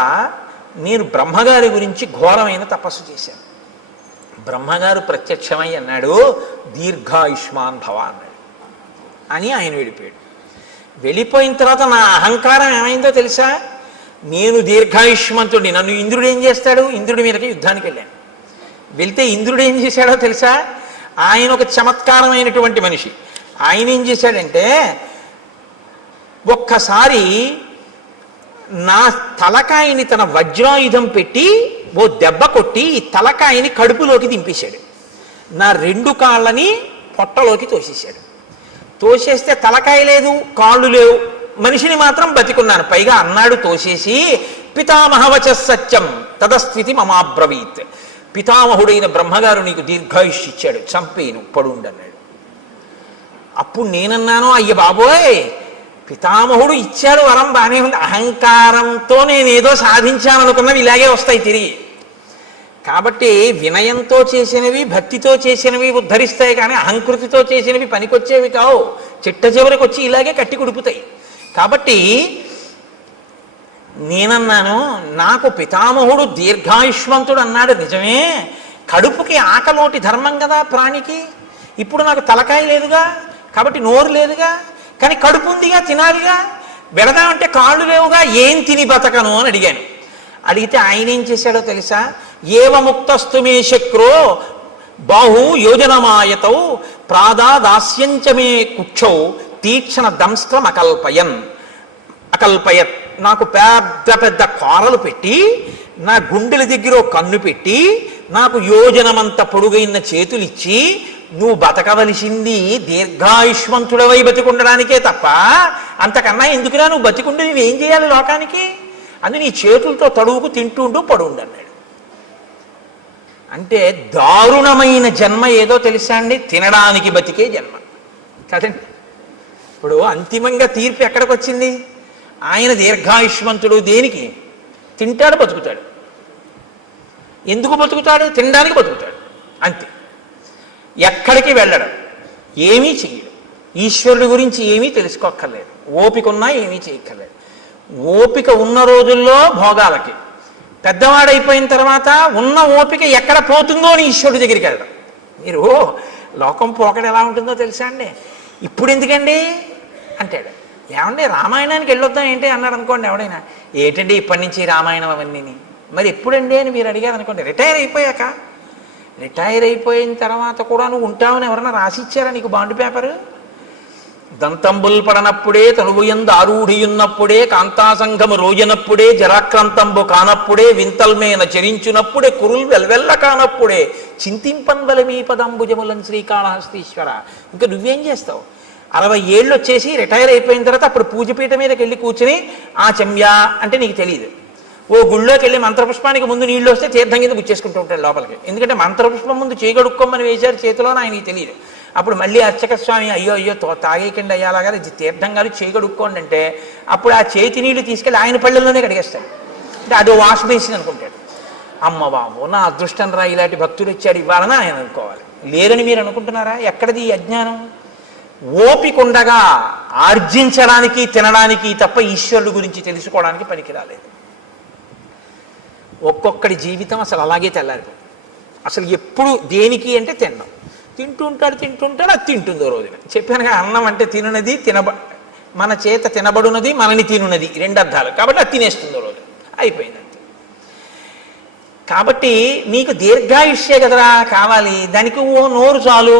నేను బ్రహ్మగారి గురించి ఘోరమైన తపస్సు చేశాను. బ్రహ్మగారు ప్రత్యక్షమై అన్నాడు, దీర్ఘాయుష్మాన్ భవ అన్నాడు. అని ఆయన వెళ్ళిపోయాడు. వెళ్ళిపోయిన తర్వాత నా అహంకారం ఏమైందో తెలుసా? నేను దీర్ఘాయుష్మంతుడిని, నన్ను ఇంద్రుడు ఏం చేస్తాడు? ఇంద్రుడి మీదకి యుద్ధానికి వెళ్ళాను. వెళ్తే ఇంద్రుడు ఏం చేశాడో తెలుసా? ఆయన ఒక చమత్కారమైనటువంటి మనిషి. ఆయన ఏం చేశాడంటే ఒక్కసారి నా తలకాయని తన వజ్రాయుధం పెట్టి ఓ దెబ్బ కొట్టి ఈ తలకాయని కడుపులోకి దింపేశాడు. నా 2 కాళ్ళని పొట్టలోకి తోసేశాడు. తోసేస్తే తలకాయ లేదు, కాళ్ళు లేవు, మనిషిని మాత్రం బతికున్నాను. పైగా అన్నాడు తోసేసి, పితామహవచ సత్యం తదస్థితి మమాబ్రవీత్. పితామహుడైన బ్రహ్మగారు నీకు దీర్ఘాయుష్ ఇచ్చాడు, చంపేను పడుండన్నాడు. అప్పుడు నేనన్నాను, అయ్య బాబోయ్, పితామహుడు ఇచ్చాడు వరం, బాగానే ఉంది, అహంకారంతో నేనేదో సాధించాననుకున్నవి ఇలాగే వస్తాయి తిరిగి. కాబట్టి వినయంతో చేసినవి, భక్తితో చేసినవి ఉద్ధరిస్తాయి, కానీ అహంకృతితో చేసినవి పనికొచ్చేవి కావు. చిట్ట చివరికి వచ్చి ఇలాగే కట్టి కుడుపుతాయి. కాబట్టి నేనన్నాను, నాకు పితామహుడు దీర్ఘాయుష్మంతుడు అన్నాడు నిజమే, కడుపుకి ఆకలోటి ధర్మం కదా ప్రాణికి. ఇప్పుడు నాకు తలకాయ లేదుగా, కాబట్టి నోరు లేదుగా, కానీ కడుపు ఉందిగా, తినాలిగా. వెళదామంటే కాళ్ళు లేవుగా, ఏం తిని బతకను అని అడిగాను. అడిగితే ఆయన ఏం చేశాడో తెలుసా? ఏవముక్తస్తు మే శక్రో బాహు యోజనమాయతౌ ప్రాదాదాస్యంచమే కుక్షౌ తీక్షణ దంస్త్రం అకల్పయత్. నాకు పెద్ద పెద్ద కోరలు పెట్టి, నా గుండెల దగ్గర కన్ను పెట్టి, నాకు యోజనమంత పొడుగైన చేతులు ఇచ్చి, నువ్వు బతకవలసింది దీర్ఘాయుష్మంతుడవై బతికుండడానికే తప్ప అంతకన్నా ఎందుకురా నువ్వు బతికుండి నువ్వేం చేయాలి లోకానికి? అని నీ చేతులతో తడువుకు తింటుండు పడుండు అన్నాడు. అంటే దారుణమైన జన్మ ఏదో తెలుసా అండి? తినడానికి బతికే జన్మ కదండి. ఇప్పుడు అంతిమంగా తీర్పు ఎక్కడికి వచ్చింది? ఆయన దీర్ఘాయుష్మంతుడు దేనికి? తింటాడు, బతుకుతాడు. ఎందుకు బతుకుతాడు? తినడానికి బతుకుతాడు, అంతే. ఎక్కడికి వెళ్ళడం, ఏమీ చెయ్యడు. ఈశ్వరుడి గురించి ఏమీ తెలుసుకోక్కర్లేదు, ఓపిక ఉన్నా ఏమీ చేయక్కర్లేదు. ఓపిక ఉన్న రోజుల్లో భోగాలకి, పెద్దవాడైపోయిన తర్వాత ఉన్న ఓపిక ఎక్కడ పోతుందో అని ఈశ్వరుడి దగ్గరికి వెళ్ళడం. మీరు లోకం పోకడ ఎలా ఉంటుందో తెలుసా అండి? ఇప్పుడు ఎందుకండి అంటాడు. ఏమండి రామాయణానికి వెళ్ళొద్దాం ఏంటి అన్నాడు అనుకోండి ఎవడైనా. ఏంటండి ఇప్పటి నుంచి రామాయణం అవన్నీ, మరి ఎప్పుడండి అని మీరు అడిగారు అనుకోండి. రిటైర్ అయిపోయాక. రిటైర్ అయిపోయిన తర్వాత కూడా నువ్వు ఉంటావని ఎవరైనా రాసిచ్చారా నీకు బాండ్ పేపరు? దంతంబుల్ పడనప్పుడే తనువుయందు ఆరూఢియున్నప్పుడే కాంతాసంఘము రోజనప్పుడే జరాక్రాంతంబు కానప్పుడే వింతల్మేన చరించునప్పుడే కురుల్ వెల్వెల్ల కానప్పుడే చింతింపన్వల మీ పదంబుజములను శ్రీకాళహస్తీశ్వర. ఇంకా నువ్వేం చేస్తావు? 60 ఏళ్ళు వచ్చేసి రిటైర్ అయిపోయిన తర్వాత అప్పుడు పూజపీఠ మీదకి వెళ్ళి కూర్చుని ఆ చెమ్యా అంటే నీకు తెలియదు. ఓ గుళ్ళోకి వెళ్ళి మంత్రపుష్పానికి ముందు నీళ్ళు వస్తే తీర్థం కింద గుచ్చేసుకుంటూ ఉంటాడు లోపలికి. ఎందుకంటే మంత్రపుష్పం ముందు చేయగడుక్కోమని వేశారు చేతిలో, ఆయనకి తెలియదు. అప్పుడు మళ్ళీ అర్చక స్వామి అయ్యో అయ్యో తాగేకండి అయ్యాలాగా తీర్థం గారు చేయగడుక్కోండి అంటే అప్పుడు ఆ చేతి నీళ్లు తీసుకెళ్ళి ఆయన పళ్ళల్లోనే కడిగేస్తాడు. అంటే అదో వాష్ బేసిన్ అనుకుంటాడు. అమ్మ బాబు నా అదృష్టం రా, ఇలాంటి భక్తుడు వచ్చాడు ఇవ్వాలని ఆయన అనుకోవాలి. లేరని మీరు అనుకుంటున్నారా? ఎక్కడిది ఈ అజ్ఞానం? ఓపిక ఉండగా ఆర్జించడానికి తినడానికి తప్ప ఈశ్వరుడు గురించి తెలుసుకోవడానికి పనికి రాలేదు. ఒక్కొక్కడి జీవితం అసలు అలాగే తెల్లారిపోతుంది. అసలు ఎప్పుడు దేనికి అంటే తినడం. తింటుంటాడు, అది తింటుందో రోజున. చెప్పానుగా, అన్నం అంటే తినున్నది, మన చేత తినబడున్నది, మనని తినున్నది, 2 అర్థాలు. కాబట్టి అది తినేస్తుందో రోజు, అయిపోయింది అంతే. కాబట్టి నీకు దీర్ఘాయుష్యే కదరా కావాలి. దానికి ఓ నోరు చాలు,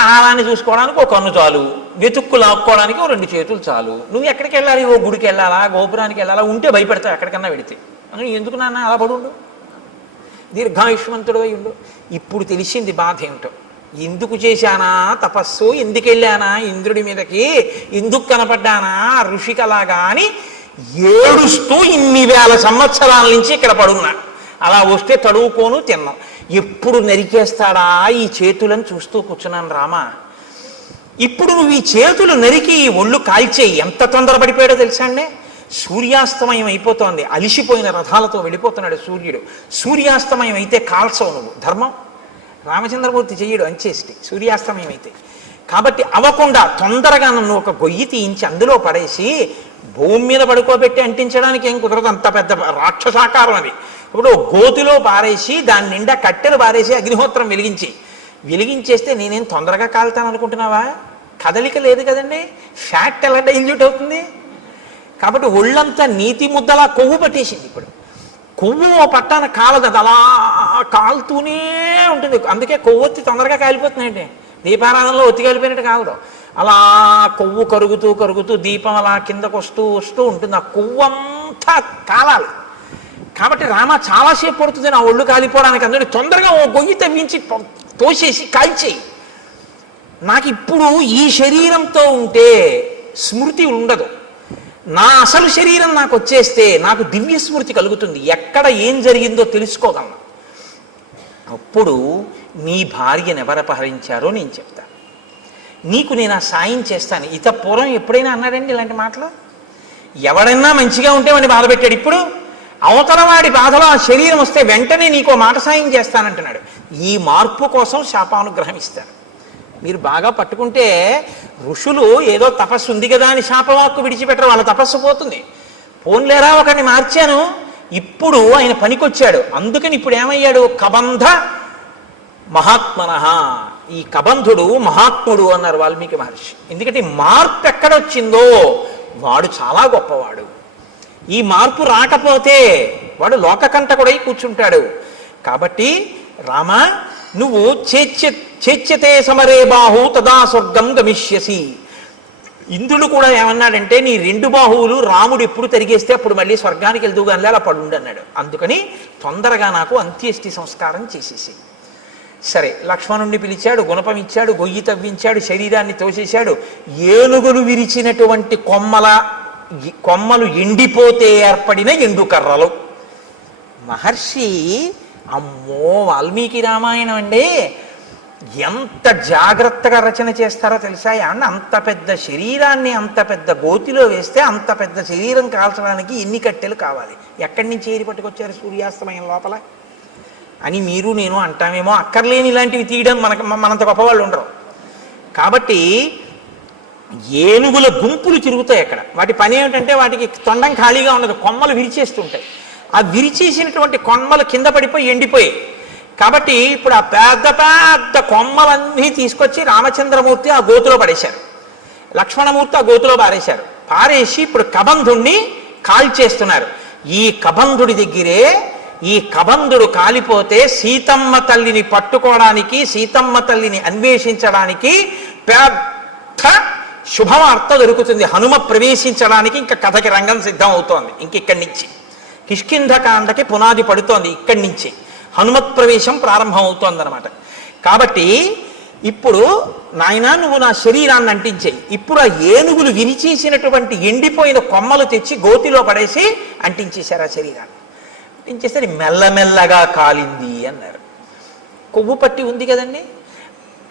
ఆహారాన్ని చూసుకోవడానికి ఒక కన్ను చాలు, వెతుక్కు లాక్కోవడానికి ఓ 2 చేతులు చాలు. నువ్వు ఎక్కడికి వెళ్ళాలి? ఓ గుడికి వెళ్ళాలా, గోపురానికి వెళ్ళాలా? ఉంటే భయపెడతావు ఎక్కడికన్నా వెడితే. ఎందుకు నాన్న అలా పడుండు, దీర్ఘాయుష్మంతుడు అయి ఉండు. ఇప్పుడు తెలిసింది బాధ ఏమిటో. ఎందుకు చేశానా తపస్సు, ఎందుకు వెళ్ళానా ఇంద్రుడి మీదకి, ఎందుకు కనపడ్డానా ఋషికలాగా అని ఏడుస్తూ ఇన్ని వేల సంవత్సరాల నుంచి ఇక్కడ పడున్నా. అలా వస్తే తడువుకోను తిన్నాం. ఎప్పుడు నరికేస్తాడా ఈ చేతులను చూస్తూ కూర్చున్నాను రామా. ఇప్పుడు నువ్వు ఈ చేతులు నరికి ఒళ్ళు కాల్చేయి. ఎంత తొందరపడిపోయాడో తెలుసా అండి? సూర్యాస్తమయం అయిపోతోంది, అలిసిపోయిన రథాలతో వెళ్ళిపోతున్నాడు సూర్యుడు. సూర్యాస్తమయం అయితే కాల్చవు నువ్వు, ధర్మం. రామచంద్రమూర్తి చెయ్యడు అంచేసి సూర్యాస్తమయం అయితే. కాబట్టి అవ్వకుండా తొందరగా నన్ను ఒక గొయ్యి తీయించి అందులో పడేసి భూమి మీద పడుకోబెట్టి అంటించడానికి ఏం కుదరదు, అంత పెద్ద రాక్షసాకారం అది. ఇప్పుడు గోతిలో పారేసి దాని నిండా కట్టెలు పారేసి అగ్నిహోత్రం వెలిగించేస్తే నేనేం తొందరగా కాలుతాను అనుకుంటున్నావా? కదలిక లేదు కదండి, ఫ్యాట్ ఎలా డైల్యూట్ అవుతుంది? కాబట్టి ఒళ్ళంతా నీతి ముద్దలా కొవ్వు పట్టేసింది. ఇప్పుడు కొవ్వు పట్టాన కాలదు, అది అలా కాలుతూనే ఉంటుంది. అందుకే కొవ్వొత్తి తొందరగా కాలిపోతుందండి. దీపారాధనలో ఒత్తి కాలిపోయినట్టు కాదు, అలా కొవ్వు కరుగుతూ దీపం అలా కిందకు వస్తూ ఉంటుంది. ఆ కొవ్వు అంతా కాలాలి. కాబట్టి రామ చాలాసేపు పడుతుంది నా ఒళ్ళు కాలిపోవడానికి. అందుకని తొందరగా ఓ గొయ్యి తవ్వించి తోసేసి కాల్చేయి. నాకు ఇప్పుడు ఈ శరీరంతో ఉంటే స్మృతి ఉండదు. నా అసలు శరీరం నాకు వచ్చేస్తే నాకు దివ్య స్మృతి కలుగుతుంది, ఎక్కడ ఏం జరిగిందో తెలుసుకోగలను. అప్పుడు నీ భార్యను ఎవరు అపహరించారో నేను చెప్తాను. నీకు నేను ఆ సాయం చేస్తాను. ఇత పూర్వం ఎప్పుడైనా అన్నాడండి ఇలాంటి మాటలు? ఎవడన్నా మంచిగా ఉంటే వాడిని బాధ పెట్టాడు. ఇప్పుడు అవతల వాడి బాధలో ఆ శరీరం వస్తే వెంటనే నీకు మాట సాయం చేస్తానంటున్నాడు. ఈ మార్పు కోసం శాపానుగ్రహం ఇస్తారు. మీరు బాగా పట్టుకుంటే ఋషులు ఏదో తపస్సు ఉంది కదా అని శాపవాక్కు విడిచిపెట్టరు, వాళ్ళ తపస్సు పోతుంది. పోన్లేరా ఒకరిని మార్చాను, ఇప్పుడు ఆయన పనికొచ్చాడు, అందుకని ఇప్పుడు ఏమయ్యాడు? కబంధ మహాత్మన. ఈ కబంధుడు మహాత్ముడు అన్నారు వాల్మీకి మహర్షి. ఎందుకంటే మార్పు ఎక్కడొచ్చిందో వాడు చాలా గొప్పవాడు. ఈ మార్పు రాకపోతే వాడు లోకకంటకుడై కూర్చుంటాడు. కాబట్టి రామ, నువ్వు చేచ్యతే సమరే బాహు తదా స్వర్గం గమిష్యసి. ఇంద్రుడు కూడా ఏమన్నాడంటే, నీ 2 బాహువులు రాముడు ఎప్పుడు తిరిగేస్తే అప్పుడు మళ్ళీ స్వర్గానికి వెళ్తూగానే అలా పడుండి అన్నాడు. అందుకని తొందరగా నాకు అంత్యేష్టి సంస్కారం చేసేసి. సరే, లక్ష్మణుణ్ణి పిలిచాడు, గుణపం ఇచ్చాడు, గొయ్యి తవ్వించాడు, శరీరాన్ని తోసేశాడు. ఏనుగులు విరిచినటువంటి కొమ్మలు ఎండిపోతే ఏర్పడిన ఎండుకర్రలు. మహర్షి, అమ్మో వాల్మీకి రామాయణం అండి, ఎంత జాగ్రత్తగా రచన చేస్తారో తెలుసా? అంత పెద్ద శరీరాన్ని అంత పెద్ద గోతిలో వేస్తే అంత పెద్ద శరీరం కాల్చడానికి ఎన్ని కట్టెలు కావాలి, ఎక్కడి నుంచి ఏరి పట్టుకొచ్చారు సూర్యాస్తమయం లోపల అని మీరు నేను అంటామేమో. అక్కర్లేని ఇలాంటివి తీయడం మనంత గొప్పవాళ్ళు ఉండరు. కాబట్టి ఏనుగుల గుంపులు తిరుగుతాయి అక్కడ. వాటి పని ఏమిటంటే వాటికి తొండం ఖాళీగా ఉండదు, కొమ్మలు విరిచేస్తుంటాయి. ఆ విరిచేసినటువంటి కొమ్మలు కింద పడిపోయి ఎండిపోయి. కాబట్టి ఇప్పుడు ఆ పెద్ద పెద్ద కొమ్మలన్నీ తీసుకొచ్చి రామచంద్రమూర్తి ఆ గోతులో పడేశారు, లక్ష్మణమూర్తి ఆ గోతులో పారేశారు. పారేసి ఇప్పుడు కబంధుణ్ణి కాల్చేస్తున్నారు. ఈ కబంధుడి దగ్గరే ఈ కబంధుడు కాలిపోతే సీతమ్మ తల్లిని పట్టుకోవడానికి, సీతమ్మ తల్లిని అన్వేషించడానికి పెద్ద శుభవార్త దొరుకుతుంది. హనుమ ప్రవేశించడానికి ఇంకా కథకి రంగం సిద్ధం అవుతోంది. ఇక్కడి నుంచి కిష్కింధకాండకి పునాది పడుతోంది. ఇక్కడి నుంచి హనుమత్ ప్రవేశం ప్రారంభం అవుతోందనమాట. కాబట్టి ఇప్పుడు నాయనా నువ్వు నా శరీరాన్ని అంటించేయి. ఇప్పుడు ఆ ఏనుగులు విరిచేసినటువంటి ఎండిపోయిన కొమ్మలు తెచ్చి గోతిలో పడేసి అంటించేశారు ఆ శరీరాన్ని. అంటించేసరి మెల్లమెల్లగా కాలింది అన్నారు. కొవ్వు పట్టి ఉంది కదండి.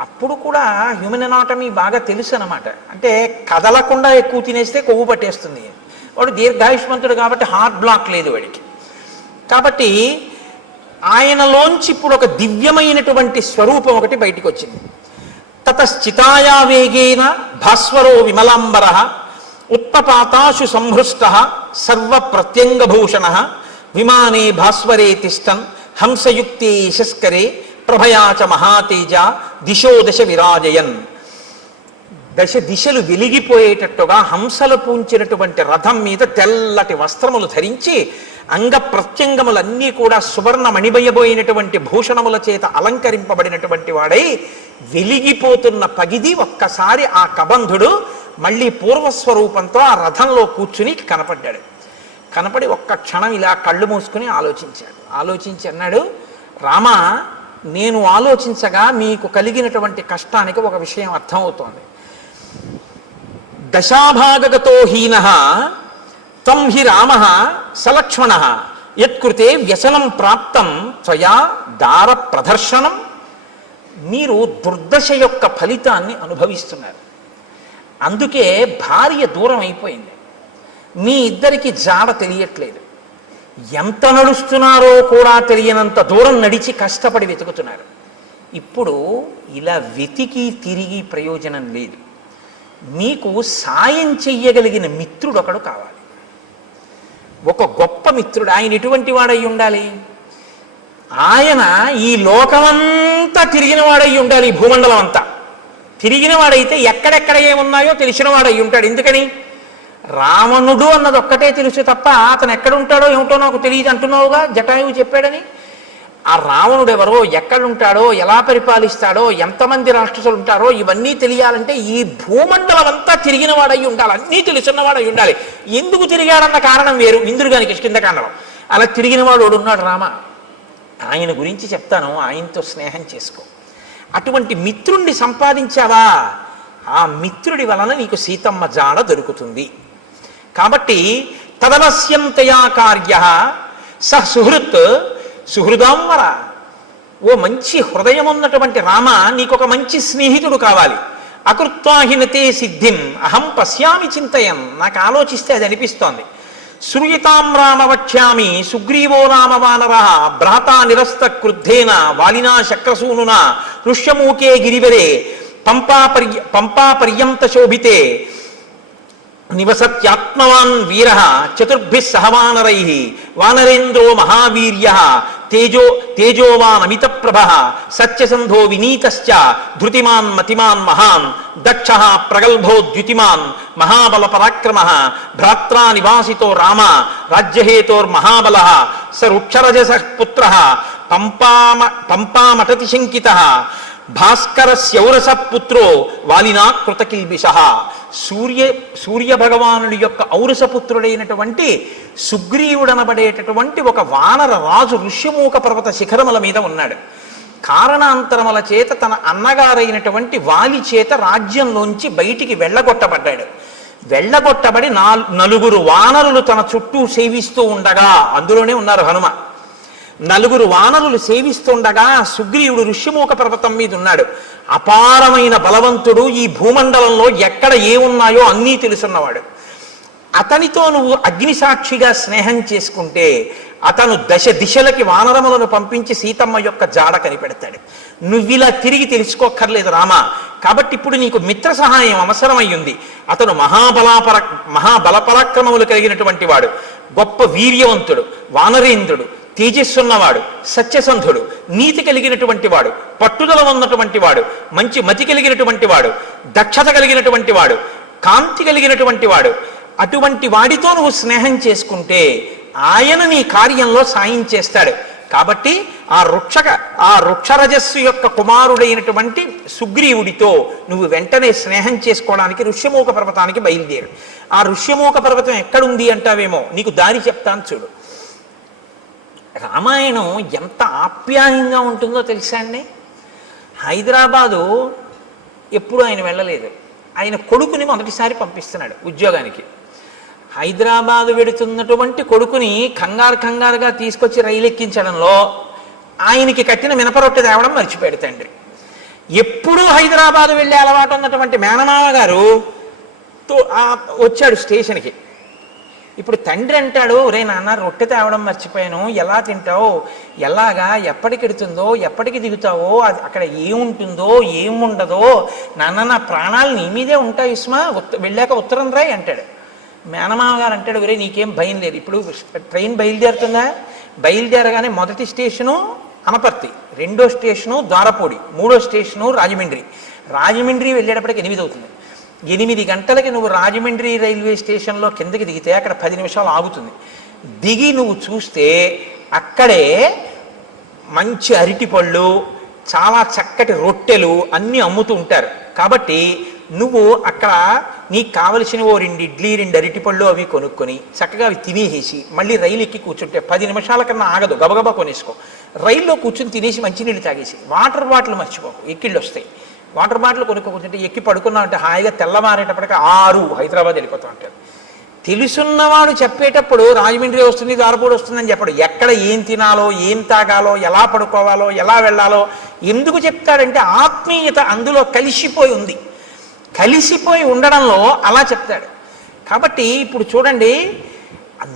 అప్పుడు కూడా హ్యూమన్ ఎనాటమీ బాగా తెలుసు అనమాట. అంటే కదలకుండా ఎక్కువ తినేస్తే కొవ్వు పట్టేస్తుంది. వాడు దీర్ఘాయుష్మంతుడు కాబట్టి హార్ట్ బ్లాక్ లేదు వాడికి. కాబట్టి ఆయనలోంచి ఇప్పుడు ఒక దివ్యమైనటువంటి స్వరూపం ఒకటి బయటికి వచ్చింది. తతశ్చితాయా వేగేన భాస్వరో విమలాంబర ఉత్పపాతాశు సంహృష్ట సర్వ ప్రత్యంగభూషణ విమానే భాస్వరే తిష్టన్ హంసయుక్తే యశస్కరే ప్రభయాచ మహాతేజ దిశో దశ విరాజయన్. దశ దిశలు వెలిగిపోయేటట్టుగా హంసలు పూంచినటువంటి రథం మీద తెల్లటి వస్త్రములు ధరించి అంగ ప్రత్యంగములన్నీ కూడా సువర్ణ మణిబయబోయినటువంటి భూషణముల చేత అలంకరింపబడినటువంటి వాడై వెలిగిపోతున్న పగిది ఒక్కసారి ఆ కబంధుడు మళ్ళీ పూర్వస్వరూపంతో ఆ రథంలో కూర్చుని కనపడ్డాడు. కనపడి ఒక్క క్షణం ఇలా కళ్ళు మూసుకుని ఆలోచించాడు. ఆలోచించి అన్నాడు, రామ, నేను ఆలోచించగా మీకు కలిగినటువంటి కష్టానికి ఒక విషయం అర్థమవుతోంది. దశాభాగగతో హీన త్వం హి రామ సలక్ష్మణ యత్కృతే వ్యసనం ప్రాప్తం త్వయా దార ప్రదర్శనం. మీరు దుర్దశ యొక్క ఫలితాన్ని అనుభవిస్తున్నారు. అందుకే భార్య దూరం అయిపోయింది. మీ ఇద్దరికి జాడ తెలియట్లేదు. ఎంత నడుస్తున్నారో కూడా తెలియనంత దూరం నడిచి కష్టపడి వెతుకుతున్నారు. ఇప్పుడు ఇలా వెతికి తిరిగి ప్రయోజనం లేదు. మీకు సాయం చెయ్యగలిగిన మిత్రుడు ఒకడు కావాలి. ఒక గొప్ప మిత్రుడు. ఆయన ఎటువంటి వాడై ఉండాలి? ఆయన ఈ లోకమంతా తిరిగిన వాడై ఉండాలి. ఈ భూమండలం అంతా తిరిగిన వాడైతే ఎక్కడెక్కడ ఏమున్నాయో తెలిసిన వాడై ఉంటాడు. ఎందుకని? రావణుడు అన్నది ఒక్కటే తెలుసు తప్ప అతను ఎక్కడుంటాడో ఏమిటో నాకు తెలియదు అంటున్నావుగా, జటాయువు చెప్పాడని. ఆ రావణుడు ఎవరో, ఎక్కడుంటాడో, ఎలా పరిపాలిస్తాడో, ఎంతమంది రాక్షసులు ఉంటారో ఇవన్నీ తెలియాలంటే ఈ భూమండలం అంతా తిరిగిన వాడై ఉండాలి, అన్నీ తెలుసున్నవాడై ఉండాలి. ఎందుకు తిరిగాడన్న కారణం వేరు. ఇంద్రుగానికి కిష్కింధకాండలో అలా తిరిగిన వాడు ఉన్నాడు రామ. ఆయన గురించి చెప్తాను, ఆయనతో స్నేహం చేసుకో. అటువంటి మిత్రుణ్ణి సంపాదించావా, ఆ మిత్రుడి వలన నీకు సీతమ్మ జాడ దొరుకుతుంది. కాబట్టి తదవశ్యంతయా కార్య స సుహృత్ సుహృదాంవర. ఓ మంచి హృదయం ఉన్నటువంటి రామ, నీకొక మంచి స్నేహితుడు కావాలి. అకృత్వాహినతే సిద్ధిం అహం పశ్యామి చింతయన్. నాకు ఆలోచిస్తే అది అనిపిస్తోంది. శ్రూయతాం రామవక్ష్యామి సుగ్రీవో నామ వానర భ్రాతా నిరస్త క్రుద్ధేన వాలినా శక్రసూనునా ఋష్యమూకే గిరివరే పంపా పర్యంత శోభితే నివసత్యాత్మవాన్ వీర చతుర్భిః సహవానరై వానరేంద్రో మహావీర్య తేజోవాన్ అమిత ప్రభ సత్యసంధో వినీతశ్చ ధృతిమాన్ మతిమాన్ మహాన్ దక్ష ప్రగల్భో ద్యుతిమాన్ మహాబల పరాక్రమ భ్రాత్రా నివాసితో రామ రాజ్యహేతోర్మహాబల స వృక్షరజస పుత్ర పంపామటతి శంకిత భాస్కరస్యౌరస పుత్రో వాలినా కృతకిల్బిష. సూర్య భగవానుడి యొక్క ఔరసపుత్రుడైనటువంటి సుగ్రీవుడనబడేటటువంటి ఒక వానర రాజు ఋష్యమూక పర్వత శిఖరముల మీద ఉన్నాడు. కారణాంతరముల చేత తన అన్నగారైనటువంటి వాలి చేత రాజ్యంలోంచి బయటికి వెళ్ళగొట్టబడ్డాడు. వెళ్ళగొట్టబడి నలుగురు వానరులు తన చుట్టూ సేవిస్తూ ఉండగా, అందులోనే ఉన్నారు హనుమ, నలుగురు వానరులు సేవిస్తుండగా సుగ్రీవుడు ఋష్యమూక పర్వతం మీద ఉన్నాడు. అపారమైన బలవంతుడు, ఈ భూమండలంలో ఎక్కడ ఏమున్నాయో అన్నీ తెలుసున్నవాడు. అతనితో నువ్వు అగ్నిసాక్షిగా స్నేహం చేసుకుంటే అతను దశ దిశలకి వానరములను పంపించి సీతమ్మ యొక్క జాడ కనిపెడతాడు. నువ్విలా తిరిగి తెలుసుకోక్కర్లేదు రామా. కాబట్టి ఇప్పుడు నీకు మిత్ర సహాయం అవసరమయ్యింది. అతను మహాబలపరాక్రమములు కలిగినటువంటి వాడు, గొప్ప వీర్యవంతుడు, వానరేంద్రుడు, తేజస్సున్నవాడు, సత్యసంధుడు, నీతి కలిగినటువంటి వాడు, పట్టుదల ఉన్నటువంటి వాడు, మంచి మతి కలిగినటువంటి వాడు, దక్షత కలిగినటువంటి వాడు, కాంతి కలిగినటువంటి వాడు. అటువంటి వాడితో నువ్వు స్నేహం చేసుకుంటే ఆయన నీ కార్యంలో సాయం చేస్తాడు. కాబట్టి ఆ వృక్షరజస్సు యొక్క కుమారుడైనటువంటి సుగ్రీవుడితో నువ్వు వెంటనే స్నేహం చేసుకోవడానికి ఋష్యమూక పర్వతానికి బయలుదేరు. ఆ ఋష్యమూక పర్వతం ఎక్కడుంది అంటావేమో, నీకు దారి చెప్తాను చూడు. రామాయణం ఎంత ఆప్యాయంగా ఉంటుందో తెలుసా అండి. హైదరాబాదు ఎప్పుడు ఆయన వెళ్ళలేదు. ఆయన కొడుకుని మొదటిసారి పంపిస్తున్నాడు ఉద్యోగానికి. హైదరాబాదు వెడుతున్నటువంటి కొడుకుని కంగారుగా తీసుకొచ్చి రైలు ఎక్కించడంలో ఆయనకి కట్టిన మినపరొట్టె తేవడం మర్చిపోయాడు తండ్రి. ఎప్పుడూ హైదరాబాదు వెళ్ళే అలవాటు ఉన్నటువంటి మేనమామ గారు వచ్చాడు స్టేషన్కి. ఇప్పుడు తండ్రి అంటాడు, ఒరే నాన్న రొట్టె తేవడం మర్చిపోయాను, ఎలా తింటావు, ఎలాగా, ఎప్పటికెడుతుందో, ఎప్పటికి దిగుతావో, అది అక్కడ ఏముంటుందో ఏముండదో, నాన్న నా ప్రాణాలు నీ మీదే ఉంటాయి ఇస్మా, వెళ్ళాక ఉత్తరం రాయి అంటాడు. మేనమామ గారు అంటాడు, ఒరే నీకేం భయం లేదు, ఇప్పుడు ట్రైన్ బయలుదేరుతుందా, బయలుదేరగానే మొదటి స్టేషను అనపర్తి, రెండో స్టేషను ద్వారపూడి, మూడో స్టేషను రాజమండ్రి వెళ్ళేటప్పటికి 8 అవుతుంది. 8 గంటలకి నువ్వు రాజమండ్రి రైల్వే స్టేషన్లో కిందకి దిగితే అక్కడ 10 నిమిషాలు ఆగుతుంది. దిగి నువ్వు చూస్తే అక్కడే మంచి అరటిపళ్ళు, చాలా చక్కటి రొట్టెలు అన్నీ అమ్ముతూ ఉంటారు. కాబట్టి నువ్వు అక్కడ నీకు కావలసిన 2 ఇడ్లీ 2 అరటిపళ్ళు అవి కొనుక్కొని చక్కగా అవి తినేసి మళ్ళీ రైలు ఎక్కి కూర్చుంటే 10 నిమిషాల కన్నా ఆగదు, గబగబా కొనేసుకో. రైల్లో కూర్చుని తినేసి మంచినీళ్ళు తాగేసి వాటర్ బాటిల్ మర్చిపోకు, ఎక్కిళ్ళు వస్తాయి. వాటర్ బాటిల్ కొనుక్కోకుంటే ఎక్కి పడుకున్నామంటే హాయిగా తెల్లమారేటప్పటికి 6 హైదరాబాద్ వెళ్ళిపోతూ ఉంటారు. తెలుసున్నవాడు చెప్పేటప్పుడు రాజమండ్రి వస్తుంది, ద్వారపూడి వస్తుందని చెప్పడు. ఎక్కడ ఏం తినాలో, ఏం తాగాలో, ఎలా పడుకోవాలో, ఎలా వెళ్ళాలో ఎందుకు చెప్తాడంటే ఆత్మీయత అందులో కలిసిపోయి ఉంది. కలిసిపోయి ఉండడంలో అలా చెప్తాడు. కాబట్టి ఇప్పుడు చూడండి,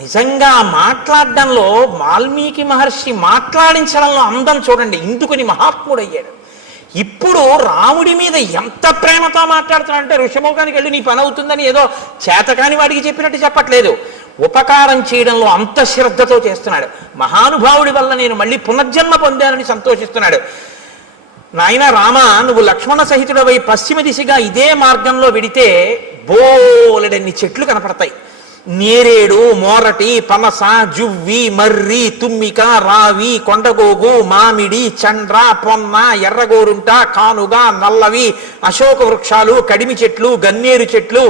నిజంగా మాట్లాడడంలో వాల్మీకి మహర్షి మాట్లాడించడంలో అందం చూడండి, ఇందుకుని మహాత్ముడయ్యాడు. ఇప్పుడు రాముడి మీద ఎంత ప్రేమతో మాట్లాడుతున్నాడంటే ఋషభోగానికి వెళ్ళి నీ పని అవుతుందని ఏదో చేతకాని వాడికి చెప్పినట్టు చెప్పట్లేదు. ఉపకారం చేయడంలో అంత శ్రద్ధతో చేస్తున్నాడు. మహానుభావుడి వల్ల నేను మళ్ళీ పునర్జన్మ పొందానని సంతోషిస్తున్నాడు. నాయన రామ, నువ్వు లక్ష్మణ సహితుడవై పశ్చిమ దిశగా ఇదే మార్గంలో వెడితే బోలెడన్ని చెట్లు కనపడతాయి. నేరేడు, మోరటి, పనస, జువ్వి, మర్రి, తుమ్మిక, రావి, కొండగోగు, మామిడి, చండ్ర, పొన్న, ఎర్రగోరుంట, కానుగ, నల్లవి, అశోక వృక్షాలు, కడిమి చెట్లు, గన్నేరు చెట్లు,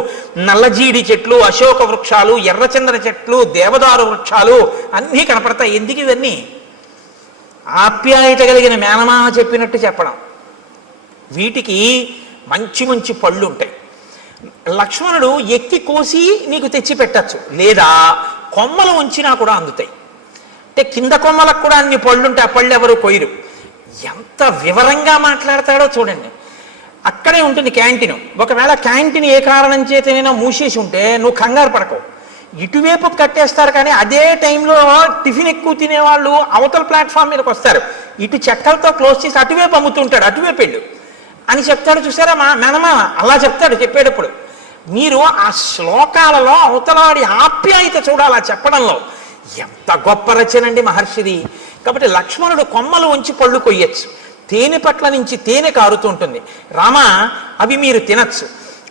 నల్లజీడి చెట్లు, అశోక వృక్షాలు, ఎర్రచందన చెట్లు, దేవదారు వృక్షాలు అన్నీ కనపడతాయి. ఎందుకు ఇవన్నీ? ఆప్యాయత కలిగిన మేనమామ చెప్పినట్టు చెప్పడం. వీటికి మంచి మంచి పళ్ళు ఉంటాయి. లక్ష్మణుడు ఎక్కి కోసి నీకు తెచ్చి పెట్టచ్చు, లేదా కొమ్మలు ఉంచినా కూడా అందుతాయి. అంటే కింద కొమ్మలకు కూడా అన్ని పళ్ళుంటాయి, ఆ పళ్ళు ఎవరు కొయ్యరు. ఎంత వివరంగా మాట్లాడతాడో చూడండి. అక్కడే ఉంటుంది క్యాంటీన్. ఒకవేళ క్యాంటీన్ ఏ కారణం చేతనైనా మూసేసి ఉంటే నువ్వు కంగారు పడకవు, ఇటువైపు కట్టేస్తారు. కానీ అదే టైంలో టిఫిన్ ఎక్కువ తినేవాళ్ళు అవతల ప్లాట్ఫామ్ మీదకి వస్తారు, ఇటు చెక్కలతో క్లోజ్ చేసి అటువైపు అమ్ముతుంటాడు, అటువైపు వెళ్ళు అని చెప్తాడు. చూసారా మా మేనమామ అలా చెప్తాడు చెప్పేటప్పుడు. మీరు ఆ శ్లోకాలలో అవతలాడి ఆప్యాయత చూడాలి ఆ చెప్పడంలో. ఎంత గొప్ప రచనండి మహర్షిది. కాబట్టి లక్ష్మణుడు కొమ్మలు ఉంచి పళ్ళు కొయ్యొచ్చు, తేనె పట్ల నుంచి తేనె కారుతుంటుంది. రామ అవి మీరు తినచ్చు.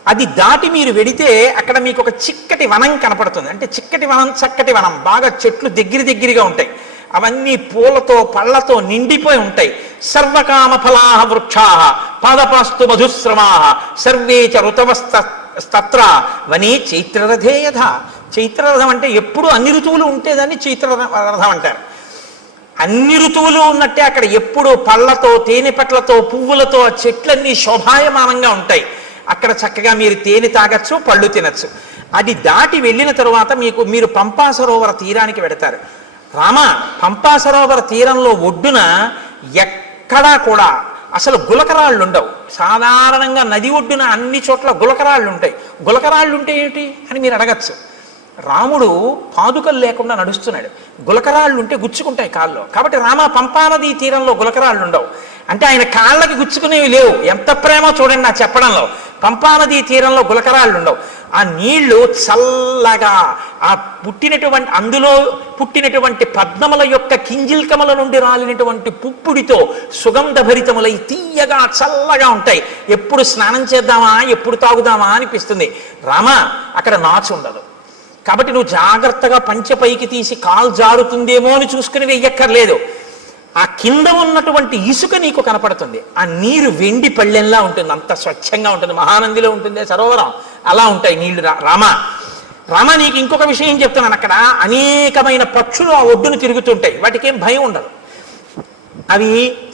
అది దాటి మీరు వెడితే అక్కడ మీకు ఒక చిక్కటి వనం కనపడుతుంది. అంటే చిక్కటి వనం, చక్కటి వనం, బాగా చెట్లు దగ్గరగా ఉంటాయి. అవన్నీ పూలతో పళ్ళతో నిండిపోయి ఉంటాయి. సర్వకామ ఫలాహ వృక్షాః పాదపాస్తు మధుశ్రమాః సర్వే చ ఋతవస్తత్ర వనే చైత్రరథే యథ. చైత్రరథం అంటే ఎప్పుడు అన్ని ఋతువులు ఉంటేదాన్ని చైత్రరథం అంటారు. అన్ని ఋతువులు ఉన్నట్టే అక్కడ ఎప్పుడు పళ్ళతో తేనె పట్లతో పువ్వులతో చెట్లన్నీ శోభాయమానంగా ఉంటాయి. అక్కడ చక్కగా మీరు తేనె తాగచ్చు, పళ్ళు తినచ్చు. అది దాటి వెళ్ళిన తరువాత మీరు పంపా సరోవర తీరానికి వెడతారు. రామ పంపా సరోవర తీరంలో ఒడ్డున ఎక్కడా కూడా అసలు గులకరాళ్ళు ఉండవు. సాధారణంగా నది ఒడ్డున అన్ని చోట్ల గులకరాళ్ళు ఉంటాయి. గులకరాళ్ళు ఉంటే ఏమిటి అని మీరు అడగచ్చు. రాముడు పాదుకలు లేకుండా నడుస్తున్నాడు, గులకరాళ్ళు ఉంటే గుచ్చుకుంటాయి కాళ్ళు. కాబట్టి రామ పంపానది తీరంలో గులకరాళ్ళు ఉండవు. అంటే ఆయన కాళ్ళకి గుచ్చుకునేవి లేవు. ఎంత ప్రేమో చూడండి నా చెప్పడంలో. పంపానది తీరంలో గులకరాళ్ళు ఉండవు. ఆ నీళ్లు చల్లగా ఆ అందులో పుట్టినటువంటి పద్మముల యొక్క కింజిల్కముల నుండి రాలినటువంటి పుప్పుడితో సుగంధభరితములై తీయగా చల్లగా ఉంటాయి. ఎప్పుడు స్నానం చేద్దామా, ఎప్పుడు తాగుదామా అనిపిస్తుంది. రామ అక్కడ నాచు ఉండదు. కాబట్టి నువ్వు జాగ్రత్తగా పంచె పైకి తీసి కాలు జారుతుందేమో అని చూసుకుని వెయ్యక్కర్లేదు. ఆ కింద ఉన్నటువంటి ఇసుక నీకు కనపడుతుంది. ఆ నీరు వెండి పళ్ళెంలా ఉంటుంది, అంత స్వచ్ఛంగా ఉంటుంది. మహానందిలో ఉంటుంది సరోవరం, అలా ఉంటాయి నీళ్లు. రామ నీకు ఇంకొక విషయం చెప్తున్నాను. అక్కడ అనేకమైన పక్షులు ఆ ఒడ్డును తిరుగుతుంటాయి. వాటికి ఏం భయం ఉండదు. అవి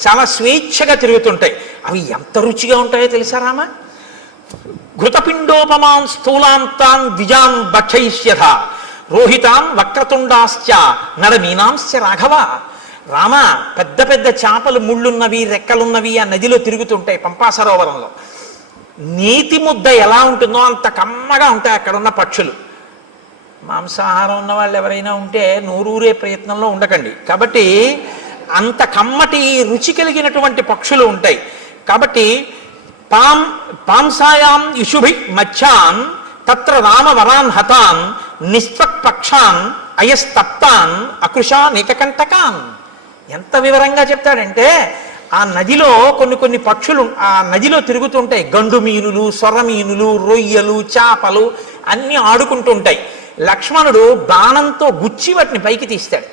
చాలా స్వేచ్ఛగా తిరుగుతుంటాయి. అవి ఎంత రుచిగా ఉంటాయో తెలుసా రామ? ఘృతపిండోపమాన్ స్థూలాంతాన్ ద్విజాన్ భక్షయిష్యథ రోహితాన్ వక్రతుండాశ్చ నడమీనాంశ్చ రాఘవ. రామ పెద్ద పెద్ద చేపలు ముళ్ళున్నవి రెక్కలున్నవి ఆ నదిలో తిరుగుతుంటాయి పంపా సరోవరంలో. నీతి ముద్ద ఎలా ఉంటుందో అంత కమ్మగా ఉంటాయి అక్కడ ఉన్న పక్షులు. మాంసాహారం ఉన్న వాళ్ళు ఎవరైనా ఉంటే నూరూరే ప్రయత్నంలో ఉండకండి. కాబట్టి అంత కమ్మటి రుచి కలిగినటువంటి పక్షులు ఉంటాయి. కాబట్టి పాంసాయాం ఇషుభి మచ్చాన్ తత్ర రామ వరాన్ హతాన్ నిస్త్వక్ పక్షాన్ అయస్తప్తాన్ అకృషాన్ ఏకకంటకాన్. ఎంత వివరంగా చెప్తాడంటే ఆ నదిలో కొన్ని పక్షులు ఆ నదిలో తిరుగుతుంటాయి. గండు మీనులు, సొర మీనులు, రొయ్యలు, చేపలు అన్నీ ఆడుకుంటుంటాయి. లక్ష్మణుడు బాణంతో గుచ్చి వాటిని పైకి తీస్తాడు.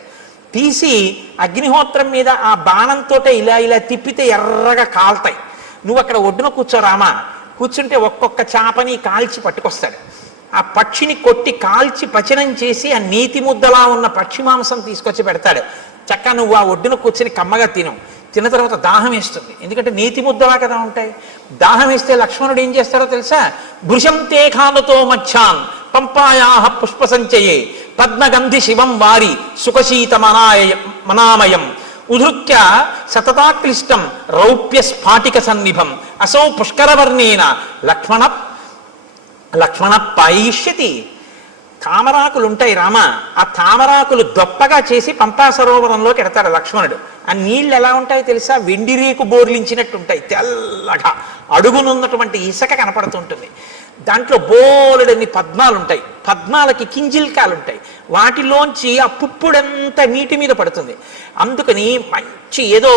తీసి అగ్నిహోత్రం మీద ఆ బాణంతో ఇలా తిప్పితే ఎర్రగా కాల్తాయి. నువ్వు అక్కడ ఒడ్డున కూర్చోరామా, కూర్చుంటే ఒక్కొక్క చేపని కాల్చి పట్టుకొస్తాడు. ఆ పక్షిని కొట్టి కాల్చి పచనం చేసి ఆ నీతి ముద్దలా ఉన్న పక్షి మాంసం తీసుకొచ్చి పెడతాడు. చక్కగా నువ్వు ఆ ఒడ్డున కూర్చుని కమ్మగా తిన్న తర్వాత దాహం వేస్తుంది. ఎందుకంటే నీతి ముద్దలా కదా ఉంటాయి. దాహం వేస్తే లక్ష్మణుడు ఏం చేస్తాడో తెలుసా? భృశం తే ఖానుతో మచ్చాన్ పంపాయాహ పుష్ప సంచయే పద్మగంధి శివం వారి సుఖశీత మనామయం ఉధృత్య సతతాక్లిష్టం రౌప్య స్ఫాటిక సన్నిభం అసౌ పుష్కరవర్ణేన లక్ష్మణ పాయిష్యతి. తామరాకులు ఉంటాయి రామ, ఆ తామరాకులు దొప్పగా చేసి పంపా సరోవరంలోకి ఎడతాడు లక్ష్మణుడు. ఆ నీళ్ళు ఎలా ఉంటాయో తెలుసా? వెండి రేకు బోర్లించినట్టు ఉంటాయి, తెల్లగా అడుగునున్నటువంటి ఇసుక కనపడుతుంటుంది. దాంట్లో బోలెడన్ని పద్మాలు ఉంటాయి. పద్మాలకి కింజిల్కాలు ఉంటాయి. వాటిలోంచి ఆ పుప్పుడంతా నీటి మీద పడుతుంది. అందుకని మంచి ఏదో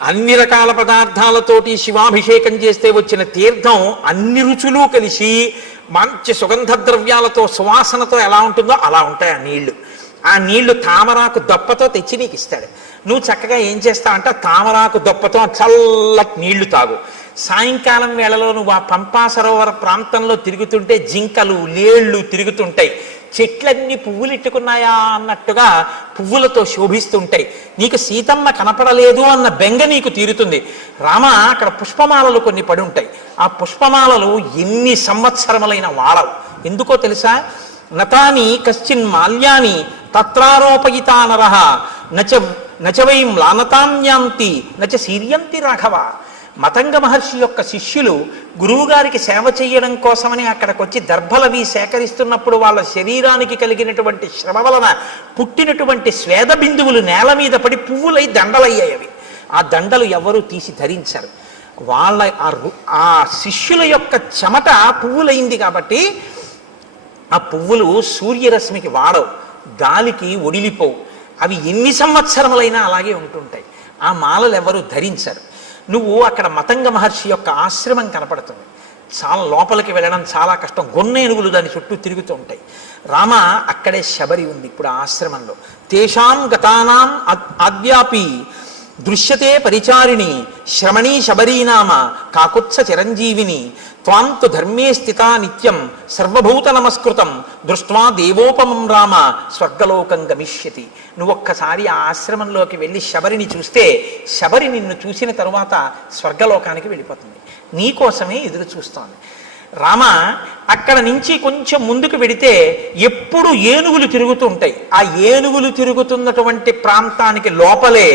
అన్ని రకాల పదార్థాలతోటి శివాభిషేకం చేస్తే వచ్చిన తీర్థం అన్ని రుచులు కలిసి మంచి సుగంధ ద్రవ్యాలతో సువాసనతో ఎలా ఉంటుందో అలా ఉంటాయి ఆ నీళ్లు. ఆ నీళ్లు తామరాకు దొప్పతో తెచ్చి నీకు ఇస్తాడు. నువ్వు చక్కగా ఏం చేస్తావంటే తామరాకు దొప్పతో చల్లటి నీళ్లు తాగు. సాయంకాలం వేళలో నువ్వు ఆ పంపా సరోవర ప్రాంతంలో తిరుగుతుంటే జింకలు లేళ్ళు తిరుగుతుంటాయి. చెట్లన్నీ పువ్వులు ఇట్టుకున్నాయా అన్నట్టుగా పువ్వులతో శోభిస్తుంటాయి. నీకు సీతమ్మ కనపడలేదు అన్న బెంగ నీకు తీరుతుంది. రామ అక్కడ పుష్పమాలలు కొన్ని పడి ఉంటాయి. ఆ పుష్పమాలలు ఎన్ని సంవత్సరములైన వాడవు. ఎందుకో తెలుసా? నతాని కశ్చిన్ మాల్యాని తత్రారోపయితా నరః నచ వై మ్లానతాన్యాంతి నచ సీర్యంతి రాఘవ. మతంగ మహర్షి యొక్క శిష్యులు గురువుగారికి సేవ చేయడం కోసమని అక్కడికి వచ్చి దర్భలవి సేకరిస్తున్నప్పుడు వాళ్ళ శరీరానికి కలిగినటువంటి శ్రమ వలన పుట్టినటువంటి స్వేద బిందువులు నేల మీద పడి పువ్వులై దండలయ్యాయి. అవి ఆ దండలు ఎవరూ తీసి ధరించారు. వాళ్ళ ఆ శిష్యుల యొక్క చెమట పువ్వులైంది కాబట్టి ఆ పువ్వులు సూర్యరశ్మికి వాడవు, గాలికి ఒడిలిపోవు. అవి ఎన్ని సంవత్సరములైనా అలాగే ఉంటుంటాయి. ఆ మాలలు ఎవరు ధరించరు. నువ్వు అక్కడ మతంగ మహర్షి యొక్క ఆశ్రమం కనపడుతుంది. చాలా లోపలికి వెళ్ళడం చాలా కష్టం. గొన్నేనుగులు దాని చుట్టూ తిరుగుతూ ఉంటాయి. రామ అక్కడే శబరి ఉంది ఇప్పుడు ఆ ఆశ్రమంలో. తేషాం గతానాం ఆద్యాపి దృశ్యతే పరిచారిణి శ్రమణీ శబరీనామ కాకుత్స చిరంజీవిని త్వాంతు ధర్మే స్థితా నిత్యం సర్వభూత నమస్కృతం దృష్ట్వా దేవోపమం రామ స్వర్గలోకం గమిష్యతి. నువ్వొక్కసారి ఆ ఆశ్రమంలోకి వెళ్ళి శబరిని చూస్తే శబరి నిన్ను చూసిన తరువాత స్వర్గలోకానికి వెళ్ళిపోతుంది. నీకోసమే ఎదురు చూస్తోంది. రామ అక్కడ నుంచి కొంచెం ముందుకు వెడితే ఎప్పుడు ఏనుగులు తిరుగుతూ ఉంటాయి. ఆ ఏనుగులు తిరుగుతున్నటువంటి ప్రాంతానికి లోపలే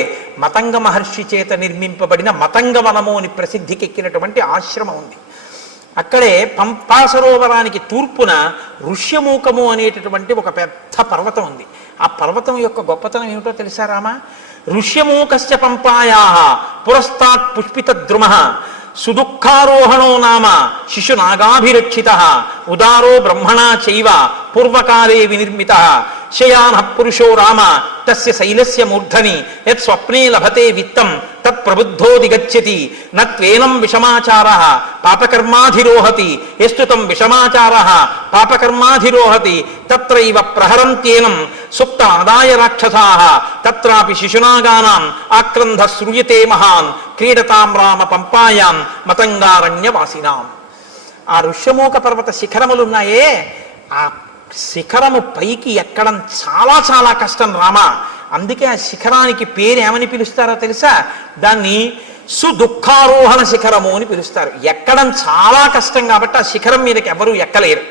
మతంగ మహర్షి చేత నిర్మింపబడిన మతంగవనము అని ప్రసిద్ధికెక్కినటువంటి ఆశ్రమం ఉంది. అక్కడే పంపా సరోవరానికి తూర్పున ఋష్యమూకము అనేటటువంటి ఒక పెద్ద పర్వతం ఉంది. ఆ పర్వతం యొక్క గొప్పతనం ఏమిటో తెలుసా రామ? ఋష్యమూకస్య పంపాయా పురస్తాత్ పుష్పిత ద్రుమ సుదుఃఖారోహణో నామ శిశునాగాభిరక్షిత ఉదారో బ్రహ్మణా చైవ పూర్వకాలే వినిర్మిత శయాన పురుషో రామ తస్య శైలస్య మూర్ధని యత్ స్వప్నే లభతే విత్తం తత్ ప్రబుద్ధో దిగచ్చతి నత్వేనం విషమాచారః పాపకర్మాధిరోహతి యస్తుతం విషమాచారః పాపకర్మాధిరోహతి తత్రైవ ప్రహరంత్యేనం సుప్త ఆదాయ రాక్షసాః తత్రాపి శిశునాగానాం ఆక్రంధ శ్రూయతే మహాన్ క్రీడతాం రామ పంపాయాం మతంగారణ్యవాసినాం. ఆ ఋష్యమూక పర్వత శిఖరములున్నాయే, ఆ శిఖరము పైకి ఎక్కడం చాలా చాలా కష్టం రామ. అందుకే ఆ శిఖరానికి పేరు ఏమని పిలుస్తారో తెలుసా? దాన్ని సుదుఃఖారోహణ శిఖరము అని పిలుస్తారు. ఎక్కడం చాలా కష్టం కాబట్టి ఆ శిఖరం మీదకి ఎవరూ ఎక్కలేరు.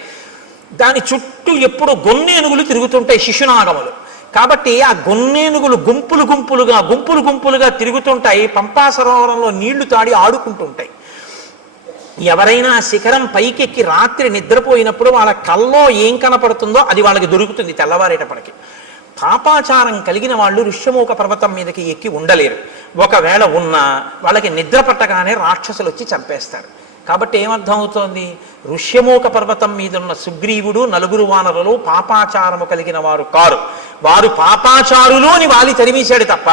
దాని చుట్టూ ఎప్పుడు గొన్నేనుగులు తిరుగుతుంటాయి, శిశునాగములు. కాబట్టి ఆ గొన్నేనుగులు గుంపులు గుంపులుగా తిరుగుతుంటాయి. పంపా సరోవరంలో నీళ్లు తాడి ఆడుకుంటుంటాయి. ఎవరైనా శిఖరం పైకెక్కి రాత్రి నిద్రపోయినప్పుడు వాళ్ళ కల్లో ఏం కనపడుతుందో అది వాళ్ళకి దొరుకుతుంది తెల్లవారేటప్పటికి. పాపాచారం కలిగిన వాళ్ళు ఋష్యమూక పర్వతం మీదకి ఎక్కి ఉండలేరు. ఒకవేళ ఉన్నా వాళ్ళకి నిద్ర పట్టగానే రాక్షసులు వచ్చి చంపేస్తారు. కాబట్టి ఏమర్థం అవుతోంది? ఋష్యమూక పర్వతం మీదున్న సుగ్రీవుడు నలుగురు వానరులు పాపాచారము కలిగిన వారు కారు. వారు పాపాచారులు అని వాలి తరిమేశాడు తప్ప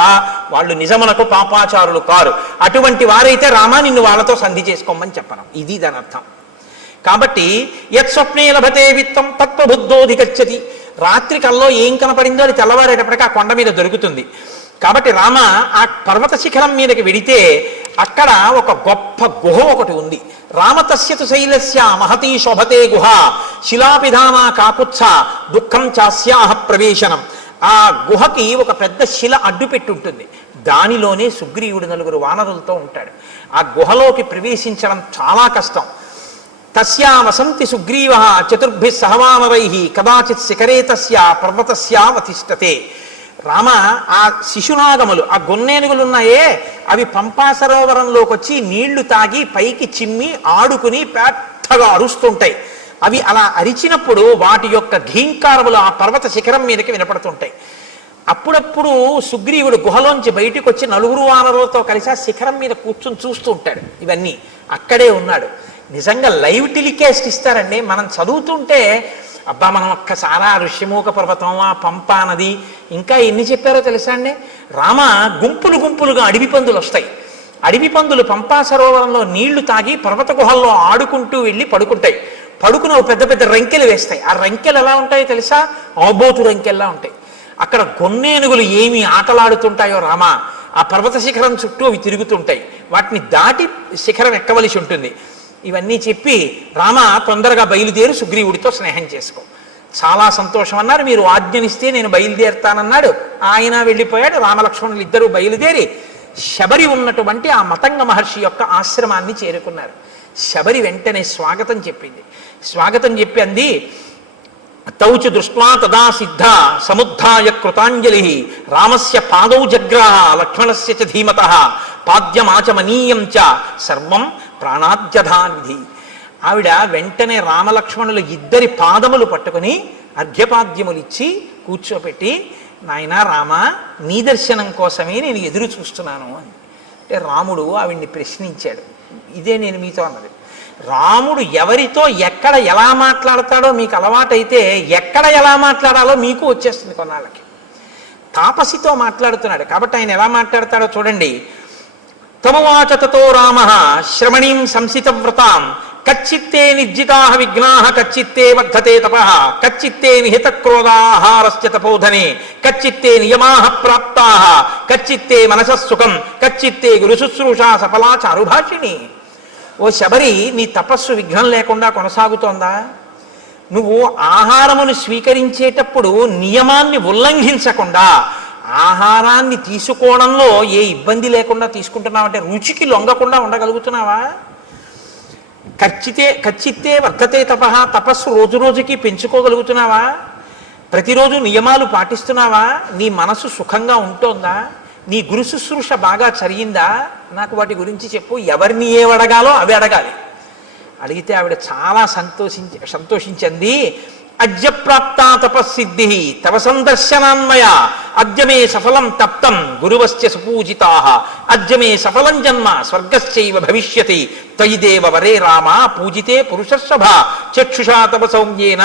వాళ్ళు నిజమునకు పాపాచారులు కారు. అటువంటి వారైతే రామా నిన్ను వాళ్ళతో సంధి చేసుకోమని చెప్పను. ఇది దాని అర్థం. కాబట్టి యత్ స్వప్నే లభతే విత్తం తత్వబుద్ధోధిగచ్చతి. రాత్రి కల్లో ఏం కనపడిందో అది తెల్లవారేటప్పటికీ ఆ కొండ మీద దొరుకుతుంది. కాబట్టి రామ ఆ పర్వత శిఖరం మీదకి వెడితే అక్కడ ఒక గొప్ప గుహ ఒకటి ఉంది. రామతస్యతు శైలస్య మహతీ శోభతే గుహ శిలాపిధాన కాకుత్స దుఃఖం చాస్యాహ ప్రవేశనం. ఆ గుహకి ఒక పెద్ద శిల అడ్డు పెట్టుంటుంది. దానిలోనే సుగ్రీవుడు నలుగురు వానరులతో ఉంటాడు. ఆ గుహలోకి ప్రవేశించడం చాలా కష్టం. తస్యా వసంతి సుగ్రీవ చతుర్భి సహవానరై కదాచిత్ శిఖరే తస్య పర్వతస్యావతిష్టతే. రామ ఆ శిశునాగములు ఆ గొన్నేనుగులున్నాయే అవి పంపా సరోవరంలోకి వచ్చి నీళ్లు తాగి పైకి చిమ్మి ఆడుకుని పెద్దగా అరుస్తుంటాయి. అవి అలా అరిచినప్పుడు వాటి యొక్క ఘీంకారములు ఆ పర్వత శిఖరం మీదకి వినపడుతుంటాయి. అప్పుడప్పుడు సుగ్రీవుడు గుహలోంచి బయటికి వచ్చి నలుగురు వానరులతో కలిసి ఆ శిఖరం మీద కూర్చొని చూస్తూ ఉంటాడు. ఇవన్నీ అక్కడే ఉన్నాడు. నిజంగా లైవ్ టెలికాస్ట్ ఇస్తారండి. మనం చదువుతుంటే అబ్బా మనం ఒక్కసారి ఆ ఋష్యమూక పర్వతం ఆ పంపా నది ఇంకా ఎన్ని చెప్పారో తెలుసా అండి. రామ గుంపులుగా అడవి పందులు వస్తాయి. అడవి పందులు పంపా సరోవరంలో నీళ్లు తాగి పర్వత గుహల్లో ఆడుకుంటూ వెళ్ళి పడుకుంటాయి. పడుకుని పెద్ద పెద్ద రంకెలు వేస్తాయి. ఆ రంకెలు ఎలా ఉంటాయో తెలుసా? ఆబోతు రంకెల్లా ఉంటాయి. అక్కడ గొన్నేనుగులు ఏమి ఆటలాడుతుంటాయో రామ. ఆ పర్వత శిఖరం చుట్టూ అవి తిరుగుతుంటాయి. వాటిని దాటి శిఖరం ఎక్కవలసి ఉంటుంది. ఇవన్నీ చెప్పి రామ తొందరగా బయలుదేరి సుగ్రీవుడితో స్నేహం చేసుకో. చాలా సంతోషం అన్నారు. మీరు ఆజ్ఞనిస్తే నేను బయలుదేరుతానన్నాడు. ఆయన వెళ్ళిపోయాడు. రామలక్ష్మణులు ఇద్దరూ బయలుదేరి శబరి ఉన్నటువంటి ఆ మతంగ మహర్షి యొక్క ఆశ్రమాన్ని చేరుకున్నారు. శబరి వెంటనే స్వాగతం చెప్పింది. స్వాగతం చెప్పి అంది, తౌచు దృష్ట్వా తదా సిద్ధ సముద్ధాయ కృతాంజలి రామస్య పాదౌ జగ్రాహ లక్ష్మణస్య చ ధీమతః పాద్యమాచమనీయం చ సర్వం ప్రాణాద్యధానిధి. ఆవిడ వెంటనే రామలక్ష్మణులు ఇద్దరి పాదములు పట్టుకుని అర్ఘ్యపాద్యములు ఇచ్చి కూర్చోపెట్టి, నాయనా రామ, నీ దర్శనం కోసమే నేను ఎదురు చూస్తున్నాను అని. అంటే రాముడు ఆవిడ్ని ప్రశ్నించాడు. ఇదే నేను మీతో అన్నది. రాముడు ఎవరితో ఎక్కడ ఎలా మాట్లాడతాడో మీకు అలవాటైతే ఎక్కడ ఎలా మాట్లాడాలో మీకు వచ్చేస్తుంది కొన్నాళ్ళకి. తాపసితో మాట్లాడుతున్నాడు కాబట్టి ఆయన ఎలా మాట్లాడతాడో చూడండి. తమువాచ తతో రామ శ్రమణీం సంసితవ్రతాం కచ్చిత్తే నిర్జితా విఘ్నా కచ్చిత్తే వర్ధతే తప కచ్చిత్తే నిహిత క్రోధాహారస్య తపోధనే కచ్చిత్తే నియమా ప్రాప్తా కచ్చిత్తే మనసస్సుఖం కచ్చిత్తే గురుశుశ్రూషా సఫలా చారుభాషిణి. ఓ శబరి, నీ తపస్సు విఘ్నం లేకుండా కొనసాగుతోందా? నువ్వు ఆహారమును స్వీకరించేటప్పుడు నియమాన్ని ఉల్లంఘించకుండా ఆహారాన్ని తీసుకోవడంలో ఏ ఇబ్బంది లేకుండా తీసుకుంటున్నావంటే రుచికి లొంగకుండా ఉండగలుగుతున్నావా? కచ్చిత్తే వర్ధతే తప, తపస్సు రోజు రోజుకి పెంచుకోగలుగుతున్నావా? ప్రతిరోజు నియమాలు పాటిస్తున్నావా? నీ మనసు సుఖంగా ఉంటోందా? నీ గురు శుశ్రూష బాగా చరిగిందా? నాకు వాటి గురించి చెప్పు. ఎవరిని ఏవడగాలో అవి అడగాలి. అడిగితే ఆవిడ చాలా సంతోషించింది. అద్యప్రాప్తా తపస్సిద్ధి తవ సందర్శనాన్మయ అద్యమే సఫలం తప్తం గురువస్య సుపూజితా అద్యమే సఫలం జన్మ స్వర్గశ్చైవ భవిష్యతి త్వయి దేవ వరే రామ పూజితే పురుషర్షభ చక్షుషా తవ సౌమ్యేన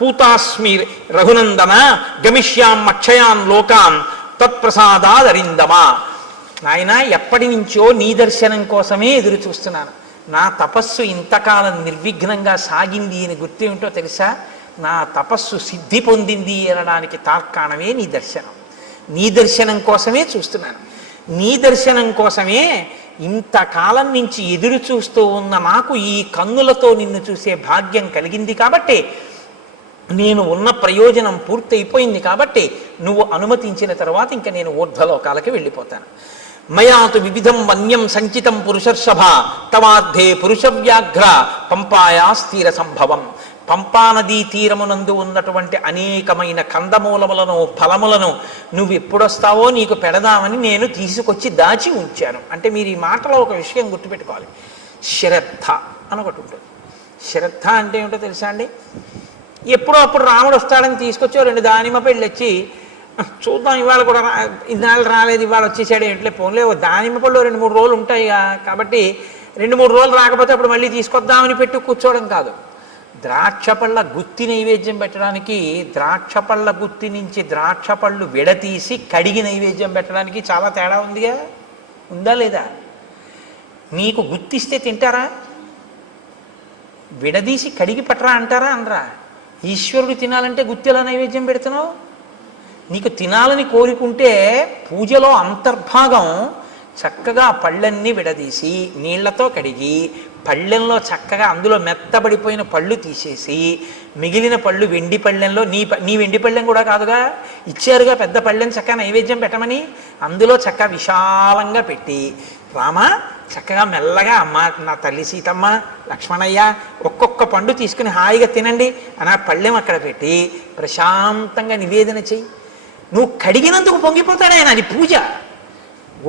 పూతాస్మి రఘునందన గమిష్యాం అక్షయాన్ లోకాన్ తత్ప్రసాదాదరిందమా. నాయన, ఎప్పటి నుంచో నీ దర్శనం కోసమే ఎదురు చూస్తున్నాను. నా తపస్సు ఇంతకాలం నిర్విఘ్నంగా సాగింది అని గుర్తేమిటో తెలుసా? నా తపస్సు సిద్ధి పొందింది అనడానికి తార్కాణమే నీ దర్శనం. నీ దర్శనం కోసమే చూస్తున్నాను. నీ దర్శనం కోసమే ఇంతకాలం నుంచి ఎదురు చూస్తూ ఉన్న నాకు ఈ కన్నులతో నిన్ను చూసే భాగ్యం కలిగింది కాబట్టి, నేను ఉన్న ప్రయోజనం పూర్తయిపోయింది కాబట్టి నువ్వు అనుమతించిన తర్వాత ఇంకా నేను ఊర్ధ్వలోకాలకి వెళ్ళిపోతాను. మయాతు వివిధం వన్యం సంచితం పురుషర్షభ తవార్థే పురుషవ్యాఘ్ర పంపాయా స్థిర సంభవం. పంపానదీ తీరమునందు ఉన్నటువంటి అనేకమైన కందమూలములను ఫలములను నువ్వు ఎప్పుడొస్తావో నీకు పెడదామని నేను తీసుకొచ్చి దాచి ఉంచాను. అంటే మీరు ఈ మాటలో ఒక విషయం గుర్తుపెట్టుకోవాలి. శ్రద్ధ అని ఒకటి ఉంటుంది. శ్రద్ధ అంటే ఏమిటో తెలుసా అండి? ఎప్పుడో అప్పుడు రాముడు వస్తాడని తీసుకొచ్చి 2 దానిమ్మ పళ్ళు వచ్చి చూద్దాం, ఇవాళ కూడా ఇన్నాళ్ళు రాలేదు, ఇవాళ వచ్చేసాడు ఎట్లే పోన్లే, దానిమ్మ పళ్ళు 2-3 రోజులు ఉంటాయి కాబట్టి 2-3 రోజులు రాకపోతే అప్పుడు మళ్ళీ తీసుకొద్దామని పెట్టి కూర్చోవడం కాదు. ద్రాక్ష పళ్ళ గుత్తి నైవేద్యం పెట్టడానికి ద్రాక్ష పళ్ళ గుత్తి నుంచి ద్రాక్ష పళ్ళు విడతీసి కడిగి నైవేద్యం పెట్టడానికి చాలా తేడా ఉందిగా, ఉందా లేదా? నీకు గుత్తిస్తే తింటారా? విడదీసి కడిగి పట్టరా అంటారా అనరా? ఈశ్వరుడు తినాలంటే గుత్తిలా నైవేద్యం పెడుతున్నావు? నీకు తినాలని కోరుకుంటే పూజలో అంతర్భాగం చక్కగా పళ్ళన్నీ విడదీసి నీళ్లతో కడిగి పళ్ళెంలో చక్కగా అందులో మెత్తబడిపోయిన పళ్ళు తీసేసి మిగిలిన పళ్ళు వెండి పళ్ళెంలో నీ వెండి పళ్ళెం కూడా కాదుగా, ఇచ్చారుగా పెద్ద పళ్ళెం చక్కగా నైవేద్యం పెట్టమని, అందులో చక్కగా విశాలంగా పెట్టి రామ చక్కగా మెల్లగా అమ్మ నా తల్లి సీతమ్మ లక్ష్మణయ్య ఒక్కొక్క పండు తీసుకుని హాయిగా తినండి అని ఆ పళ్ళెం అక్కడ పెట్టి ప్రశాంతంగా నివేదన చెయ్యి. నువ్వు కడిగినందుకు పొంగిపోతాడు ఆయన, అది పూజ.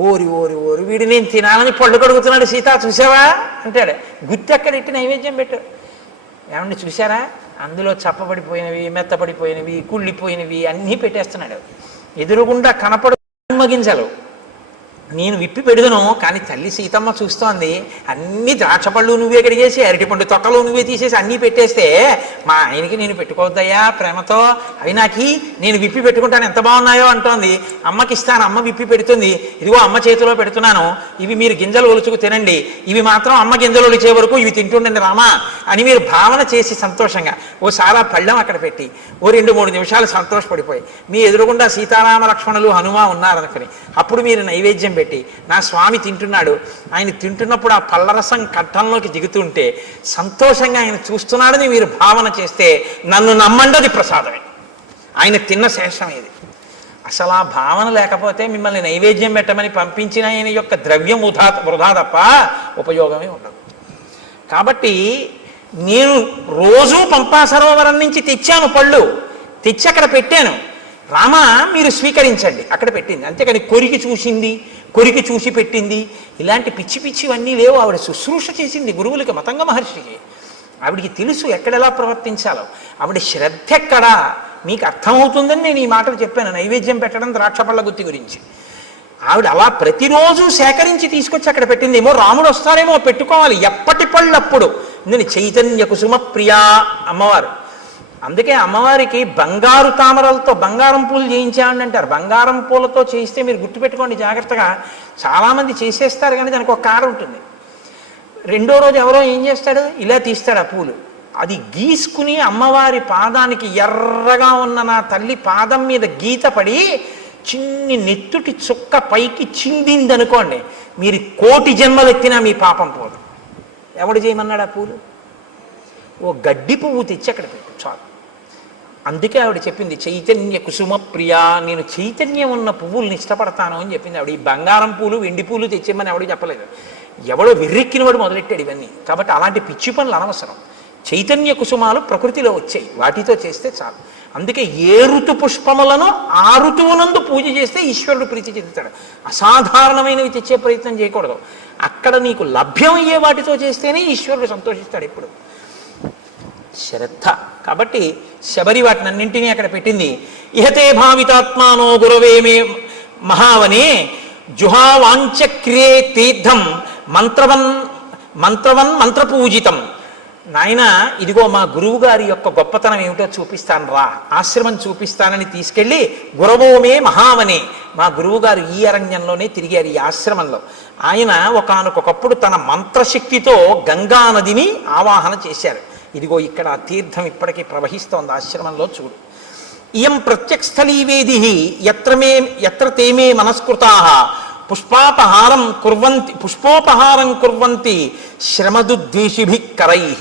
ఓరి ఓరి ఓరి వీడు నేను తినాలని పళ్ళు కడుగుతున్నాడు సీత చూసావా అంటాడు. గుత్తి అక్కడ ఇట్టి నైవేద్యం పెట్టు. ఏమండి చూసారా? అందులో చప్పబడిపోయినవి మెత్తపడిపోయినవి కుళ్ళిపోయినవి అన్నీ పెట్టేస్తున్నాడు. ఎదురుగుండా కనపడు గింజలు నేను విప్పి పెడుదును, కానీ తల్లి సీతమ్మ చూస్తోంది. అన్ని ద్రాక్షపళ్ళు నువ్వే కడిగేసి అరటిపండు తొక్కలు నువ్వే తీసేసి అన్నీ పెట్టేస్తే మా ఆయనకి నేను పెట్టుకోవద్దయ్యా ప్రేమతో, అవి నాకి నేను విప్పి పెట్టుకుంటాను ఎంత బాగున్నాయో అంటోంది. అమ్మకి ఇస్తాను, అమ్మ విప్పి పెడుతుంది, ఇదిగో అమ్మ చేతిలో పెడుతున్నాను, ఇవి మీరు గింజలు ఒలుచుకు తినండి, ఇవి మాత్రం అమ్మ గింజలు ఒలిచే వరకు ఇవి తింటుండండి రామా అని మీరు భావన చేసి సంతోషంగా ఓసారి పళ్ళెం అక్కడ పెట్టి 2-3 నిమిషాలు సంతోషపడిపోయి మీ ఎదురుగుండా సీతారామ లక్ష్మణులు హనుమ ఉన్నారనుకుని అప్పుడు మీరు నైవేద్యం పెట్టి నా స్వామి తింటున్నాడు, ఆయన తింటున్నప్పుడు ఆ పళ్ళరసం కట్టంలోకి దిగుతుంటే సంతోషంగా ఆయన చూస్తున్నాడని మీరు భావన చేస్తే నన్ను నమ్మండి అది ప్రసాదమే, ఆయన తిన్న శేషం ఇది. అసలు ఆ భావన లేకపోతే మిమ్మల్ని నైవేద్యం పెట్టమని పంపించిన ఆయన యొక్క ద్రవ్యం వృధా తప్ప ఉపయోగమే ఉండదు. కాబట్టి నేను రోజూ పంపా సరోవరం నుంచి తెచ్చాను, పళ్ళు తెచ్చి అక్కడ పెట్టాను, రామ మీరు స్వీకరించండి అక్కడ పెట్టింది. అంతేకాని కొరికి చూసింది కొరికి చూసి పెట్టింది, ఇలాంటి పిచ్చి పిచ్చివన్నీ లేవు. ఆవిడ శుశ్రూష చేసింది గురువులకి, మతంగ మహర్షికి. ఆవిడికి తెలుసు ఎక్కడెలా ప్రవర్తించాలో. ఆవిడ శ్రద్ధ ఎక్కడా మీకు అర్థమవుతుందని నేను ఈ మాటలు చెప్పాను, నైవేద్యం పెట్టడం ద్రాక్ష పళ్ళ గుత్తి గురించి. ఆవిడ అలా ప్రతిరోజు సేకరించి తీసుకొచ్చి అక్కడ పెట్టింది. ఏమో రాముడు వస్తారేమో పెట్టుకోవాలి, ఎప్పటి పళ్ళప్పుడు. నేను చైతన్య కుసుమ ప్రియా అమ్మవారు. అందుకే అమ్మవారికి బంగారు తామరలతో బంగారం పూలు చేయించామని అంటారు. బంగారం పూలతో చేయిస్తే మీరు గుర్తుపెట్టుకోండి జాగ్రత్తగా, చాలామంది చేసేస్తారు కానీ దానికి ఒక కాడ ఉంటుంది. రెండో రోజు ఎవరో ఏం చేస్తాడు, ఇలా తీస్తాడు ఆ పూలు. అది గీసుకుని అమ్మవారి పాదానికి ఎర్రగా ఉన్న నా తల్లి పాదం మీద గీత పడి చిన్ని నెత్తుటి చుక్క పైకి చిందిందనుకోండి, మీరు 1,000,000 జన్మలెత్తినా మీ పాపం పోదు. ఎవడు చేయమన్నాడు ఆ పూలు? ఓ గడ్డి పువ్వు తెచ్చి అక్కడ పెట్టు చాలు. అందుకే ఆవిడ చెప్పింది చైతన్య కుసుమ ప్రియా, నేను చైతన్యం ఉన్న పువ్వుల్ని ఇష్టపడతాను అని చెప్పింది ఆవిడ. ఈ బంగారం పూలు వెండి పూలు తెచ్చేమని ఆవిడ చెప్పలేదు. ఎవడో వెర్రెక్కినవాడు మొదలెట్టాడు ఇవన్నీ. కాబట్టి అలాంటి పిచ్చి పనులు అనవసరం. చైతన్య కుసుమాలు ప్రకృతిలో వచ్చాయి, వాటితో చేస్తే చాలు. అందుకే ఏ ఋతు పుష్పములను ఆ ఋతువునందు పూజ చేస్తే ఈశ్వరుడు ప్రీతి చెందుతాడు. అసాధారణమైనవి తెచ్చే ప్రయత్నం చేయకూడదు. అక్కడ నీకు లభ్యమయ్యే వాటితో చేస్తేనే ఈశ్వరుడు సంతోషిస్తాడు ఎప్పుడు. శ్రద్ధ. కాబట్టి శబరి వాటినన్నింటినీ అక్కడ పెట్టింది. ఇహతే భావితాత్మానో గురవే మే మహావనే జుహావాంచక్రియే తీర్థం మంత్రవన్ మంత్రపూజితం. నాయన ఇదిగో మా గురువు గారి యొక్క గొప్పతనం ఏమిటో చూపిస్తాను రా, ఆశ్రమం చూపిస్తానని తీసుకెళ్ళి గురవోమే మహావనే, మా గురువు గారు ఈ అరణ్యంలోనే తిరిగారు, ఈ ఆశ్రమంలో. ఆయన ఒకానొకప్పుడు తన మంత్రశక్తితో గంగా నదిని ఆవాహన చేశారు. ఇదిగో ఇక్కడ ఆ తీర్థం ఇప్పటికీ ప్రవహిస్తోంది ఆశ్రమంలో, చూడు. ఇయం ప్రత్యక్షస్థలీవేది ఎత్ర తేమే మనస్కృతాః పుష్పోపహారం కుర్వంతి శ్రమదుద్వేషిభిః కరైః.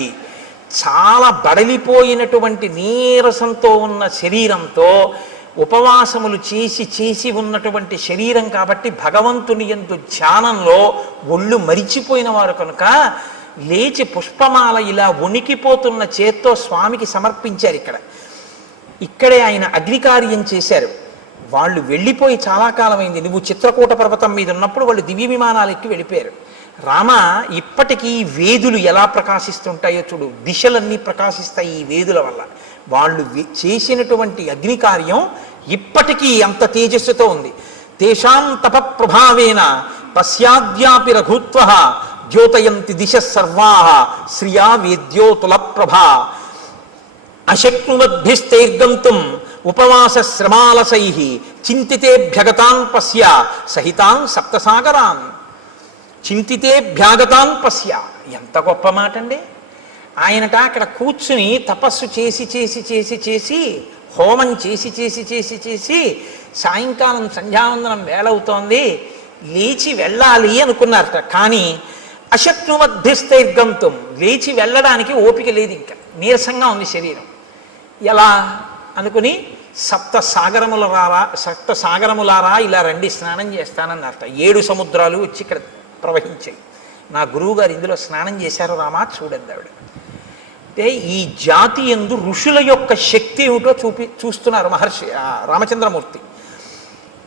చాలా బడలిపోయినటువంటి నీరసంతో ఉన్న శరీరంతో ఉపవాసములు చేసి చేసి ఉన్నటువంటి శరీరం కాబట్టి భగవంతుని యందు ధ్యానంలో ఒళ్ళు మరిచిపోయిన వారు కనుక లేచి పుష్పమాల ఇలా వణికిపోతున్న చేత్తో స్వామికి సమర్పించారు. ఇక్కడే ఆయన అగ్నికార్యం చేశారు. వాళ్ళు వెళ్ళిపోయి చాలా కాలమైంది. నువ్వు చిత్రకూట పర్వతం మీద ఉన్నప్పుడు వాళ్ళు దివ్య విమానాలు ఎక్కి వెళ్ళిపోయారు. రామ, ఇప్పటికీ వేదులు ఎలా ప్రకాశిస్తుంటాయో చూడు, దిశలన్నీ ప్రకాశిస్తాయి ఈ వేదుల వల్ల. వాళ్ళు చేసినటువంటి అగ్నికార్యం ఇప్పటికీ అంత తేజస్సుతో ఉంది. తేషాం తప ప్రభావేన పశ్యాద్యాపి రఘుత్వః ద్యోతయంతి దిశ సర్వాః శ్రియా వేద్యోతుల ప్రభా అశక్నువద్భిస్తైర్గంతుం ఉపవాస శ్రమాలసైః చింతితేభ్యగతాన్ పశ్య సహితాన్ సప్తసాగరాన్. చింతితేభ్యాగతాన్ పశ్య, ఎంత గొప్ప మాట అండి. ఆయనట అక్కడ కూర్చుని తపస్సు చేసి చేసి చేసి చేసి హోమం చేసి చేసి చేసి చేసి సాయంకాలం సంధ్యావందనం వేళవుతోంది, లేచి వెళ్ళాలి అనుకున్నారట. కానీ అశక్నువద్భిస్తైర్గంతుం, లేచి వెళ్ళడానికి ఓపిక లేదు, ఇంకా నీరసంగా ఉంది శరీరం. ఎలా అనుకుని సప్త సాగరములారా ఇలా రండి స్నానం చేస్తానన్నారట. 7 సముద్రాలు వచ్చి ఇక్కడ ప్రవహించాయి. నా గురువు గారు ఇందులో స్నానం చేశారు రామా, చూడండి ఆవిడ. అంటే ఈ జాతి యందు ఋషుల యొక్క శక్తి ఏమిటో చూస్తున్నారు మహర్షి రామచంద్రమూర్తి.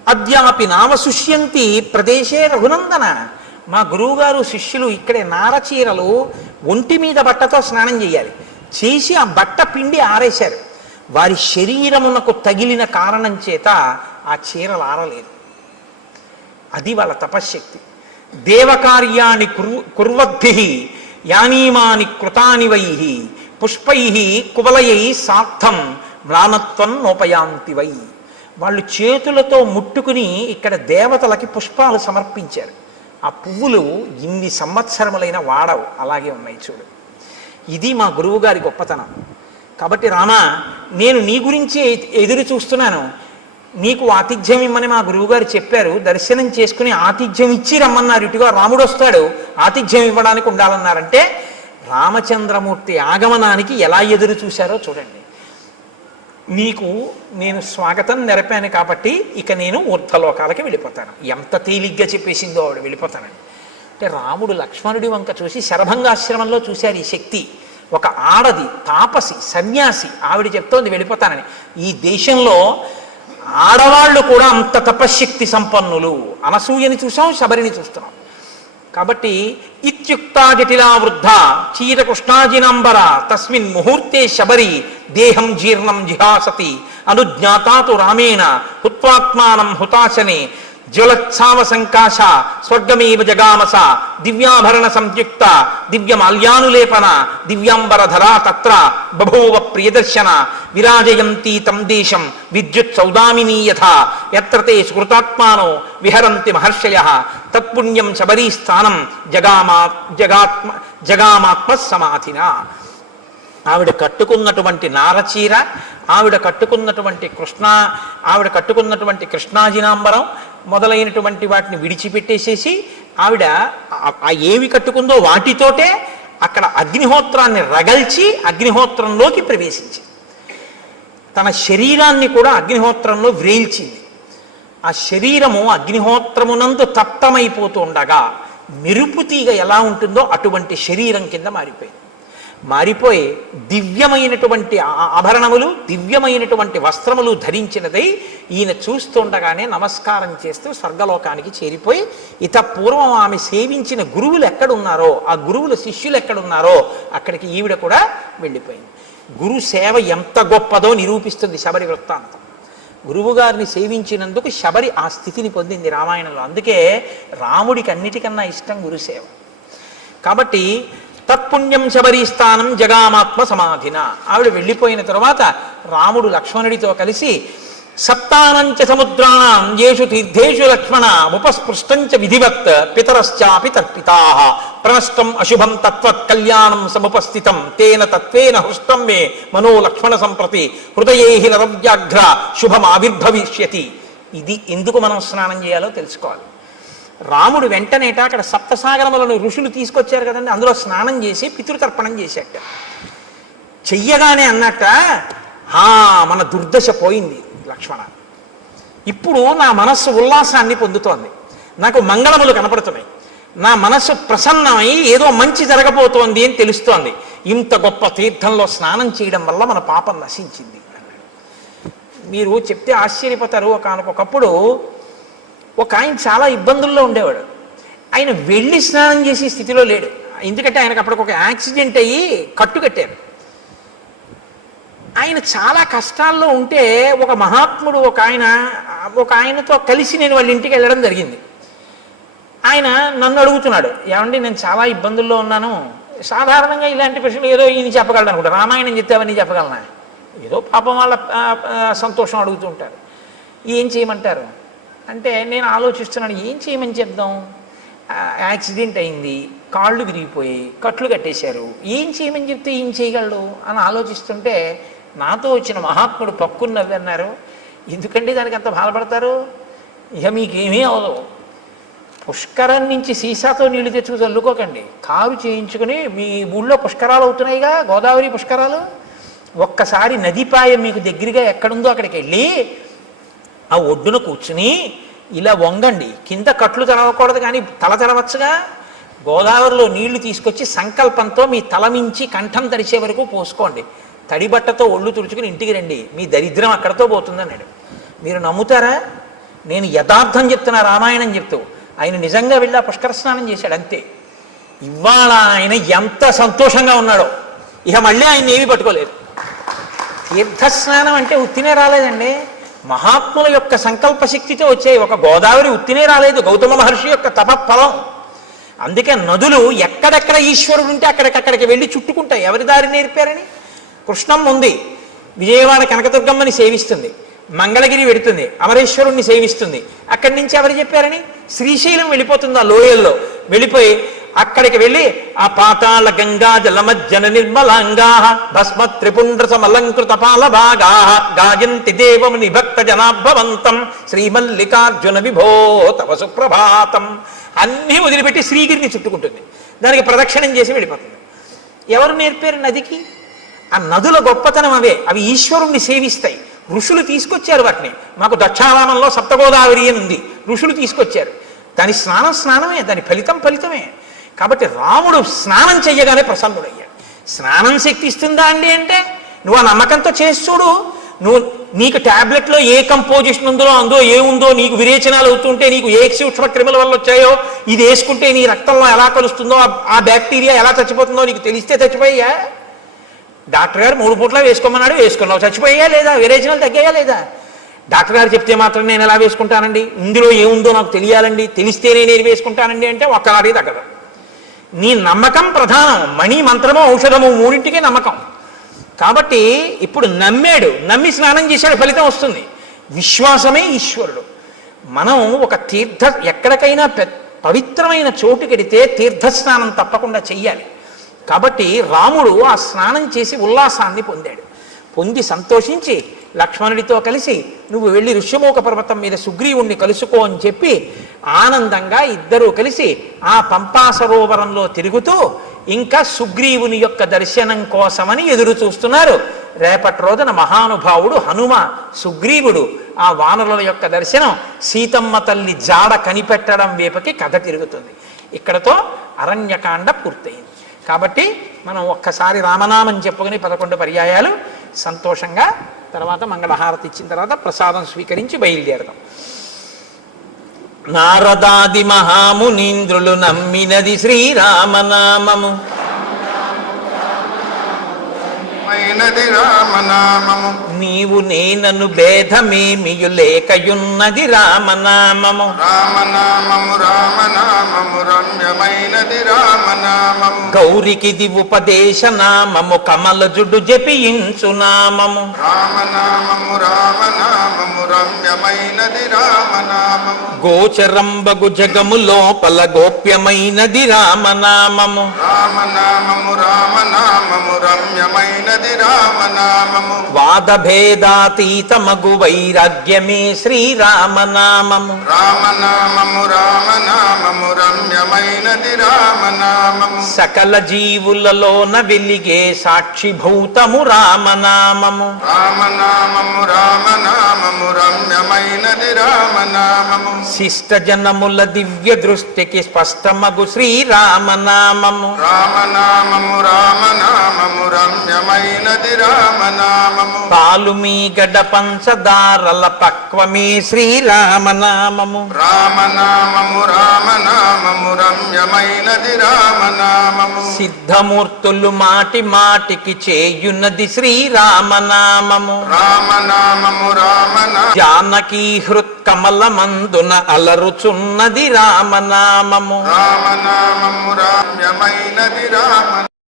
అద్యాపి నావశుష్యంతి ప్రదేశే రఘునందన. మా గురువుగారు శిష్యులు ఇక్కడే నారచీరలు ఒంటి మీద బట్టతో స్నానం చేయాలి, చేసి ఆ బట్ట పిండి ఆరేశారు. వారి శరీరమునకు తగిలిన కారణం చేత ఆ చీరలు ఆరలేదు. అది వాళ్ళ తపశ్శక్తి. దేవకార్యాన్ని కుర్వద్భిః యానీమాని కృతాని వైః పుష్పైః కువలయై సార్థం మ్లానత్వం నోపయాంతి వై. వాళ్ళు చేతులతో ముట్టుకుని ఇక్కడ దేవతలకి పుష్పాలు సమర్పించారు. ఆ పువ్వులు ఇన్ని సంవత్సరములైన వాడవు, అలాగే ఉన్నాయి చూడు. ఇది మా గురువుగారి గొప్పతనం. కాబట్టి రామ, నేను నీ గురించి ఎదురు చూస్తున్నాను, నీకు ఆతిథ్యం ఇమ్మని మా గురువుగారు చెప్పారు. దర్శనం చేసుకుని ఆతిథ్యం ఇచ్చి రమ్మన్నారు. ఇటుగా రాముడు వస్తాడు, ఆతిథ్యం ఇవ్వడానికి ఉండాలన్నారంటే రామచంద్రమూర్తి ఆగమనానికి ఎలా ఎదురు చూశారో చూడండి. నీకు నేను స్వాగతం నెరపాను కాబట్టి ఇక నేను ఊర్ధ్వలోకాలకి వెళ్ళిపోతాను. ఎంత తేలిగ్గా చెప్పేసిందో ఆవిడ వెళ్ళిపోతానండి. అంటే రాముడు లక్ష్మణుడి వంక చూసి శరభంగాశ్రమంలో చూశారు ఈ శక్తి. ఒక ఆడది తాపసి సన్యాసి, ఆవిడ చెప్తోంది వెళ్ళిపోతానని. ఈ దేశంలో ఆడవాళ్ళు కూడా అంత తపశ్శక్తి సంపన్నులు. అనసూయని చూసాం, శబరిని చూస్తున్నాం. కాబట్టి ఇత్యుక్తా జటిలా వృద్ధ చీరకృష్ణాజినాంబర తస్మిన్ ముహూర్తే శబరి దేహం జీర్ణం జిహాసతి అనుజ్ఞాతాతు రామేణ హుత్వాత్మానం హుతాశనే జ్వలత్సావ సంకాశ స్వర్గమేవ జగామస దివ్యాభరణ సంయుక్త దివ్యమాల్యానులేపన దివ్యాంబరధరా తత్ర బభూవ ప్రియదర్శన విరాజయంతి తం దేశం విద్యుత్ సౌదామినీ యథా యత్ర తే స్మృతాత్మానో విహరంతి మహర్షయః తత్పుణ్యం శబరీస్థానం జగామాత్మ సమాధిన. ఆవిడ కట్టుకున్నటువంటి నారచీర, ఆవిడ కట్టుకున్నటువంటి కృష్ణాజినాంబరం మొదలైనటువంటి వాటిని విడిచిపెట్టేసేసి ఆవిడ ఏవి కట్టుకుందో వాటితోటే అక్కడ అగ్నిహోత్రాన్ని రగల్చి అగ్నిహోత్రంలోకి ప్రవేశించి తన శరీరాన్ని కూడా అగ్నిహోత్రంలో వ్రేల్చింది. ఆ శరీరము అగ్నిహోత్రమునందు తప్తమైపోతూ ఉండగా మెరుపుతీగ ఎలా ఉంటుందో అటువంటి శరీరం కింద మారిపోయి దివ్యమైనటువంటి ఆభరణములు, దివ్యమైనటువంటి వస్త్రములు ధరించినదై ఈయన చూస్తుండగానే నమస్కారం చేస్తూ స్వర్గలోకానికి చేరిపోయి పూర్వం ఆమె సేవించిన గురువులు ఎక్కడున్నారో, ఆ గురువుల శిష్యులు ఎక్కడున్నారో అక్కడికి ఈవిడ కూడా వెళ్ళిపోయింది. గురు సేవ ఎంత గొప్పదో నిరూపిస్తుంది శబరి వృత్తాంతం. గురువుగారిని సేవించినందుకు శబరి ఆ స్థితిని పొందింది రామాయణంలో. అందుకే రాముడికి అన్నిటికన్నా ఇష్టం గురుసేవ. కాబట్టి తత్పుణ్యం శబరీస్థానం జగామాత్మ సమాధిన. ఆవిడ వెళ్ళిపోయిన తరువాత రాముడు లక్ష్మణుడితో కలిసి సప్తానంచ సముద్రాణం యేషు తీర్థేషు లక్ష్మణ ఉపస్పృష్టంచ విధివత్ పితరశ్చాపి తర్పితాః ప్రణష్టం అశుభం తత్వత్ కళ్యాణం సముపస్థితం తేన తత్వేన హృష్టం మే మనో లక్ష్మణ సంప్రతి హృదయేహి నరవ్యాఘ్ర శుభం ఆవిర్భవిష్యతి. ఇది ఎందుకు మనం స్నానం చేయాలో తెలుసుకోవాలి. రాముడు వెంటనేట అక్కడ సప్తసాగరములను ఋషులు తీసుకొచ్చారు కదండి, అందులో స్నానం చేసి పితృతర్పణం చేశాట. చెయ్యగానే అన్నట్ట, మన దుర్దశ పోయింది లక్ష్మణ, ఇప్పుడు నా మనస్సు ఉల్లాసాన్ని పొందుతోంది, నాకు మంగళములు కనపడుతున్నాయి, నా మనస్సు ప్రసన్నమై ఏదో మంచి జరగబోతోంది అని తెలుస్తోంది. ఇంత గొప్ప తీర్థంలో స్నానం చేయడం వల్ల మన పాపం నశించింది. మీరు చెప్తే ఆశ్చర్యపోతారు. ఒకనకొకప్పుడు ఒక ఆయన చాలా ఇబ్బందుల్లో ఉండేవాడు. ఆయన వెళ్ళి స్నానం చేసే స్థితిలో లేడు. ఎందుకంటే ఆయనకు అప్పటికి ఒక యాక్సిడెంట్ అయ్యి కట్టుకట్టారు. ఆయన చాలా కష్టాల్లో ఉంటే ఒక మహాత్ముడు ఒక ఆయనతో కలిసి నేను వాళ్ళ ఇంటికి వెళ్ళడం జరిగింది. ఆయన నన్ను అడుగుతున్నాడు, ఏమండి నేను చాలా ఇబ్బందుల్లో ఉన్నాను. సాధారణంగా ఇలాంటి ప్రశ్నలు ఏదో ఈయన చెప్పగలను అనుకుంటా, రామాయణం చెప్తావని చెప్పగలనా, ఏదో పాపం వాళ్ళ సంతోషం అడుగుతూ ఉంటారు. ఏం చేయమంటారు అంటే నేను ఆలోచిస్తున్నాను, ఏం చేయమని చెప్దాం, యాక్సిడెంట్ అయింది, కాళ్ళు విరిగిపోయి కట్లు కట్టేశారు, ఏం చేయమని చెప్తే ఏం చేయగలడు అని ఆలోచిస్తుంటే నాతో వచ్చిన మహాత్ముడు పక్కున్నవి అన్నారు, ఎందుకంటే దానికి అంత బాధపడతారు, ఇక మీకేమీ అవదు, పుష్కరం నుంచి సీసాతో నీళ్లు తెచ్చుకు చల్లుకోకండి, కారు చేయించుకుని మీ ఊళ్ళో పుష్కరాలు అవుతున్నాయిగా, గోదావరి పుష్కరాలు, ఒక్కసారి నదిపాయ మీకు దగ్గరగా ఎక్కడుందో అక్కడికి వెళ్ళి ఆ ఒడ్డున కూర్చుని ఇలా వంగండి, కింద కట్లు తెరవకూడదు కానీ తల తెరవచ్చుగా, గోదావరిలో నీళ్లు తీసుకొచ్చి సంకల్పంతో మీ తల మించి కంఠం తడిచే వరకు పోసుకోండి, తడిబట్టతో ఒళ్ళు తుడుచుకుని ఇంటికి రండి, మీ దరిద్రం అక్కడతో పోతుందన్నాడు. మీరు నమ్ముతారా? నేను యథార్థం చెప్తున్నా, రామాయణం చెప్తూ. ఆయన నిజంగా వెళ్ళి ఆ పుష్కర స్నానం చేశాడు. అంతే. ఇవాళ ఆయన ఎంత సంతోషంగా ఉన్నాడో, ఇక మళ్ళీ ఆయన ఏమీ పట్టుకోలేదు. తీర్థస్నానం అంటే ఉత్తినే రాలేదండి, మహాత్ముల యొక్క సంకల్ప శక్తితో వచ్చాయి. ఒక గోదావరి ఉత్తినే రాలేదు, గౌతమ మహర్షి యొక్క తపఫలం. అందుకే నదులు ఎక్కడెక్కడ ఈశ్వరుడు ఉంటే అక్కడికక్కడికి వెళ్ళి చుట్టుకుంటాయి. ఎవరి దారి నేర్పారని? కృష్ణమ్మ ఉంది, విజయవాడ కనకదుర్గమ్మని సేవిస్తుంది, మంగళగిరి వెడుతుంది, అమరేశ్వరుణ్ణి సేవిస్తుంది. అక్కడి నుంచి ఎవరు చెప్పారని? శ్రీశైలం వెళ్ళిపోతుంది, ఆ లోయల్లో వెళ్ళిపోయి అక్కడికి వెళ్ళి ఆ పాతాళ గంగా జలమజ్జన నిర్మలాంగా భస్మ త్రిపుండ్ర సమలంకృత పాల భాగా గాయంతి దేవముని భక్త జనాభవంతం శ్రీమల్లికార్జున విభో తవ సుప్రభాతం అన్నీ వదిలిపెట్టి శ్రీగిరిని చుట్టుకుంటుంది, దానికి ప్రదక్షిణం చేసి వెళ్ళిపోతుంది. ఎవరు నేర్పారు నదికి? ఆ నదుల గొప్పతనం అవే, అవి ఈశ్వరుణ్ణి సేవిస్తాయి. ఋషులు తీసుకొచ్చారు వాటిని. మాకు దక్షారామంలో సప్తగోదావరి అని ఉంది, ఋషులు తీసుకొచ్చారు. దాని స్నానమే, దాని ఫలితమే. కాబట్టి రాముడు స్నానం చెయ్యగానే ప్రసన్నుడయ్యాడు. స్నానం శక్తి ఇస్తుందా అండి అంటే నువ్వు ఆ నమ్మకంతో చేసి చూడు, నువ్వు నీకు ట్యాబ్లెట్లో ఏ కంపోజిషన్ ఉందో ఏముందో నీకు విరేచనాలు అవుతుంటే నీకు ఏ సూక్ష్మ క్రిముల వల్ల వచ్చాయో ఇది వేసుకుంటే నీ రక్తంలో ఎలా కలుస్తుందో ఆ బ్యాక్టీరియా ఎలా చచ్చిపోతుందో నీకు తెలిస్తే చచ్చిపోయా? డాక్టర్ గారు 3 పూట్ల వేసుకోమన్నాడు, వేసుకున్నావు, చచ్చిపోయా లేదా? విరేచనాలు తగ్గాయా లేదా? డాక్టర్ గారు చెప్తే మాత్రం నేను ఎలా వేసుకుంటానండి, ఇందులో ఏముందో నాకు తెలియాలండి, తెలిస్తేనే నేను వేసుకుంటానండి అంటే ఒక్కనాడికి తగ్గదు. నీ నమ్మకం ప్రధానం. మణి, మంత్రము, ఔషధము మూడింటికి నమ్మకం. కాబట్టి ఇప్పుడు నమ్మాడు, నమ్మి స్నానం చేశాడు, ఫలితం వస్తుంది. విశ్వాసమే ఈశ్వరుడు. మనం ఒక ఎక్కడికైనా పవిత్రమైన చోటుకెడితే తీర్థస్నానం తప్పకుండా చెయ్యాలి. కాబట్టి రాముడు ఆ స్నానం చేసి ఉల్లాసాన్ని పొందాడు. పొంది సంతోషించి లక్ష్మణుడితో కలిసి నువ్వు వెళ్ళి ఋష్యమూక పర్వతం మీద సుగ్రీవుణ్ణి కలుసుకో అని చెప్పి ఆనందంగా ఇద్దరూ కలిసి ఆ పంపా సరోవరంలో తిరుగుతూ ఇంకా సుగ్రీవుని యొక్క దర్శనం కోసమని ఎదురు చూస్తున్నారు. రేపటి రోజున మహానుభావుడు హనుమ సుగ్రీవుడు ఆ వానరుల యొక్క దర్శనం, సీతమ్మ తల్లి జాడ కనిపెట్టడం వైపుకి కథ తిరుగుతుంది. ఇక్కడతో అరణ్యకాండ పూర్తయింది. కాబట్టి మనం ఒక్కసారి రామనామం చెప్పుకుని 11 పర్యాయాలు సంతోషంగా తర్వాత మంగళహారతి ఇచ్చిన తర్వాత ప్రసాదం స్వీకరించి బయలుదేరదాం. నారదాది మహామునీంద్రులు నమ్మినది శ్రీరామనామము, రామనామము. నీవు నేనను భేదమేమియు లేకయున్నది రామనామము. రామనామము రామనామము రమ్యమైనది రామనామము. గౌరికిది ఉపదేశ నామము, కమలజుడు జపించు నామము. రామనామము రామనామము రమ్యమైనది రామనామము. గోచరంబగు జగము లోపల గోప్యమైనది రామనామము. రామనామము రామనామము రమ్యమైనది రామనామము. వాదభేదాతీతమగు వైరాగ్యమే శ్రీరామనామము. రామనామము రామనామము రమ్యమైనది రామనామము. సకల జీవులలోన వెలిగే సాక్షిభూతము రామనామము. రామనామము రామనామము రమ్యమైనది రామనామము. శిష్ట జనముల దివ్య దృష్టికి స్పష్టమగు శ్రీరామనామము. రామనామము రామనామము రమ్యమైనది రామనామము. పాలు మీ గడ పంచదారల పక్వమే శ్రీరామనామము. రామనామము రామనామము రమ్యమైనది రామనామము. సిద్ధమూర్తులు మాటి మాటికి చేయున్నది శ్రీరామనామము. రామనామము రామనామము. జానకీ హృత్కమలమందున అలరుచున్నది రామనామము. రామనామము రమ్యమైనది రామ